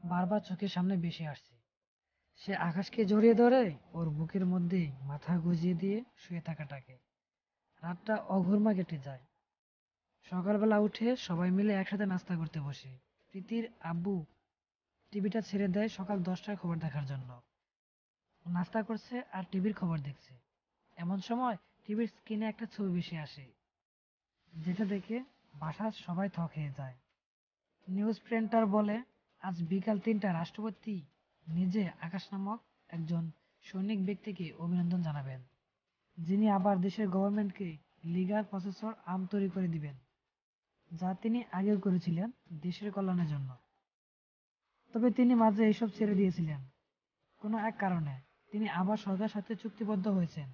বারবার চোখের সামনে বেশি আসছে, সে আকাশকে জড়িয়ে ধরে ওর বুকের মধ্যে মাথা গুজিয়ে দিয়ে শুয়ে থাকাটাকে। রাতটা অঘর্মা কেটে যায়। সকালবেলা উঠে সবাই মিলে একসাথে নাস্তা করতে বসে। প্রীতির আব্বু টিভিটা ছেড়ে দেয় সকাল 10টার খবর দেখার জন্য। নাস্তা করছে আর টিভির খবর দেখছে। এমন সময় টিভির স্ক্রিনে একটা ছবি ভেসে আসে, যেটা দেখে বাসার সবাই থ খেয়ে যায়। নিউজ প্রিন্টার বলে আজ বিকাল 3টায় রাষ্ট্রপতি নিজে আকাশ নামক একজন সৈনিক ব্যক্তিকে অভিনন্দন জানাবেন, যিনি আবার দেশের গভর্নমেন্টকে লিগাল প্রসেসর আর্ম তৈরি করে দিবেন, যা তিনি আগেও করেছিলেন দেশের কল্যাণের জন্য। তবে তিনি মাঝে এইসব ছেড়ে দিয়েছিলেন কোনো এক কারণে। তিনি আবার সরকারের সাথে চুক্তিবদ্ধ হয়েছেন,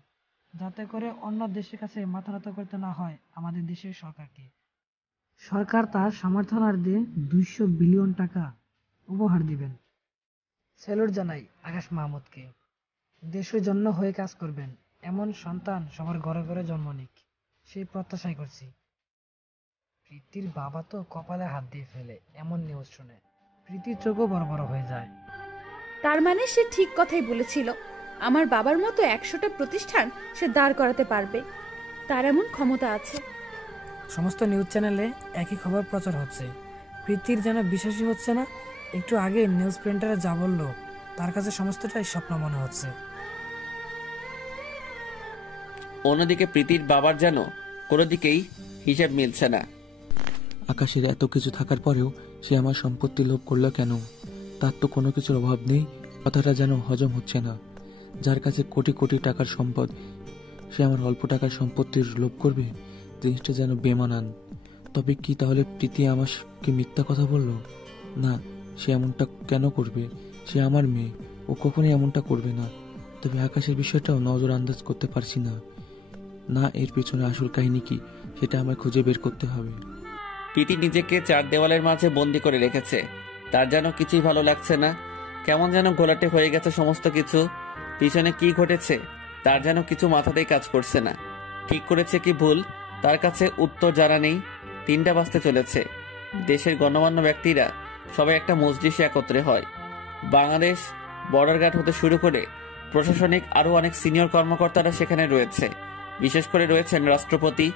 যাতে করে অন্য দেশের কাছে মাথা নত করতে না হয় আমাদের দেশের সরকারকে। সরকার তার সমর্থনার্থে 200 বিলিয়ন টাকা উপহার দিবেন। স্যালুট জানাই আকাশ মাহমুদকে। দেশের জন্য হয়ে কাজ করবেন এমন সন্তান সবার ঘরে ঘরে জন্ম নিক, সেই প্রত্যাশাই করছি। প্রীতির বাবা তো কপালে হাত দিয়ে ফেলে এমন নিউজ শুনে। প্রীতির চোখও বড় বড় হয়ে যায়। তার মানে সে ঠিক কথাই বলেছিল, আমার বাবার মতো 100টা প্রতিষ্ঠান সে দাঁড় করাতে পারবে, তার এমন ক্ষমতা আছে। সমস্ত নিউজ চ্যানেলে একই খবর প্রচার হচ্ছে। প্রীতির যেন বিশ্বাসই হচ্ছে না। একটু আগে নিউজ প্রিন্টারে যা বললো, তার কাছে সমস্তটাই স্বপ্ন মনে হচ্ছে। অন্যদিকে প্রীতির বাবার যেন কোনো দিকেই হিসাব মিলছে না। আকাশের এত কিছু থাকার পরেও সে আমার সম্পত্তি লোভ করলো কেন? তার তো কোনো কিছুর অভাব নেই। কথাটা যেন হজম হচ্ছে না। যার কাছে কোটি কোটি টাকার সম্পদ, সে আমার অল্প টাকার সম্পত্তির লোভ করবে? জিনিসটা যেন বেমানান। তবে কি তাহলে প্রীতি আমাকে মিথ্যা কথা বললো? না, সে এমনটা কেন করবে? সে আমার মেয়ে, ও কখনোই এমনটা করবে না। তবে আকাশের বিষয়টাও নজর আন্দাজ করতে পারছি না। না, এর পেছনে আসল কাহিনী কি সেটা আমায় খুঁজে বের করতে হবে। প্রীতি নিজেকে 4 দেওয়ালের মাঝে বন্দি করে রেখেছে। তার যেন কিছুই ভালো লাগছে না, কেমন যেন ঘোলাটে হয়ে গেছে সমস্ত কিছু। পিছনে কি ঘটেছে তার যেন কিছু মাথাতেই কাজ করছে না। ঠিক করেছে কি ভুল তার কাছে উত্তর জানা নেই। 3টা বাজতে চলেছে। দেশের গণ্যমান্য ব্যক্তিরা সবাই একটা মজলিসে একত্রে হয়। বাংলাদেশ বর্ডার গার্ড হতে শুরু করে প্রশাসনিক আরও অনেক সিনিয়র কর্মকর্তারা সেখানে রয়েছে। বিশেষ করে রয়েছেন রাষ্ট্রপতি।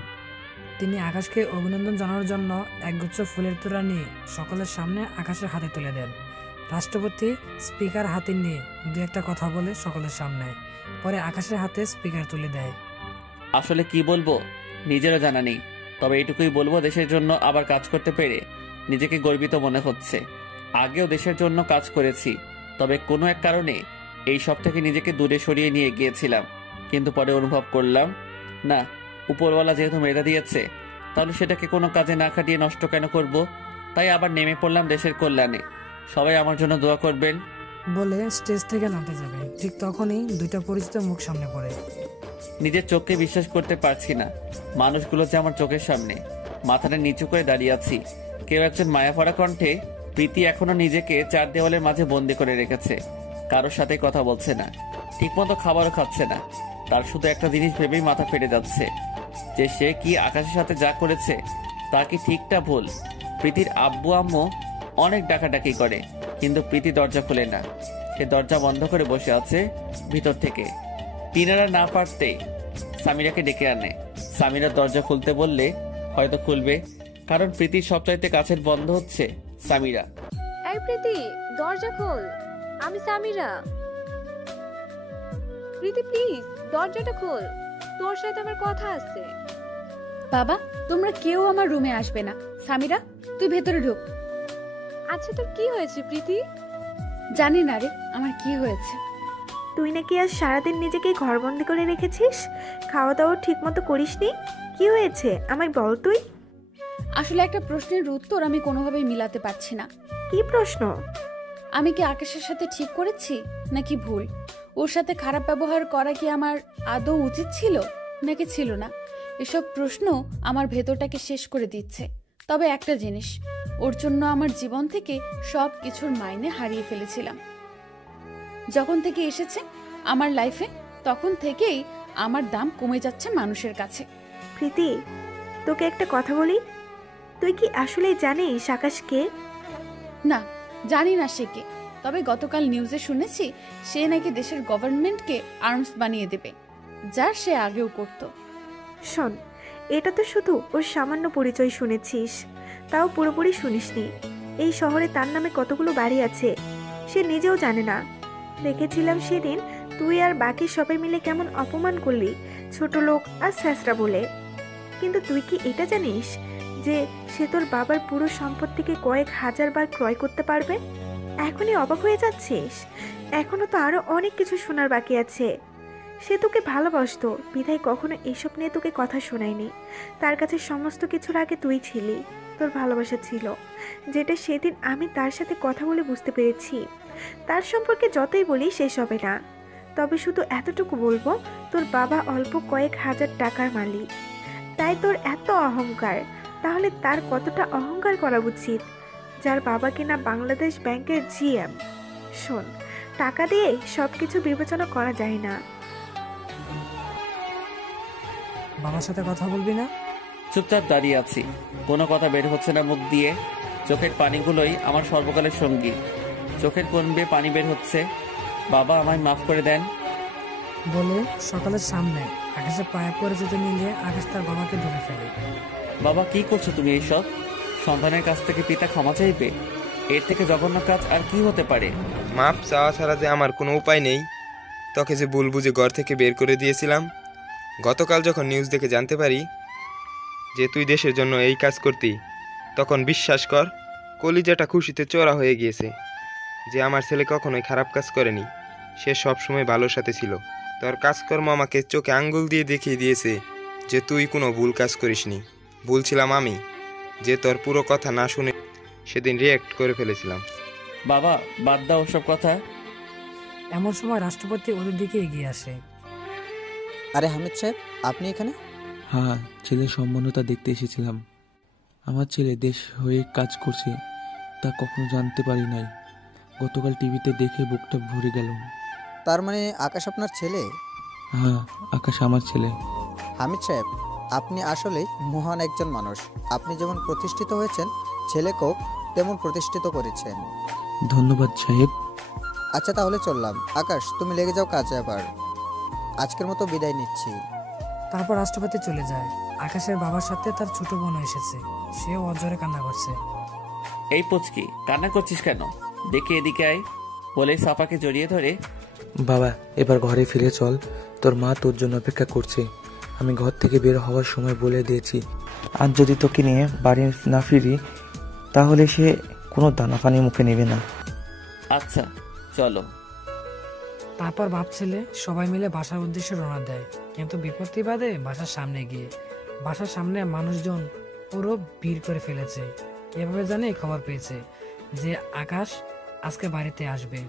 তিনি আকাশকে অভিনন্দন জানানোর জন্য একগুচ্ছ ফুলের তোড়া নিয়ে সকলের সামনে আকাশের হাতে তুলে দেন। রাষ্ট্রপতি স্পিকার হাতে নিয়ে দু একটা কথা বলে সকলের সামনে, পরে আকাশের হাতে স্পিকার তুলে দেয়। আসলে কি বলবো নিজেরও জানা নেই, তবে এটুকুই বলবো দেশের জন্য আবার কাজ করতে পেরে নিজেকে গর্বিত মনে হচ্ছে। আগেও দেশের জন্য কাজ করেছি, তবে কোনো এক কারণে এই সব থেকে নিজেকে দূরে সরিয়ে নিয়ে গিয়েছিলাম। কিন্তু পরে অনুভব করলাম, না, উপরওয়ালা যেহেতু মেধা দিয়েছে তাহলে সেটাকে কোনো কাজে না খাটিয়ে নষ্ট কেন করব। তাই আবার নেমে পড়লাম দেশের কল্যাণে। সবাই আমার জন্য দোয়া করবেন বলে স্টেজ থেকে নামতে যাবে, ঠিক তখনই দুইটা পরিচিত মুখ সামনে পড়ে। নিজের চোখকে বিশ্বাস করতে পারছি না। মানুষগুলো যে আমার চোখের সামনে। মাথাটা নিচু করে দাঁড়িয়ে আছি। কেউ একজন মায়াভরা কণ্ঠে, প্রীতি এখনো নিজেকে 4 দেওয়ালের মাঝে বন্দি করে রেখেছে। কারোর সাথে কথা বলছে না, ঠিকমতো খাবারও খাচ্ছে না। তার শুধু একটা জিনিস ভেবেই মাথা ফেটে যাচ্ছে যে সে কি আকাশের সাথে যা করেছে তা কি ঠিকটা ভুল। প্রীতির আব্বু আম্মু অনেক ডাকাডাকি করে, কিন্তু প্রীতি দরজা খোলে না। সে দরজা বন্ধ করে বসে আছে ভিতর থেকে। তিনারা না পারতে সামিরাকে ডেকে আনে। সামিরা দরজা খুলতে বললে হয়তো খুলবে, কারণ প্রীতির সবচাইতে কাছের বন্ধ হচ্ছে সামিরা। এই প্রীতি, দরজা খোল, আমি সামিরা। প্রীতি প্লিজ দরজাটা খোল, তোর সাথে আমার কথা আছে। বাবা, তোমরা কেউ আমার রুমে আসবে না। সামিরা, তুই ভেতরে ঢুক। আচ্ছা, তোর কি হয়েছে প্রীতি? জানি না রে আমার কি হয়েছে। তুই নাকি আজ সারাদিন নিজেকে ঘরবন্দি করে রেখেছিস, খাওয়া দাওয়া ঠিক মতো করিসনি। কি হয়েছে আমায় বল তুই। আসলে একটা প্রশ্নের উত্তর আমি কোনোভাবেই মিলাতে পারছি না। কি প্রশ্ন? আমি কি আকাশের সাথে ঠিক করেছি নাকি ভুল? ওর সাথে খারাপ ব্যবহার করা কি আমার আদৌ উচিত ছিল নাকি ছিল না? এসব প্রশ্ন আমার ভেতরটাকে শেষ করে দিচ্ছে। তবে একটা জিনিস, ওর জন্য আমার জীবন থেকে সব কিছুর মাইনে হারিয়ে ফেলেছিলাম। যখন থেকে এসেছে আমার লাইফে তখন থেকেই আমার দাম কমে যাচ্ছে মানুষের কাছে। প্রীতি, তোকে একটা কথা বলি, তুই কি আসলেই জানিস আকাশ কে? না, জানি না সে কে। তবে গতকাল নিউজে শুনেছি সে নাকি দেশের গভর্নমেন্টকে আর্মস বানিয়ে দেবে, যা সে আগেও করত। শোন, এটা তো শুধু ওর সামান্য পরিচয় শুনেছিস, তাও পুরোপুরি শুনিসনি। এই শহরে তার নামে কতগুলো বাড়ি আছে সে নিজেও জানে না। দেখেছিলাম সেদিন তুই আর বাকি সবাই মিলে কেমন অপমান করলি ছোট লোক আর স্যাসরা বলে। কিন্তু তুই কি এটা জানিস যে সে তোর বাবার পুরো সম্পত্তিকে কয়েক হাজার বার ক্রয় করতে পারবে? এখনই অবাক হয়ে যাচ্ছিস? এখনো তো আরো অনেক কিছু শোনার বাকি আছে। সে তোকে ভালোবাসতো বিধায় কখনো এইসব নিয়ে তোকে কথা শোনায়নি। তার কাছে সমস্ত কিছুর আগে তুই ছিলি, তোর ভালোবাসা ছিল, যেটা সেদিন আমি তার সাথে কথা বলে বুঝতে পেরেছি। তার সম্পর্কে যতই বলি শেষ হবে না। তবে শুধু এতটুকু বলবো, তোর বাবা অল্প কয়েক হাজার টাকার মালিক, তাই তোর এত অহংকার। তাহলে তার কতটা অহংকার করা উচিত যার বাবা কিনা বাংলাদেশ ব্যাংকের জিএম। শোন, টাকা দিয়ে সব কিছু বিবেচনা করা যায় না। বাবার সাথে কথা বলবি না? চুপচাপ দাঁড়িয়ে আছি, কোনো কথা বের হচ্ছে না মুখ দিয়ে। চোখের পানিগুলোই আমার সর্বকালের সঙ্গী। চোখের কোণ বেয়ে পানি বের হচ্ছে। বাবা, আমায় মাফ করে দেন বলে সকালের সামনে আকাশের পায়ে পড়ে যেতে নিলে আকাশ তার বাবাকে ধরে ফেলে। বাবা, কি করছো তুমি এইসব? সন্তানের কাছ থেকে পিতা ক্ষমা চাইবে? এর থেকে জঘন্য কাজ আর কি হতে পারে? মাপ চাওয়া ছাড়া যে আমার কোনো উপায় নেই। তোকে যে ভুল বুঝে ঘর থেকে বের করে দিয়েছিলাম, গতকাল যখন নিউজ দেখে জানতে পারি যে তুই দেশের জন্য এই কাজ করতি, তখন বিশ্বাস কর কলিজাটা খুশিতে চড়া হয়ে গিয়েছে যে আমার ছেলে কখনোই খারাপ কাজ করেনি। সে সবসময় ভালোর সাথে ছিল। তোর কাজকর্ম আমাকে চোখে আঙ্গুল দিয়ে দেখিয়ে দিয়েছে যে তুই কোনো ভুল কাজ করিসনি। ভুল ছিলাম আমি, যে তোর পুরো কথা না শুনে সেদিন রিঅ্যাক্ট করে ফেলেছিলাম। বাবা, বাদ দাও ওসব কথা। এমন সময় রাষ্ট্রপতি ওদের দিকে এগিয়ে আসে। আরে হামিদ সাহেব, আপনি এখানে? হ্যাঁ, ছেলের সম্মানতা দেখতে এসেছিলাম। আমার ছেলে দেশ হয়ে কাজ করছে তা কখনো জানতে পারি নাই। গতকাল টিভিতে দেখে বুকটা ভরে গেল। তার মানে আকাশ আপনার ছেলে? হ্যাঁ, আকাশ আমার ছেলে। হামিদ সাহেব, আপনি আসলেই মহান একজন মানুষ। আপনি যেমন প্রতিষ্ঠিত হয়েছেন, ছেলেকেও তেমন প্রতিষ্ঠিত করেছেন। ধন্যবাদ সাহেব। আচ্ছা, তাহলে চললাম। আকাশ, তুমি লেগে যাও কাজে। আবার আজকের মতো বিদায় নিচ্ছি। তারপর রাষ্ট্রপতি চলে যায়। আকাশের বাবার সাথে তার ছোট বোন এসেছে, সেও অজরে কান্না করছে। এই পুচকি, কান্না করছিস কেন? দেখে এদিকে আয় বলে সাফাকে জড়িয়ে ধরে, বাবা, এবার ঘরে ফিরে চল, তোর মা তোর জন্য অপেক্ষা করছে। আমি ঘর থেকে বের হওয়ার সময় বলে দিয়েছি, আজ যদি তোকে নিয়ে বাড়ি না ফিরি তাহলে সে কোনো দানা পানি মুখে নেবে না। আচ্ছা চলো। তারপর বাপ ছেলে সবাই মিলে বাসার উদ্দেশ্যে রওনা দেয়, কিন্তু বিপত্তি বাদে বাসার সামনে গিয়ে বাসার সামনে মানুষজন পুরো ভিড় করে ফেলেছে। এভাবে জানে খবর পেয়েছে যে আকাশ আজকে বাড়িতে আসবে।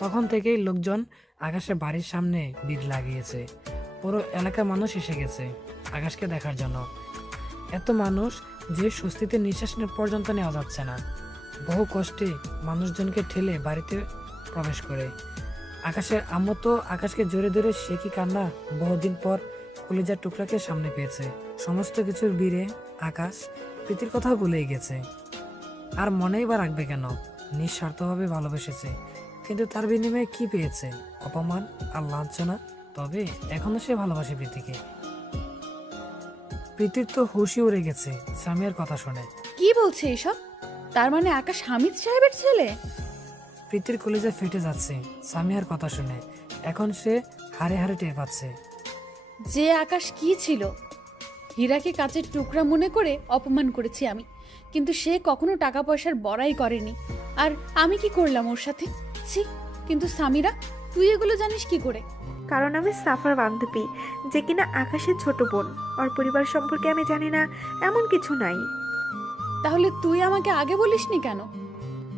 তখন থেকেই লোকজন আকাশের বাড়ির সামনে ভিড় লাগিয়েছে। পুরো এলাকার মানুষ এসে গেছে আকাশকে দেখার জন্য। এত মানুষ যে স্বস্তিতে নিঃশ্বাস পর্যন্ত নেওয়া যাচ্ছে না। বহু কষ্টে মানুষজনকে ঠেলে বাড়িতে প্রবেশ করে। আকাশের আম্মু তো আকাশকে জোরে ধরে সে কি কান্না! বহুদিন পর কলিজার টুকরাকে সামনে পেয়েছে। সমস্ত কিছুর বীরে আকাশ প্রীতির কথা ভুলেই গেছে। আর মনেই বা রাখবে কেন? নিঃস্বার্থভাবে ভালোবেসেছে, কিন্তু তার বিনিময়ে কি পেয়েছে? অপমান আর লাঞ্ছনা। তবে এখনো সে ভালোবাসে প্রীতিকে। প্রীতির তো হুশই উড়ে গেছে সামিয়ার কথা শুনে। কি বলছে এসব? তার মানে আকাশ হামিদ সাহেবের ছেলে? প্রীতির কলিজা ফেটে যাচ্ছে সামিয়ার কথা শুনে। এখন সে হারে হারে টের পাচ্ছে যে আকাশ কি ছিল। হীরাকে কাচের টুকরা মনে করে অপমান করেছি আমি, কিন্তু সে কখনো টাকা পয়সার বড়াই করেনি। আর আমি কি করলাম ওর সাথে? ছি! কিন্তু সামিরা, তুই এগুলো জানিস কি করে? কারণ আমি সাফার বান্ধবী, যে কিনা আকাশের ছোট বোন। ওর পরিবার সম্পর্কে আমি জানি না এমন কিছু নাই। তাহলে তুই আমাকে আগে বলিসনি কেন?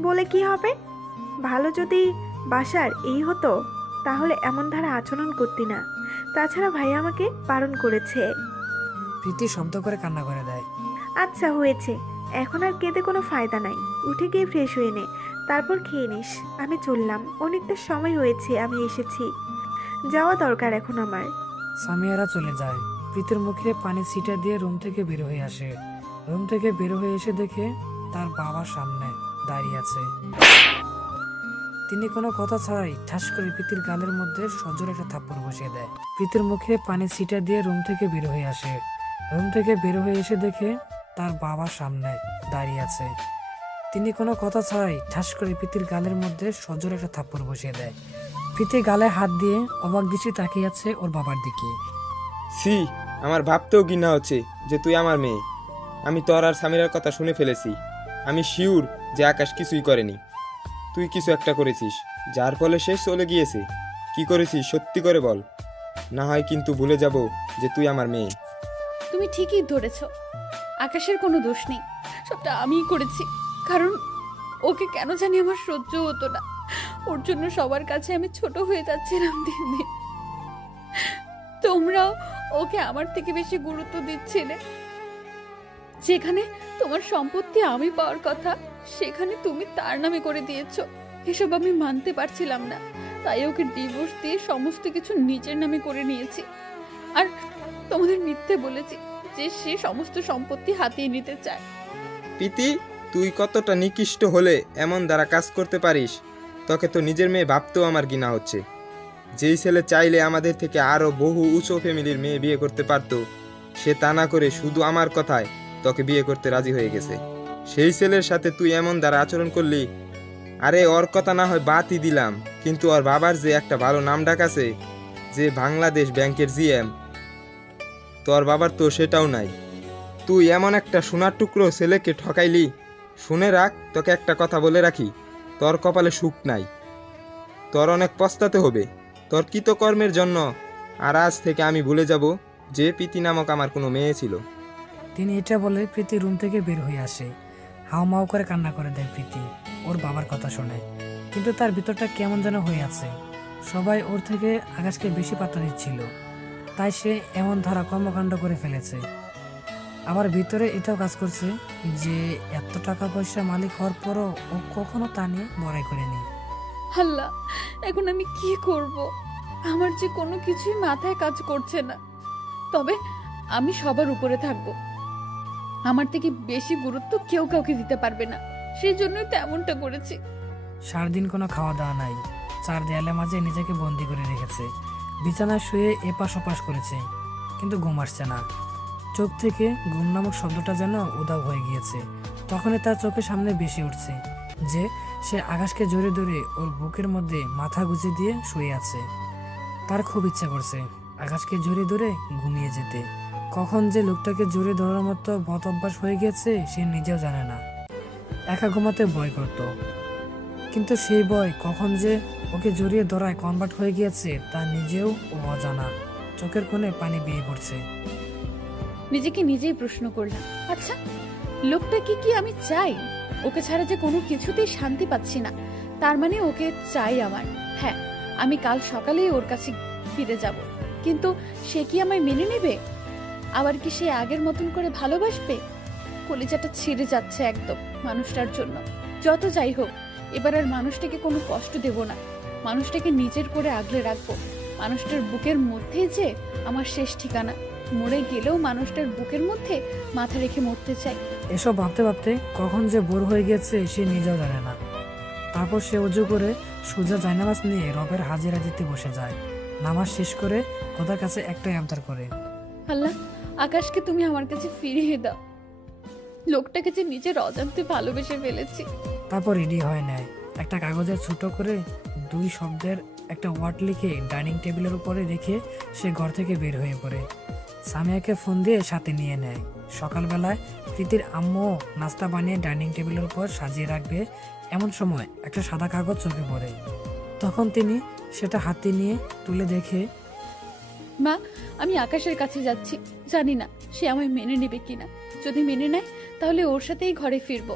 বলে কি হবে? ভালো যদি বাসার এই হতো তাহলে এমন ধারা আচরণ করতি না। তাছাড়া ভাই আমাকে বারণ করেছে। প্রীতি শব্দ করে কান্না করে দেয়। আচ্ছা হয়েছে, এখন আর কেঁদে কোনো ফায়দা নাই। উঠে গিয়ে ফ্রেশ হয়ে নে, তারপর খেয়ে নিস। আমি চললাম, অনেকটা সময় হয়েছে আমি এসেছি, যাওয়া দরকার এখন আমার। সামিয়ারা চলে যায়। প্রীতির মুখে পানি ছিটা দিয়ে রুম থেকে বের হয়ে আসে। রুম থেকে বের হয়ে এসে দেখে তার বাবার সামনে দাঁড়িয়ে আছে। তিনি কোনো কথা ছাড়াই ঠাস করে প্রীতির গালের মধ্যে সজোরে একটা থাপ্পড় বসিয়ে দেয়। প্রীতির মুখে পানি ছিটা দিয়ে রুম থেকে বের হয়ে আসে। রুম থেকে বের হয়ে এসে দেখে তার বাবার সামনে দাঁড়িয়ে আছে। তিনি কোনো কথা ছাড়াই ঠাস করে প্রীতির গালের মধ্যে সজোরে একটা থাপ্পড় বসিয়ে দেয়। প্রীতি গালে হাত দিয়ে অবাক দৃষ্টি তাকিয়ে আছে ওর বাবার দিকে। সি, আমার ভাবতেও ঘৃণা হচ্ছে যে তুই আমার মেয়ে। আমি তোর আর সামিরার কথা শুনে ফেলেছি। আমি শিওর যে আকাশ কিছুই করেনি। তুই কিছু একটা করেছিস, যার ফলে সে চলে গিয়েছে। কি করেছিস সত্যি করে বল, না হয় কিন্তু ভুলে যাব যে তুই আমার মেয়ে। তুমি ঠিকই ধরেছ, আকাশের কোনো দোষ নেই, সবটা আমিই করেছি। কারণ ওকে কেন জানি আমার সহ্য হতো না। ওর জন্য সবার কাছে আমি ছোট হয়ে যাচ্ছিলাম দিন দিন। তোমরাও ওকে আমার থেকে বেশি গুরুত্ব দিচ্ছিলে। যেখানে তোমার সম্পত্তি আমি পাওয়ার কথা, সেখানে তুমি তার নামে করে দিয়েছো। এসব আমি মানতে পারছিলাম না, তাই ওকে ডিভোর্স দিয়ে সমস্ত কিছু নিজের নামে করে নিয়েছি। আর তোমাদের মিথ্যে বলেছি যে সে সমস্ত সম্পত্তি হাতিয়ে নিতে চায়। প্রীতি, তুই কতটা নিকৃষ্ট হলে এমন দ্বারা কাজ করতে পারিস? তোকে তো নিজের মেয়ে ভাবতেও আমার ঘৃণা হচ্ছে। যেই ছেলে চাইলে আমাদের থেকে আরো বহু উঁচু ফ্যামিলির মেয়ে বিয়ে করতে পারতো, সে তা না করে শুধু আমার কথায় তোকে বিয়ে করতে রাজি হয়ে গেছে। সেই ছেলের সাথে তুই এমন দ্বারা আচরণ করলি। আরে ওর কথা না হয় বাদই দিলাম, কিন্তু ওর বাবার যে একটা ভালো নাম ডাক আছে, যে বাংলাদেশ ব্যাংকের জিএম, তোর বাবার তো সেটাও নাই। তুই এমন একটা সোনার টুকরো ছেলেকে ঠকাইলি। শুনে রাখ, তোকে একটা কথা বলে রাখি, তোর কপালে সুখ নাই। তোর অনেক পস্তাতে হবে তোর কৃতকর্মের জন্য। আর আজ থেকে আমি ভুলে যাব যে প্রীতি নামক আমার কোনো মেয়ে ছিল। তিনি এটা বলে প্রীতি রুম থেকে বের হয়ে আসে। হাউমাউ করে কান্না করে দেয় প্রীতি ওর বাবার কথা শুনে। কিন্তু তার ভিতরটা কেমন যেন হয়ে আছে। সবাই ওর থেকে আকাশকে বেশি পাত্তা দিচ্ছিল, তাই সে এমন ধারা কর্মকাণ্ড করে ফেলেছে। আবার ভিতরে এটাও কাজ করছে যে এত টাকা পয়সা মালিক হওয়ার পরও ও কখনো তা নিয়ে বড়াই করেনি। আল্লাহ, এখন আমি কি করব? আমার যে কোনো কিছুই মাথায় কাজ করছে না। তবে আমি সবার উপরে থাকব, আমার থেকে বেশি গুরুত্ব কেউ কাউকে দিতে পারবে না, সেই জন্যই তো এমনটা করেছি। সারাদিন কোনো খাওয়া দাওয়া নাই, 4 দেয়ালের মাঝে নিজেকে বন্দি করে রেখেছে। বিছানায় শুয়ে এপাশ ওপাশ করেছে, কিন্তু ঘুম আসছে না। চোখ থেকে ঘুম নামক শব্দটা যেন উধাও হয়ে গিয়েছে। তখনই তার চোখের সামনে ভেসে উঠছে যে সে আকাশকে জড়িয়ে ধরে ওর বুকের মধ্যে মাথা গুজে দিয়ে শুয়ে আছে। তার খুব ইচ্ছা করছে আকাশকে জড়িয়ে ধরে ঘুমিয়ে যেতে। কখন যে লোকটাকে জড়িয়ে ধরার মতো বদ অভ্যাস হয়ে গেছে সে নিজেও জানে না। একা ঘুমাতে ভয় করত, কিন্তু সেই ভয় কখন যে ওকে জড়িয়ে ধরায় কনভার্ট হয়ে গিয়েছে তা নিজেও ও অজানা। চোখের কোণে পানি বেয়ে পড়ছে। নিজেকে নিজেই প্রশ্ন করলাম, আচ্ছা লোকটাকে কি আমি চাই? ওকে ছাড়া যে কোনো কিছুতেই শান্তি পাচ্ছি না, তার মানে ওকে চাই আমার। হ্যাঁ, আমি কাল সকালেই ওর কাছে ফিরে যাব, কিন্তু সে কি আমায় মেনে নেবে? আবার কি সে আগের মতন করে ভালোবাসবে? কলিজাটা ছিঁড়ে যাচ্ছে একদম মানুষটার জন্য। যত যাই হোক, এবার আর মানুষটাকে কোনো কষ্ট দেব না, মানুষটাকে নিজের করে আগলে রাখবো। মানুষটার বুকের মধ্যেই যে আমার শেষ ঠিকানা, মরে গেলেও মানুষটার বুকের মধ্যে মাথা রেখে মরতে চাই। এসব ভাবতে ভাবতে কখন যে বোর হয়ে গেছে সে নিজেও জানে না। তারপর সে উজু করে সোজা জায়নামাজ নিয়ে রবের হাজিরা দিতে বসে যায়। নামাজ শেষ করে খোদার কাছে একটাই আবদার করে, আল্লাহ, আকাশকে তুমি আমার কাছে ফিরিয়ে দাও, লোকটাকে যে নিজের অজান্তে ভালোবেসে ফেলেছি। তারপর রেডি হয়ে নেয়। একটা কাগজে ছোট করে 2 শব্দের একটা ওয়ার্ড লিখে ডাইনিং টেবিলের উপরে রেখে সে ঘর থেকে বের হয়ে পড়ে। সামিয়াকে ফোন দিয়ে সাথে নিয়ে নেয়। সকালবেলায় প্রীতির আম্মু নাস্তা বানিয়ে ডাইনিং টেবিলের উপর সাজিয়ে রাখবে, এমন সময় একটা সাদা কাগজ চোখে পড়ে। তখন তিনি সেটা হাতে নিয়ে তুলে দেখে, মা, আমি আকাশের কাছে যাচ্ছি, জানি না সে আমায় মেনে নেবে কিনা। যদি মেনে নেয় তাহলে ওর সাথেই ঘরে ফিরবো,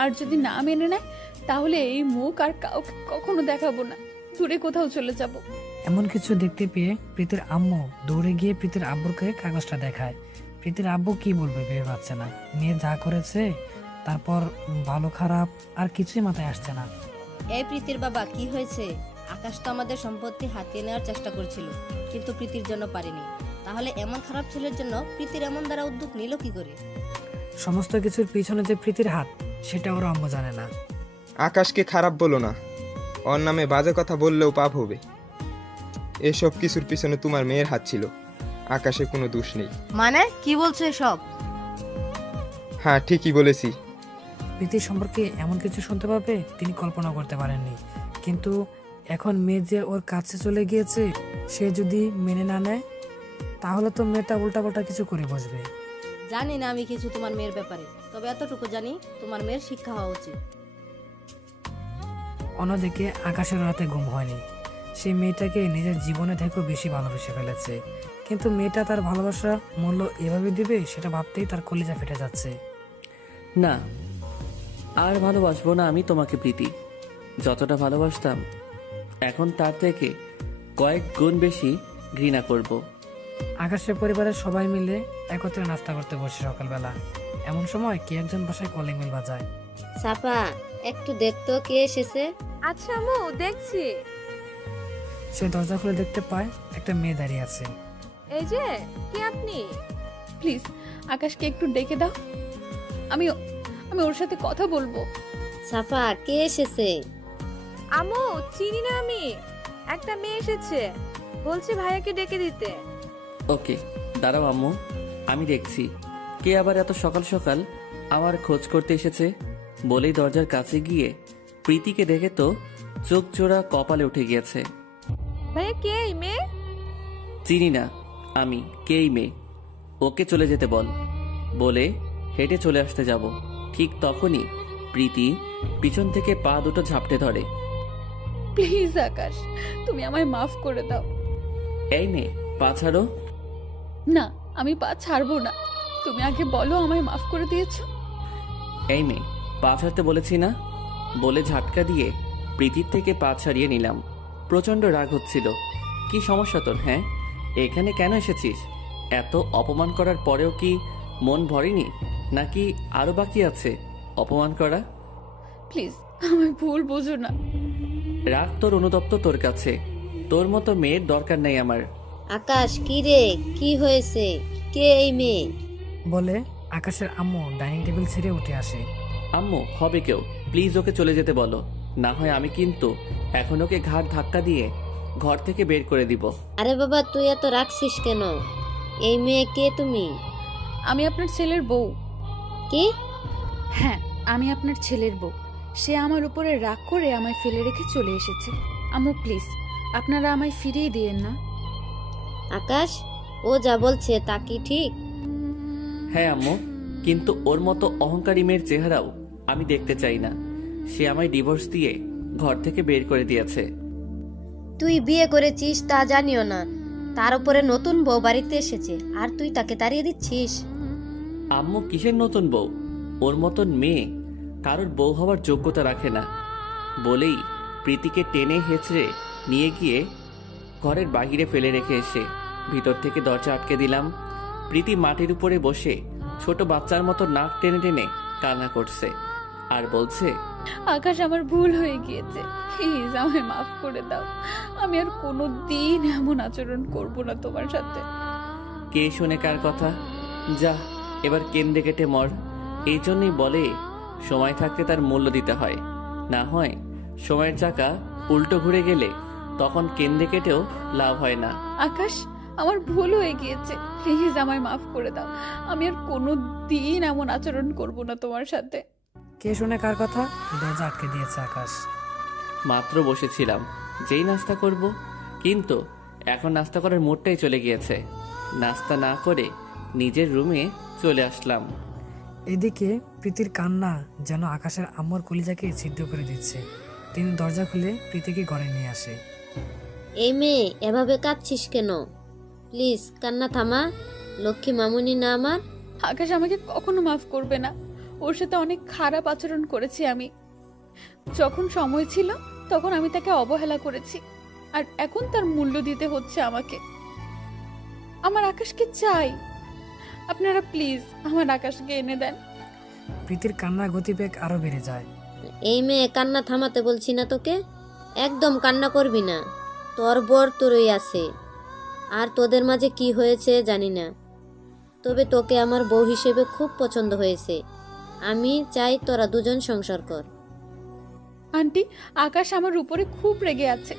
আর যদি না মেনে নেয় তাহলে এই মুখ আর কাউকে কখনো দেখাবো না, দূরে কোথাও চলে যাব। এমন কিছু দেখতে পেয়ে প্রীতির আম্মু দৌড়ে গিয়ে প্রীতির আব্বুকে কাগজটা দেখায়। প্রীতির আব্বু কি বলবে ভেবে পাচ্ছে না। মেয়ে যা করেছে, তারপর ভালো খারাপ আর কিছুই মাথায় আসছে না। এই প্রীতির বাবা, কি হয়েছে? আকাশ তো আমাদের সম্পত্তি হাতিয়ে নেওয়ার চেষ্টা করছিল, কিন্তু প্রীতির জন্য পারেনি। তাহলে এমন খারাপ ছেলের জন্য প্রীতির এমন দ্বারা উদ্যোগ নিল কি করে? সমস্ত কিছুর পিছনে যে প্রীতির হাত, সেটা ওর আম্মু জানে না। আকাশকে খারাপ বলো না, ওর নামে বাজে কথা বললেও পাপ হবে। এসব কিছুর পিছনে তোমার মেয়ের হাত ছিল, আকাশে কোনো দোষ নেই। মানে কি বলছো এসব? হ্যাঁ, ঠিকই বলেছি। প্রীতি সম্পর্কে এমন কিছু শুনতে পাবে তিনি কল্পনা করতে পারেননি। কিন্তু এখন মেয়ে যে ওর কাছে চলে গিয়েছে, সে যদি মেনে না নেয় তাহলে তো মেয়েটা উল্টাপাল্টা কিছু করে বসবে। জানি না আমি কিছু তোমার মেয়ের ব্যাপারে, তবে এতটুকু জানি তোমার মেয়ের শিক্ষা হওয়া উচিত। অন্যদিকে আকাশের রাতে ঘুম হয়নি। সে মেয়েটাকে নিজের জীবনে থেকেও বেশি ভালোবেসে ফেলেছে, কিন্তু মেয়েটা তার ভালোবাসা মূল্য এভাবে দিবে সেটা ভাবতেই তার কলিজা ফেটে যাচ্ছে। না, আর ভালোবাসবো না আমি তোমাকে প্রীতি। যতটা ভালোবাসতাম এখন তার থেকে কয়েক গুণ বেশি ঘৃণা করব। আকাশের পরিবারের সবাই মিলে একত্রে নাস্তা করতে বসে সকালবেলা। এমন সময় কে একজন বাসায় কলিং বেল বাজায়। সাফা, একটু দেখতো কে এসেছে। আচ্ছা আম্মু, দেখছি। সে দরজা খুলে দেখতে পায় একটা মেয়ে দাঁড়িয়ে আছে। এই যে, কে আপনি? প্লিজ আকাশকে একটু ডেকে দাও, আমি ওর সাথে কথা বলবো। সাফা, কে এসেছে? আম্মু, চিনি না আমি। একটা মেয়ে এসেছে, বলছি ভাইয়াকে ডেকে দিতে। ওকে, দাঁড়াও আম্মু, আমি দেখছি কে আবার এত সকাল সকাল আমার খোঁজ করতে এসেছে। বলেই দরজার কাছে গিয়ে প্রীতিকে দেখে তো চোখ জোড়া কপালে উঠে গিয়েছে। ভাইয়া, কে এই মেয়ে? চিনি না আমি, কেই মেয়ে, ওকে চলে যেতে বল। বলে হেঁটে চলে আসতে যাব, ঠিক তখনই প্রীতি পিছন থেকে পা দুটো ঝাপটে ধরে। প্লিজ আকাশ, তুমি আমায় মাফ করে দাও। এই মেয়ে, পা ছাড়ো। না, আমি পা ছাড়বো না, তুমি আগে বলো আমায় মাফ করে দিয়েছো। এই মেয়ে, পা ছাড়তে বলেছি না? বলে ঝাটকা দিয়ে প্রীতির থেকে পা ছাড়িয়ে নিলাম। প্রচন্ড রাগ হচ্ছিল। কি সমস্যা তোর? হ্যাঁ, এখানে কেন এসেছিস? এত অপমান করার পরেও কি মন ভরেনি, নাকি আরো বাকি আছে অপমান করা? প্লিজ আমায় ভুল বোঝো না। রাগ তোর অনুতপ্ত তোর কাছে, তোর মতো মেয়ের দরকার নাই আমার। আকাশ, কি রে, কি হয়েছে? কে এই মেয়ে? বলে আকাশের আম্মু ডাইনিং টেবিল ছেড়ে উঠে আসে। আম্মু হবে কেউ, প্লিজ ওকে চলে যেতে বলো, না হয় আমি কিন্তু এখন ওকে ঘাট ধাক্কা দিয়ে ঘর থেকে বের করে দিব। আরে বাবা, তুই এত রাখছিস কেন? এই মেয়ে কে তুমি? আমি আপনার ছেলের বউ। কি? হ্যাঁ, আমি আপনার ছেলের বউ। সে আমার উপরে রাগ করে আমায় ফেলে রেখে চলে এসেছে। আম্মু প্লিজ, আপনারা আমায় ফিরিয়ে দিয়েন না। আকাশ, ও যা বলছে তা কি ঠিক? হ্যাঁ আম্মু, কিন্তু ওর মতো অহংকারী মেয়ের চেহারাও আমি দেখতে চাই না। সে আমায় ডিভোর্স দিয়ে ঘর থেকে বের করে দিয়েছে। তুই বিয়ে করেছিস তা জানিও না, তার উপরে নতুন বউ বাড়িতে এসেছে আর তুই তাকে তাড়িয়ে দিচ্ছিস। আম্মু কিসের নতুন বউ? ওর মতন মেয়ে কারোর বউ হওয়ার যোগ্যতা রাখে না বলেই প্রীতিকে টেনে হেঁচড়ে নিয়ে গিয়ে ঘরের বাহিরে ফেলে রেখে এসে ভিতর থেকে দরজা আটকে দিলাম। প্রীতি মাটির উপরে বসে ছোট বাচ্চার মতো নাক টেনে টেনে কান্না করছে আর বলছে, আকাশ, আমার ভুল হয়ে গিয়েছে, প্লিজ আমায় মাফ করে দাও। আমি আর কোনো দিন এমন আচরণ করব না তোমার সাথে। কে শুনে কার কথা? যা এবার কেন্দে কেটে মর। এই জন্যই বলে সময় থাকতে তার মূল্য দিতে হয়, না হয় সময়ের চাকা উল্টো ঘুরে গেলে তখন কেন্দে কেটেও লাভ হয় না। আকাশ, আমার ভুল হয়ে গিয়েছে, প্লিজ আমায় মাফ করে দাও। আমি আর কোনো দিন এমন আচরণ করব না তোমার সাথে। কে শুনে কার কথা? দরজা আটকে দিয়েছে আকাশ। মাত্র বসেছিলাম যেই নাস্তা করব, কিন্তু এখন নাস্তা করার মুডটাই চলে গিয়েছে। নাস্তা না করে নিজের রুমে চলে আসলাম। এদিকে প্রীতির কান্না যেন আকাশের আম্মুর কলিজাকে ছিদ্র করে দিচ্ছে। তিনি দরজা খুলে প্রীতিকে ঘরে নিয়ে আসে। এই মেয়ে, এভাবে কাঁদছিস কেন? প্লিজ কান্না থামা। লক্ষ্মী মামুনি না আমার? আকাশ আমাকে কখনো মাফ করবে না। ওর সাথে অনেক খারাপ আচরণ করেছি আমি। যখন সময় ছিল তখন আমি তাকে অবহেলা করেছি, আর এখন তার মূল্য দিতে হচ্ছে আমাকে। আমার আকাশকে চাই, আপনারা প্লিজ আমার আকাশকে এনে দেন। প্রীতির কান্নার গতিবেগ আরো বেড়ে যায়। এই মেয়ে, কান্না থামাতে বলছি না তোকে? একদম কান্না করবি না। তোর বর তোরই আছে, আর তোদের মাঝে কি হয়েছে জানি না, তবে তোকে আমার বউ হিসেবে খুব পছন্দ হয়েছে। আমি চাই তোরা দুজন সংসার কর। আন্টি, আকাশ আমার উপরে খুব রেগে আছে,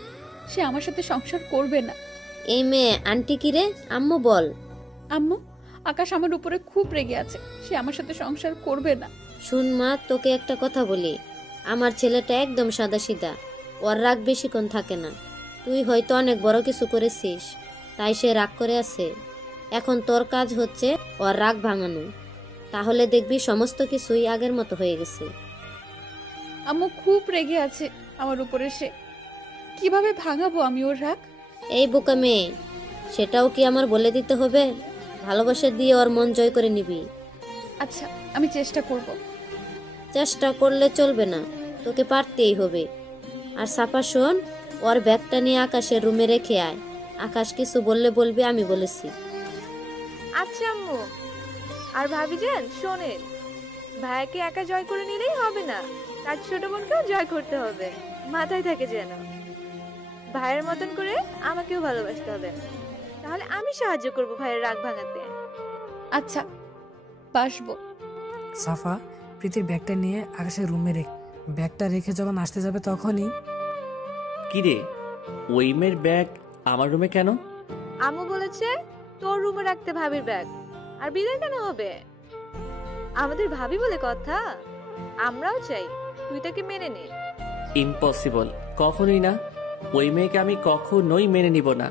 সে আমার সাথে সংসার করবে না। এই মেয়ে, আন্টি কি রে? আম্মু বল। আম্মু, আকাশ আমার উপরে খুব রেগে আছে, সে আমার সাথে সংসার করবে না। শুন মা, তোকে একটা কথা বলি, আমার ছেলেটা একদম সাদাসিধা, ওর রাগ বেশিক্ষণ থাকে না। তুই হয়তো অনেক বড় কিছু করেছিস, তাই সে রাগ করে আছে। এখন তোর কাজ হচ্ছে ওর রাগ ভাঙানো, তাহলে দেখবি সমস্ত কিছুই আগের মতো হয়ে গেছে। আম্মু খুব রেগে আছে আমার উপরে, সে কিভাবে ভাঙাবো আমি ওর রাগ? এই বোকা মেয়ে, সেটাও কি আমার বলে দিতে হবে? ভালোবাসা দিয়ে ওর মন জয় করে নিবি। আচ্ছা, আমি চেষ্টা করব। চেষ্টা করলে চলবে না, তোকে পারতেই হবে। আর সাফা শোন, ওর ব্যাগটা নিয়ে আকাশের রুমে রেখে আয়। আকাশ কিছু বললে বলবি আমি বলেছি। আচ্ছা আম্মু। আর ভাবিজান শোনেন, ভাইয়াকে একা জয় করে নিলেই হবে না, তার ছোট বোনকেও জয় করতে হবে। মাথায় থাকে যেন, ভাইয়ের মতন করে আমাকেও ভালোবাসতে হবে, তাহলে আমি সাহায্য করব ভাইয়ের রাগ ভাঙাতে। আচ্ছা, বাসবো। সাফা প্রীতির ব্যাগটা নিয়ে আকাশের রুমে ব্যাগটা রেখে যখন আসতে যাবে তখনই, কিরে, ওই মেয়ের ব্যাগ আমার রুমে কেন? আম্মু বলেছে তোর রুমে রাখতে ভাবির ব্যাগ, আর বিদায় কেন হবে? আমাদের ভাবি বলে কথা, আমরাও চাই তুই তাকে মেনে নে। ইম্পসিবল, কখনোই না। ওই মেয়েকে আমি কখনোই মেনে নিব না।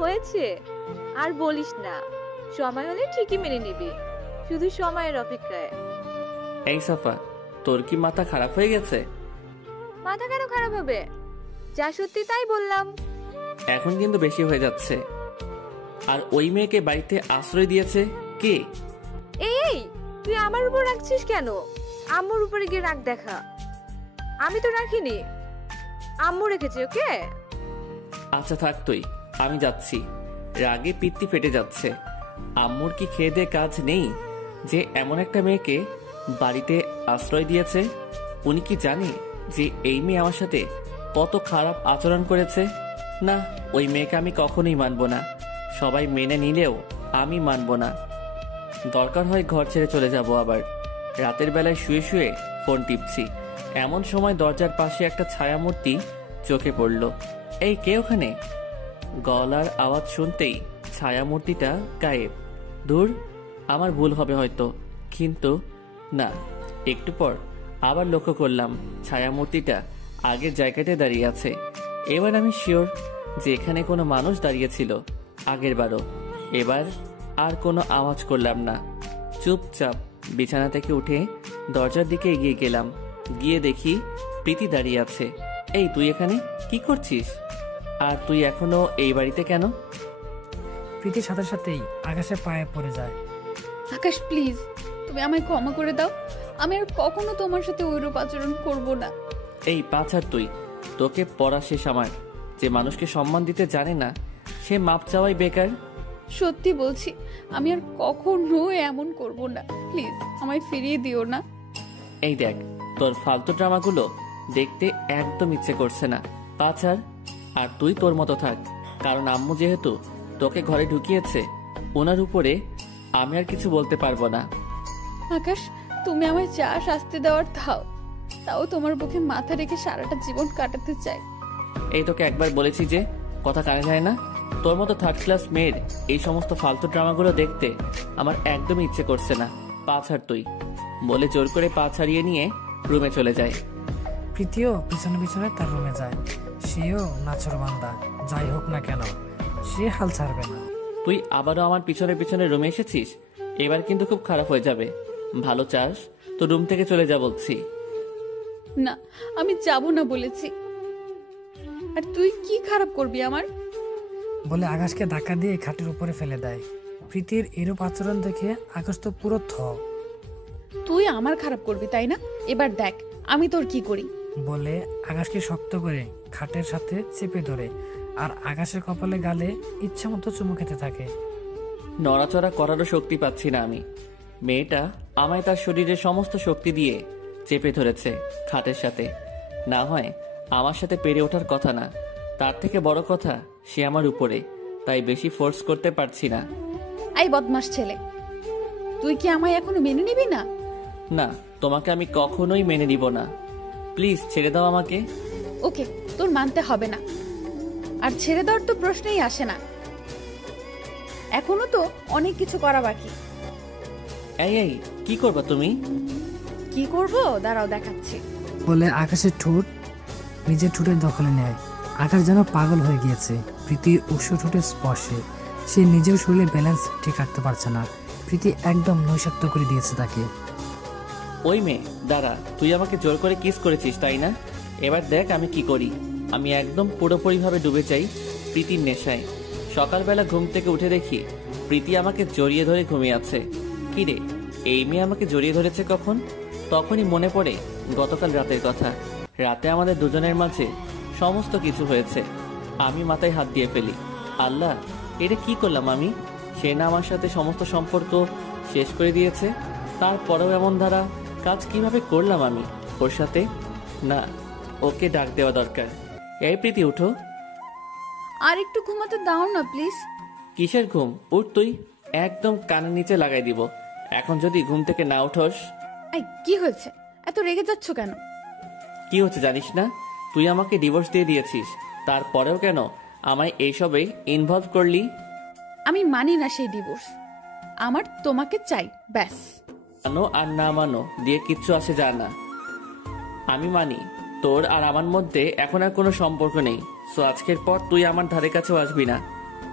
হয়েছে, আর বলিস না, সময় হলে ঠিকই মেনে নিবি, শুধু সময়ের অপেক্ষায়। এই সাফা, তোর কি মাথা খারাপ হয়ে গেছে? মাথা কেন খারাপ হবে? যা সত্যি তাই বললাম। এখন কিন্তু বেশি হয়ে যাচ্ছে। আর ওই মেয়েকে বাড়িতে আশ্রয় দিয়েছে কে? এই, তুই আমার উপর রাখছিস কেন? আম্মুর উপরে গিয়ে রাগ দেখা। আমি তো রাখিনি, আম্মু রেখেছে ওকে। আচ্ছা থাক তুই, আমি যাচ্ছি। রাগে পিত্তি ফেটে যাচ্ছে। আম্মুর কি খেয়ে দে কাজ নেই যে এমন একটা মেয়েকে বাড়িতে আশ্রয় দিয়েছে? উনি কি জানে যে এই মেয়ে আমার সাথে কত খারাপ আচরণ করেছে। না, ওই মেয়েকে আমি কখনোই মানব না। সবাই মেনে নিলেও আমি মানব না। দরকার হয় ঘর ছেড়ে চলে যাব। আবার রাতের বেলায় শুয়ে শুয়ে ফোন টিপছি, এমন সময় দরজার পাশে একটা ছায়ামূর্তি চোখে পড়ল। এই কে ওখানে? গলার আওয়াজ শুনতেই ছায়ামূর্তিটা গায়েব। দূর, আমার ভুল হবে হয়তো, কিন্তু না। একটু পর আবার লক্ষ্য করলাম ছায়ামূর্তিটা আগের জায়গাতে দাঁড়িয়ে আছে। এবার আমি শিওর যে এখানে কোনো মানুষ দাঁড়িয়েছিল আগের বারও। এবার আর কোনো আওয়াজ করলাম না, চুপচাপ বিছানা থেকে উঠে দরজার দিকে এগিয়ে গেলাম। গিয়ে দেখি প্রীতি দাঁড়িয়ে আছে। এই তুই এখানে কি করছিস? আর তুই এখনো এই বাড়িতে কেন? প্রীতির সাথে সাথেই আকাশের পায়ে পড়ে যায়। আকাশ প্লিজ, তুমি আমায় ক্ষমা করে দাও। আমি আর কখনো তোমার সাথে ওইরূপ আচরণ করব না। এই পাছার তুই, তোকে পড়া শেষ আমার। যে মানুষকে সম্মান দিতে জানে না সে মাপ চাওয়াই বেকার। সত্যি বলছি, আমি আর কখনো এমন করব না। প্লিজ আমায় ফিরিয়ে দিও না। এই দেখ, তোর ফালতু ড্রামাগুলো দেখতে একদম ইচ্ছে করছে না। পাছার, আর তুই তোর মতো থাক। কারণ আম্মু যেহেতু তোকে ঘরে ঢুকিয়েছে, ওনার উপরে আমি আর কিছু বলতে পারবো না। আকাশ, তুমি আমায় যা শাস্তি দেওয়ার দাও, তাও তোমার বুকে মাথা রেখে সারাটা জীবন কাটাতে চাই। এই তোকে একবার বলেছি যে কথা কানে যায় না। তোর মতো থার্ড ক্লাস মেয়ের এই সমস্ত ফালতু ড্রামাগুলো দেখতে আমার একদমই ইচ্ছে করছে না। পাছার তুই, বলে জোর করে পা ছাড়িয়ে নিয়ে রুমে চলে যায়। প্রীতিও পিছনে পিছনে তার রুমে যায়। সেও নাচরবান্দা যাই হোক না কেন, সে হাল ছাড়বে না। তুই আবারও আমার পিছনে পিছনে রুমে এসেছিস, এবার কিন্তু খুব খারাপ হয়ে যাবে। ভালো চাস তো রুম থেকে চলে যা বলছি। না, আমি যাব না বলেছি। আর তুই কি খারাপ করবি আমার? বলে আকাশকে ধাক্কা দিয়ে খাটের উপরে ফেলে দেয়। প্রীতির এরূপ আচরণ দেখে আকাশ তো পুরো তুই আমার খারাপ করবি তাই না? এবার দেখ আমি তোর কি করি। বলে আকাশকে শক্ত করে খাটের সাথে চেপে ধরে আর আকাশের কপালে গালে ইচ্ছা মতো চুমু খেতে থাকে। নড়াচড়া করারও শক্তি পাচ্ছি না আমি। মেয়েটা আমায় তার শরীরের সমস্ত শক্তি দিয়ে চেপে ধরেছে খাটের সাথে। না হয় আমার সাথে পেরে ওঠার কথা না, তার থেকে বড় কথা সে আমার উপরে, তাই বেশি ফোর্স করতে পারছি না। এই বদমাস ছেলে, তুই কি আমায় এখনো মেনে নিবি না? না, তোমাকে আমি কখনোই মেনে নিব না। প্লিজ ছেড়ে দাও আমাকে। ওকে, তোর মানতে হবে না। আর ছেড়ে দেওয়ার তো প্রশ্নই আসে না, এখনো তো অনেক কিছু করা বাকি। এই এই কি করবা তুমি? কি করব দাঁড়াও দেখাচ্ছি। বলে আকাশের ঠোঁট নিজের ঠোঁটের দখলে নেয়। আকাশ যেন পাগল হয়ে গিয়েছে প্রীতির উষ্ণ ঠোঁটের স্পর্শে। সে নিজের শরীরে ব্যালেন্স ঠিক রাখতে পারছে না। প্রীতি একদম নৈশাক্ত করে দিয়েছে তাকে। ওই মেয়ে দাঁড়া, তুই আমাকে জোর করে কিস করেছিস তাই না? এবার দেখ আমি কি করি। আমি একদম পুরোপুরিভাবে ডুবে যাই প্রীতির নেশায়। সকালবেলা ঘুম থেকে উঠে দেখি প্রীতি আমাকে জড়িয়ে ধরে ঘুমিয়ে আছে। কিরে, এই মেয়ে আমাকে জড়িয়ে ধরেছে কখন? তখনই মনে পড়ে গতকাল রাতের কথা। রাতে আমাদের দুজনের মাঝে সমস্ত কিছু হয়েছে। আমি মাথায় হাত দিয়ে ফেলি। আল্লাহ, এটা কি করলাম আমি? সে না আমার সাথে সমস্ত সম্পর্ক শেষ করে দিয়েছে, তারপরেও এমন ধারা কাজ কিভাবে করলাম আমি ওর সাথে? না, ওকে ডাক দেওয়া দরকার। এই প্রীতি উঠো। আর একটু ঘুমাতে দাও না প্লিজ। কিসের ঘুম? উঠ তুই, একদম কানের নিচে লাগাই দিব। এখন যদি ঘুম থেকে না উঠোস। এই কি হয়েছে, এত রেগে যাচ্ছ কেন? কি হচ্ছে জানিস না? তুই আমাকে ডিভোর্স দিয়ে দিয়েছিস, তারপরেও কেন আমায় এইসবে ইনভলভ করলি? আমি মানি না সেই ডিভোর্স। আমার তোমাকে চাই, ব্যাস। মানো আর না মানো দিয়ে কিচ্ছু আসে যায় না। আমি মানি তোর আর আমার মধ্যে এখন আর কোনো সম্পর্ক নেই। সো আজকের পর তুই আমার ধারে কাছেও আসবি না।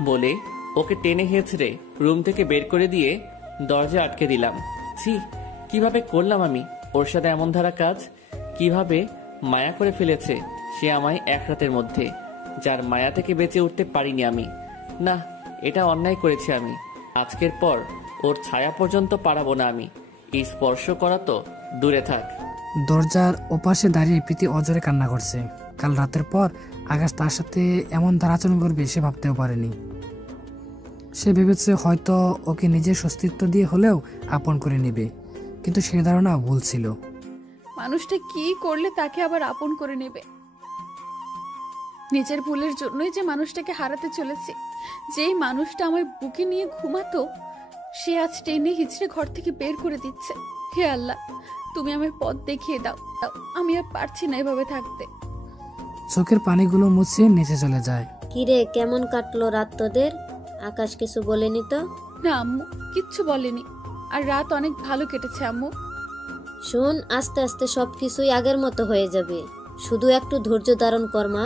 বলে ওকে টেনে হেঁচড়ে রুম থেকে বের করে দিয়ে দরজা আটকে দিলাম। ছি, কিভাবে করলাম আমি ওর সাথে এমন ধারা কাজ? কিভাবে মায়া করে ফেলেছে সে আমায় এক রাতের মধ্যে, যার মায়া থেকে বেঁচে উঠতে পারিনি আমি। না, এটা অন্যায় করেছি আমি। আজকের পর ওর ছায়া পর্যন্ত পারাবো না আমি। এই স্পর্শ করা তো দূরে থাক। দরজার ওপাশে দাঁড়িয়ে প্রীতি অজরে কান্না করছে। কাল রাতের পর আকাশ তার সাথে এমন তার আচরণ করবে সে ভাবতেও পারেনি। সে ভেবেছে হয়তো ওকে নিজের অস্তিত্ব দিয়ে হলেও আপন করে নেবে, কিন্তু সে ধারণা ভুল ছিল। মানুষটা কি করলে তাকে আবার আপন করে নেবে? নিজের ভুলের জন্যই যে মানুষটাকে হারাতে চলেছে, যেই মানুষটা আমার বুকে নিয়ে ঘুমাতো, সে আজ টেনে হিচড়ে ঘর থেকে বের করে দিচ্ছে। হে আল্লাহ, তুমি আমার পথ দেখিয়ে দাও। আমি আর পারছি না এভাবে থাকতে। চোখের পানিগুলো মুছে নিচে চলে যায়। কিরে, কেমন কাটলো রাত তোদের? আকাশ কিছু বলেনি তো? না আম্মু, কিচ্ছু বলেনি। আর রাত অনেক ভালো কেটেছে আম্মু। শোন, আস্তে আস্তে সবকিছুই আগের মতো হয়ে যাবে। শুধু একটু ধৈর্য ধারণ কর মা।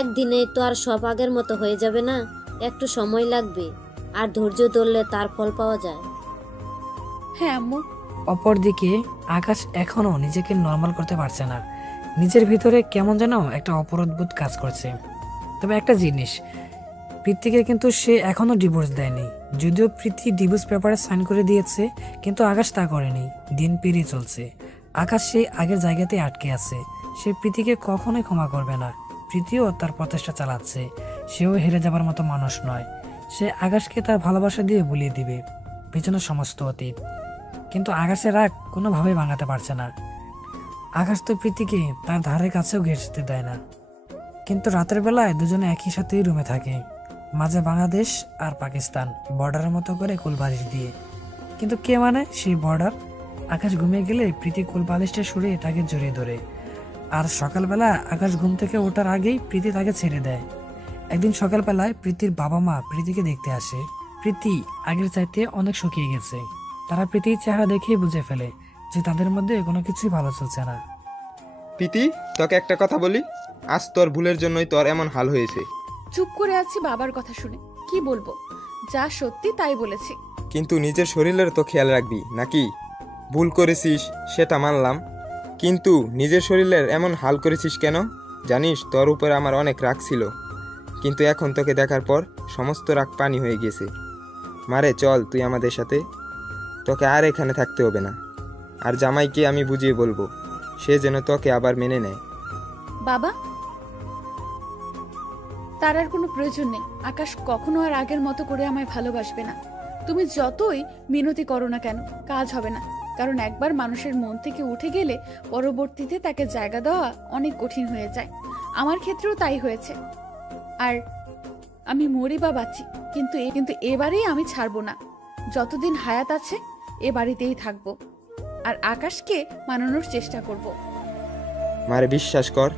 একদিনে তো আর সব আগের মতো হয়ে যাবে না, একটু সময় লাগবে। আর ধৈর্য ধরলে তার ফল পাওয়া যায়। হ্যাঁ আম্মু। অপরদিকে আকাশ এখনো নিজেকে নর্মাল করতে পারছে না। নিজের ভিতরে কেমন যেন একটা অপরাধবোধ কাজ করছে। তবে একটা জিনিস, প্রীতিকে কিন্তু সে এখনো ডিভোর্স দেয়নি। যদিও প্রীতি ডিভোর্স পেপারে সাইন করে দিয়েছে, কিন্তু আকাশ তা করেনি। দিন পেরিয়ে চলছে, আকাশ সেই আগের জায়গাতে আটকে আছে। সে প্রীতিকে কখনোই ক্ষমা করবে না। প্রীতিও তার প্রচেষ্টা চালাচ্ছে। সেও হেরে যাবার মতো মানুষ নয়। সে আকাশকে তার ভালোবাসা দিয়ে ভুলিয়ে দিবে পিছনের সমস্ত অতীত। কিন্তু আকাশের রাগ কোনোভাবেই ভাঙাতে পারছে না। আকাশ তো প্রীতিকে তার ধারের কাছেও ঘেঁষতে দেয় না। কিন্তু রাতের বেলায় দুজনে একই সাথেই রুমে থাকে, মাঝে বাংলাদেশ আর পাকিস্তান বর্ডারের মতো করে কুলবালিশ দিয়ে। কিন্তু কে মানে সেই বর্ডার? আকাশ ঘুমিয়ে গেলে প্রীতি কুলবালিশটা সরিয়ে তাকে জড়িয়ে ধরে। আর সকালবেলা আকাশ ঘুম থেকে ওঠার আগেই প্রীতি তাকে ছেড়ে দেয়। একদিন সকালবেলায় প্রীতির বাবা মা প্রীতিকে দেখতে আসে। প্রীতি আগের চাইতে অনেক শুকিয়ে গেছে। তারা প্রীতির চেহারা দেখেই বুঝে ফেলে যে তাদের মধ্যে কোনো কিছুই ভালো চলছে না। প্রীতি, তোকে একটা কথা বলি, আজ তোর ভুলের জন্যই তোর এমন হাল হয়েছে। চুপ করে আছি বাবার কথা শুনে। কি বলবো? যা সত্যি তাই বলেছি। কিন্তু নিজের শরীরের তো খেয়াল রাখবি নাকি? ভুল করেছিস সেটা মানলাম, কিন্তু নিজের শরীরের এমন হাল করেছিস কেন? জানিস, তোর উপরে আমার অনেক রাগ ছিল, কিন্তু এখন তোকে দেখার পর সমস্ত রাগ পানি হয়ে গেছে। মারে চল তুই আমাদের সাথে, তোকে আর এখানে থাকতে হবে না। আর জামাইকে আমি বুঝিয়ে বলবো, সে যেন তোকে আবার মেনে নেয়। বাবা, তার আর কোনো প্রয়োজন নেই। আকাশ কখনো আর আগের মতো করে আমায় ভালোবাসবে না। তুমি যতই মিনতি করো না কেন, কাজ হবে না। কারণ একবার মানুষের মন থেকে উঠে গেলে পরবর্তীতে তাকে জায়গা দেওয়া অনেক কঠিন হয়ে যায়। আমার ক্ষেত্রেও তাই হয়েছে। আর আমি মরি বা বাঁচি, কিন্তু এবারেই আমি ছাড়বো না। যতদিন হায়াত আছে এ বাড়িতেই থাকবো, আর আকাশকে মানানোর চেষ্টা করব। মারে বিশ্বাস কর,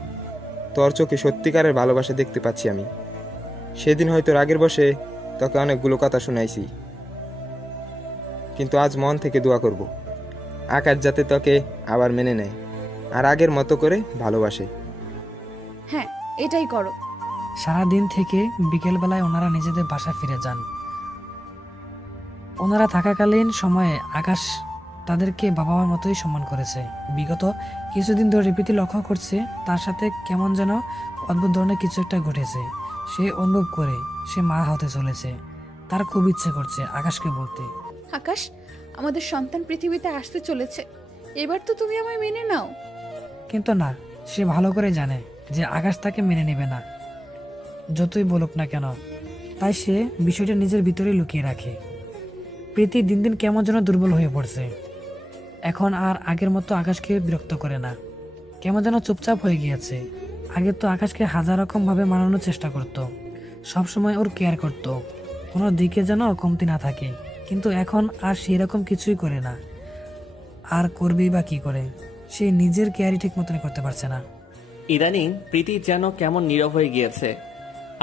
তোর চোখে সত্যিকারের ভালোবাসা দেখতে পাচ্ছি আমি। সেদিন হয়তো রাগের বসে তোকে অনেকগুলো কথা শোনাইছি, কিন্তু আজ মন থেকে দোয়া করব আকাশ যাতে তোকে আবার মেনে নেয় আর আগের মতো করে ভালোবাসে। হ্যাঁ, এটাই করো। সারাদিন থেকে বিকেলবেলায় ওনারা নিজেদের বাসা ফিরে যান। ওনারা থাকাকালীন সময়ে আকাশ তাদেরকে বাবা মার মতোই সম্মান করেছে। বিগত কিছুদিন ধরে প্রীতি লক্ষ্য করছে তার সাথে কেমন যেন অদ্ভুত ধরনের কিছু একটা ঘটেছে। সে অনুভব করে সে মা হতে চলেছে। তার খুব ইচ্ছে করছে আকাশকে বলতে, আকাশ, আমাদের সন্তান পৃথিবীতে আসতে চলেছে, এবার তো তুমি আমায় মেনে নাও। কিন্তু না, সে ভালো করে জানে যে আকাশ তাকে মেনে নেবে না, যতই বলুক না কেন। তাই সে বিষয়টা নিজের ভিতরে লুকিয়ে রাখে। প্রীতি দিন দিন কেমন যেন দুর্বল হয়ে পড়ছে। এখন আর আগের মতো আকাশকে বিরক্ত করে না, কেমন যেন চুপচাপ হয়ে গিয়েছে। আগে তো আকাশকে হাজার রকমভাবে মানানোর চেষ্টা করত, সবসময় ওর কেয়ার করত, কোনো দিকে যেন কমতি না থাকে। কিন্তু এখন আর সেই রকম কিছুই করে না। আর করবেই বা কি করে? সে নিজের কেয়ারই ঠিক মতন করতে পারছে না। ইদানিং প্রীতি যেন কেমন নীরব হয়ে গিয়েছে।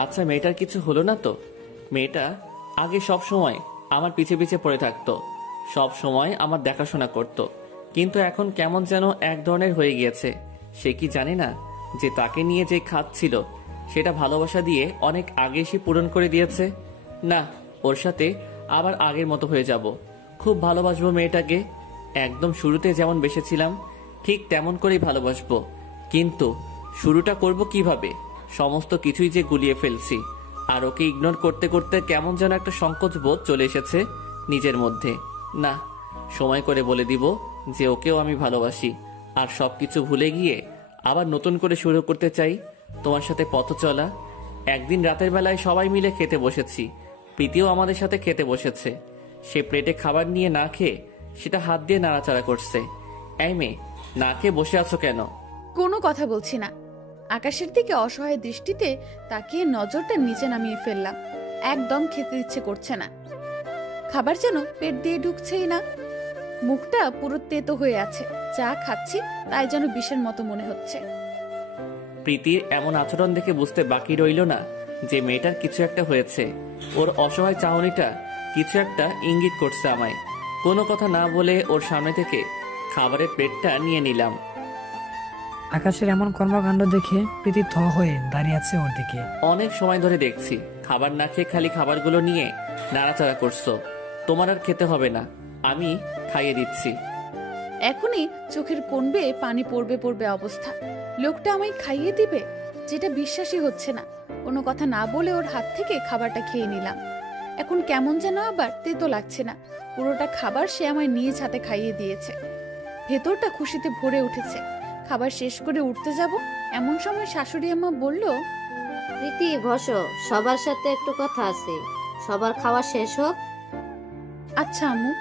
আচ্ছা, মেয়েটার কিছু হলো না তো? মেয়েটা আগে সব সময় আমার পিছে পিছে পড়ে থাকতো, সব সময় আমার দেখাশোনা করত, কিন্তু এখন কেমন যেন এক ধরনের হয়ে গিয়েছে। সে কি জানে না যে তাকে নিয়ে যে খাত ছিল সেটা ভালোবাসা দিয়ে অনেক আগে সে পূরণ করে দিয়েছে? না, ওর সাথে আবার আগের মতো হয়ে যাব। খুব ভালোবাসবো মেয়েটাকে, একদম শুরুতে যেমন বেসেছিলাম ঠিক তেমন করেই ভালোবাসবো। কিন্তু শুরুটা করব কিভাবে? সমস্ত কিছুই যে গুলিয়ে ফেলছি, আর ওকে ইগনোর করতে করতে কেমন যেন একটা সংকোচ বোধ চলে এসেছে নিজের মধ্যে। না, সময় করে বলে দিব যে ওকেও আমি ভালোবাসি, আর সবকিছু ভুলে গিয়ে আবার নতুন করে শুরু করতে চাই তোমার সাথে পথ চলা। একদিন রাতের বেলায় সবাই মিলে খেতে বসেছি, প্রীতিও আমাদের সাথে খেতে বসেছে। সে প্লেটে খাবার নিয়ে না খেয়ে সেটা হাত দিয়ে নাড়াচাড়া করছে। এই মেয়ে, না খেয়ে বসে আছো কেন? কোনো কথা বলছি না। আকাশের দিকে অসহায় দৃষ্টিতে তাকিয়ে নজরটা নিচে নামিয়ে ফেললাম। একদম খেতে ইচ্ছে করছে না, খাবার যেন পেট দিয়ে ঢুকছেই না। মুখটা পুরো তেতো হয়ে আছে, যা খাচ্ছি তাই যেন বিষের মতো মনে হচ্ছে। প্রীতির এমন আচরণ দেখে বুঝতে বাকি রইল না যে মেয়েটার কিছু একটা হয়েছে। ওর অসহায় চাহনিটা কিছু একটা ইঙ্গিত করছে আমায়। কোনো কথা না বলে ওর সামনে থেকে খাবারের প্লেটটা নিয়ে নিলাম। আকাশের এমন কর্মকাণ্ড দেখে প্রীতি থ হয়ে দাঁড়িয়ে আছে ওর দিকে। অনেক সময় ধরে দেখছি খাবার না খেয়ে খালি খাবারগুলো নিয়ে নাড়াচাড়া করছো। তোমার আর খেতে হবে না, আমি খাইয়ে দিচ্ছি। এখনই চোখের কোণ বেয়ে পানি পড়বে পড়বে অবস্থা। লোকটা আমায় খাইয়ে দিবে, যেটা বিশ্বাসই হচ্ছে না। কোনো কথা না বলে ওর হাত থেকে খাবারটা খেয়ে নিলাম। এখন কেমন যেন আবার তেতো লাগছে না। পুরোটা খাবার সে আমায় নিজ হাতে খাইয়ে দিয়েছে। ভেতরটা খুশিতে ভরে উঠেছে। খাবার শেষ করে উঠতে যাব, এমন সময় শাশুড়ি আম্মা বলল, প্রীতি বসো, সবার সাথে একটু কথা আছে। সবার খাওয়া শেষ হোক। আচ্ছা আম্মু।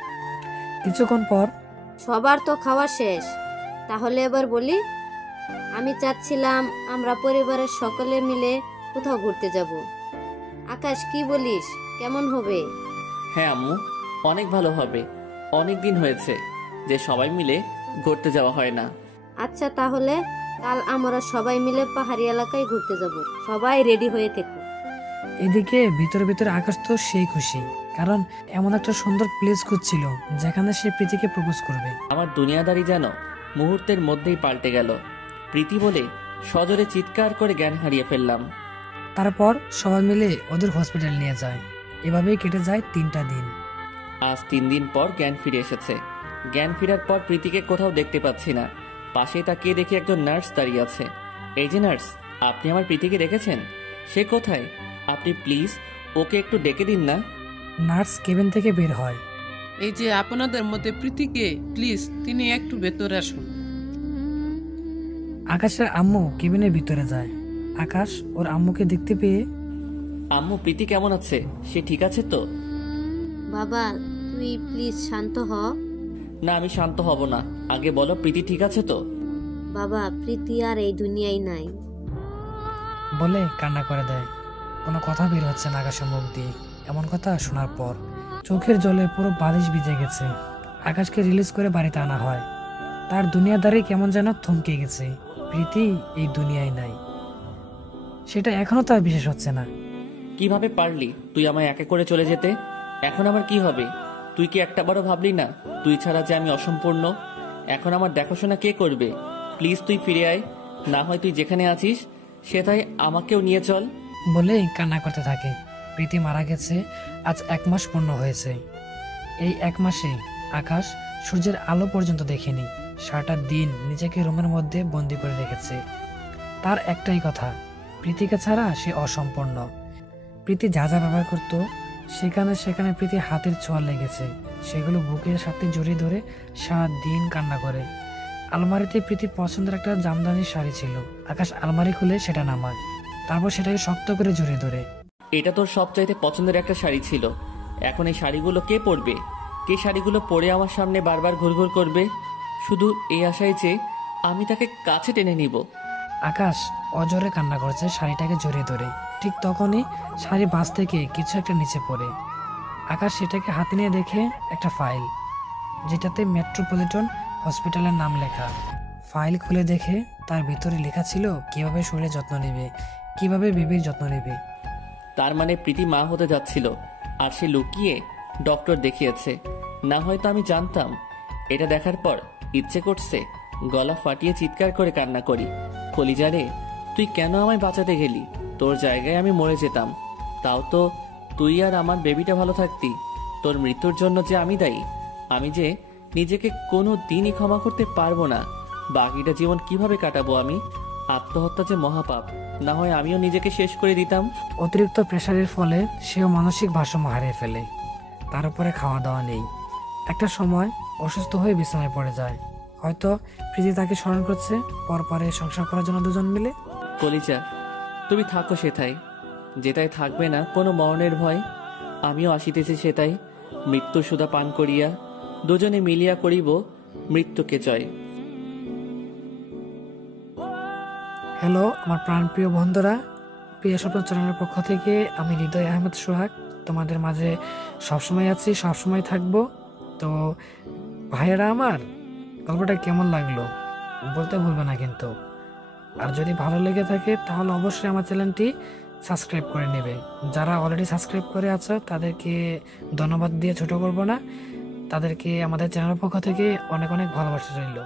কিছুক্ষণ পর সবার তো খাওয়া শেষ, তাহলে এবার বলি। আমি চাচ্ছিলাম আমরা পরিবারের সকলে মিলে কোথাও ঘুরতে যাব। আকাশ, কি বলিস? কেমন হবে? হ্যাঁ আম্মু, অনেক ভালো হবে। অনেক দিন হয়েছে যে সবাই মিলে ঘুরতে যাওয়া হয় না। আচ্ছা, তাহলে কাল আমরা সবাই মিলে পাহাড়ি এলাকায় ঘুরতে যাব। সবাই রেডি হয়ে থেকো। এদিকে ভিতরে ভিতরে আকাশ তো সেই খুশি, কারণ এমন একটা সুন্দর প্লেস খুঁজছিল যেখানে সে প্রীতিকে প্রপোজ করবে। আমার দুনিয়াদারি যেন মুহূর্তের মধ্যেই পাল্টে গেল। প্রীতি বলে সজোরে চিৎকার করে জ্ঞান হারিয়ে ফেললাম। তারপর সবাই মিলে ওদের হসপিটাল নিয়ে যায়। এভাবেই কেটে যায় 3টা দিন। আজ 3 দিন পর জ্ঞান ফিরে এসেছে। জ্ঞান ফেরার পর প্রীতিকে কোথাও দেখতে পাচ্ছি না। পাশে তাকিয়ে দেখি একজন নার্স দাঁড়িয়ে আছে। এই যে নার্স, আপনি আমার প্রীতিকে দেখেছেন? সে কোথায়? আপনি প্লিজ ওকে একটু ডেকে দিন না। নার্স কেবিন থেকে বের হয়। এই যে আপনাদের মধ্যে প্রীতিকে, প্লিজ তিনি একটু ভেতরে আসুন। আকাশের আম্মু কেবিনের ভিতরে যায়। আকাশ ওর আম্মুকে দেখতে পেয়ে, আম্মু, প্রীতি কেমন আছে? সে ঠিক আছে তো? বাবা, তুই প্লিজ শান্ত হ। না, আমি শান্ত হব না। আগে বলো, প্রীতি ঠিক আছে তো? বাবা, প্রীতি আর এই দুনিয়ায় নাই বলে কান্না করে দেয়। কোনো কথা বের হচ্ছে না আকাশের মুখ দিয়ে। এমন কথা শোনার পর চোখের জলে পুরো বালিশ ভিজে গেছে। আকাশকে রিলিজ করে বাড়িতে আনা হয়। তার দুনিয়াদারি কেমন যেন থমকে গেছে। প্রীতি এই দুনিয়ায় নাই, সেটা এখনো তার বিশেষ হচ্ছে না। কিভাবে পারলি তুই আমায় একে করে চলে যেতে? এখন আমার কি হবে? তুই কি একটাবারও ভাবলি না তুই ছাড়া যে আমি অসম্পূর্ণ? এখন আমার দেখাশোনা কে করবে? প্লিজ তুই ফিরে আয়, না হয় তুই যেখানে আছিস সেটাই আমাকেও নিয়ে চল। বলে কান্না করতে থাকে। প্রীতি মারা গেছে আজ 1 মাস পূর্ণ হয়েছে। এই 1 মাসে আকাশ সূর্যের আলো পর্যন্ত দেখেনি। সারাটা দিন নিজেকে রুমের মধ্যে বন্দি করে রেখেছে। তার একটাই কথা, প্রীতিকে ছাড়া সে অসম্পূর্ণ। প্রীতি যা যা ব্যবহার করত সেখানে সেখানে প্রীতির হাতের ছোঁয়া লেগেছে। সেগুলো বুকের সাথে জড়িয়ে ধরে সারা দিন কান্না করে। আলমারিতে প্রীতির পছন্দের একটা জামদানি শাড়ি ছিল। আকাশ আলমারি খুলে সেটা নামায়, তারপর সেটাকে শক্ত করে জড়িয়ে ধরে। এটা তোর সবচাইতে পছন্দের একটা শাড়ি ছিল। এখন এই শাড়িগুলো কে পরবে? কে শাড়িগুলো পরে আমার সামনে বারবার ঘুরঘুর করবে, শুধু এই আশায় যে আমি তাকে কাছে টেনে নিব। আকাশ অজরে কান্না করছে শাড়িটাকে জড়িয়ে ধরে। ঠিক তখনই শাড়ি বাস থেকে কিছু একটা নিচে পড়ে। আকাশ সেটাকে হাতে নিয়ে দেখে একটা ফাইল, যেটাতে মেট্রোপলিটন হসপিটালের নাম লেখা। ফাইল খুলে দেখে তার ভিতরে লেখা ছিল কিভাবে শরীরের যত্ন নেবে, কিভাবে বেবির যত্ন নেবে। তার মানে প্রীতি মা হতে যাচ্ছিল, আর সে লুকিয়ে ডক্টর দেখিয়েছে। না হয়তো আমি জানতাম। এটা দেখার পর ইচ্ছে করছে গলা ফাটিয়ে চিৎকার করে কান্না করি। কলিজারে, তুই কেন আমায় বাঁচাতে গেলি? তোর জায়গায় আমি মরে যেতাম। তাও তো তুই আর আমার বেবিটা ভালো থাকতি। তোর মৃত্যুর জন্য যে আমি দায়ী। আমি যে নিজেকে কোনো দিনই ক্ষমা করতে পারবো না। বাকিটা জীবন কিভাবে কাটাবো আমি? আত্মহত্যা যে মহাপাপ, না হয় আমিও নিজেকে শেষ করে দিতাম। অতিরিক্ত প্রেশারের ফলে সেও মানসিক ভারসাম্য হারিয়ে ফেলে। তার উপরে খাওয়া দাওয়া নেই। একটা সময় অসুস্থ হয়ে বিছানায় পড়ে যায়। হয়তো প্রীতি তাকে স্মরণ করছে পরপরে সংসার করার জন্য দুজন মিলে। কলিজা, তুমি থাকো সেটাই, যেটাই থাকবে না কোনো মরণের ভয়। আমিও আসিতেছি সেটাই, মৃত্যু সুধা পান করিয়া দুজনে মিলিয়া করিব মৃত্যুকে জয়। হ্যালো আমার প্রাণপ্রিয় বন্ধুরা, প্রিয় স্বপ্ন চ্যানেলের পক্ষ থেকে আমি হৃদয় আহমেদ সোহাগ তোমাদের মাঝে সবসময় আছি, সবসময় থাকবো। তো ভাইয়েরা, আমার গল্পটা কেমন লাগলো বলতে ভুলবে না কিন্তু। আর যদি ভালো লেগে থাকে তাহলে অবশ্যই আমার চ্যানেলটি সাবস্ক্রাইব করে নেবে। যারা অলরেডি সাবস্ক্রাইব করে আছো তাদেরকে ধন্যবাদ দিয়ে ছোট করবো না, তাদেরকে আমাদের চ্যানেলের পক্ষ থেকে অনেক অনেক ভালোবাসা রইল।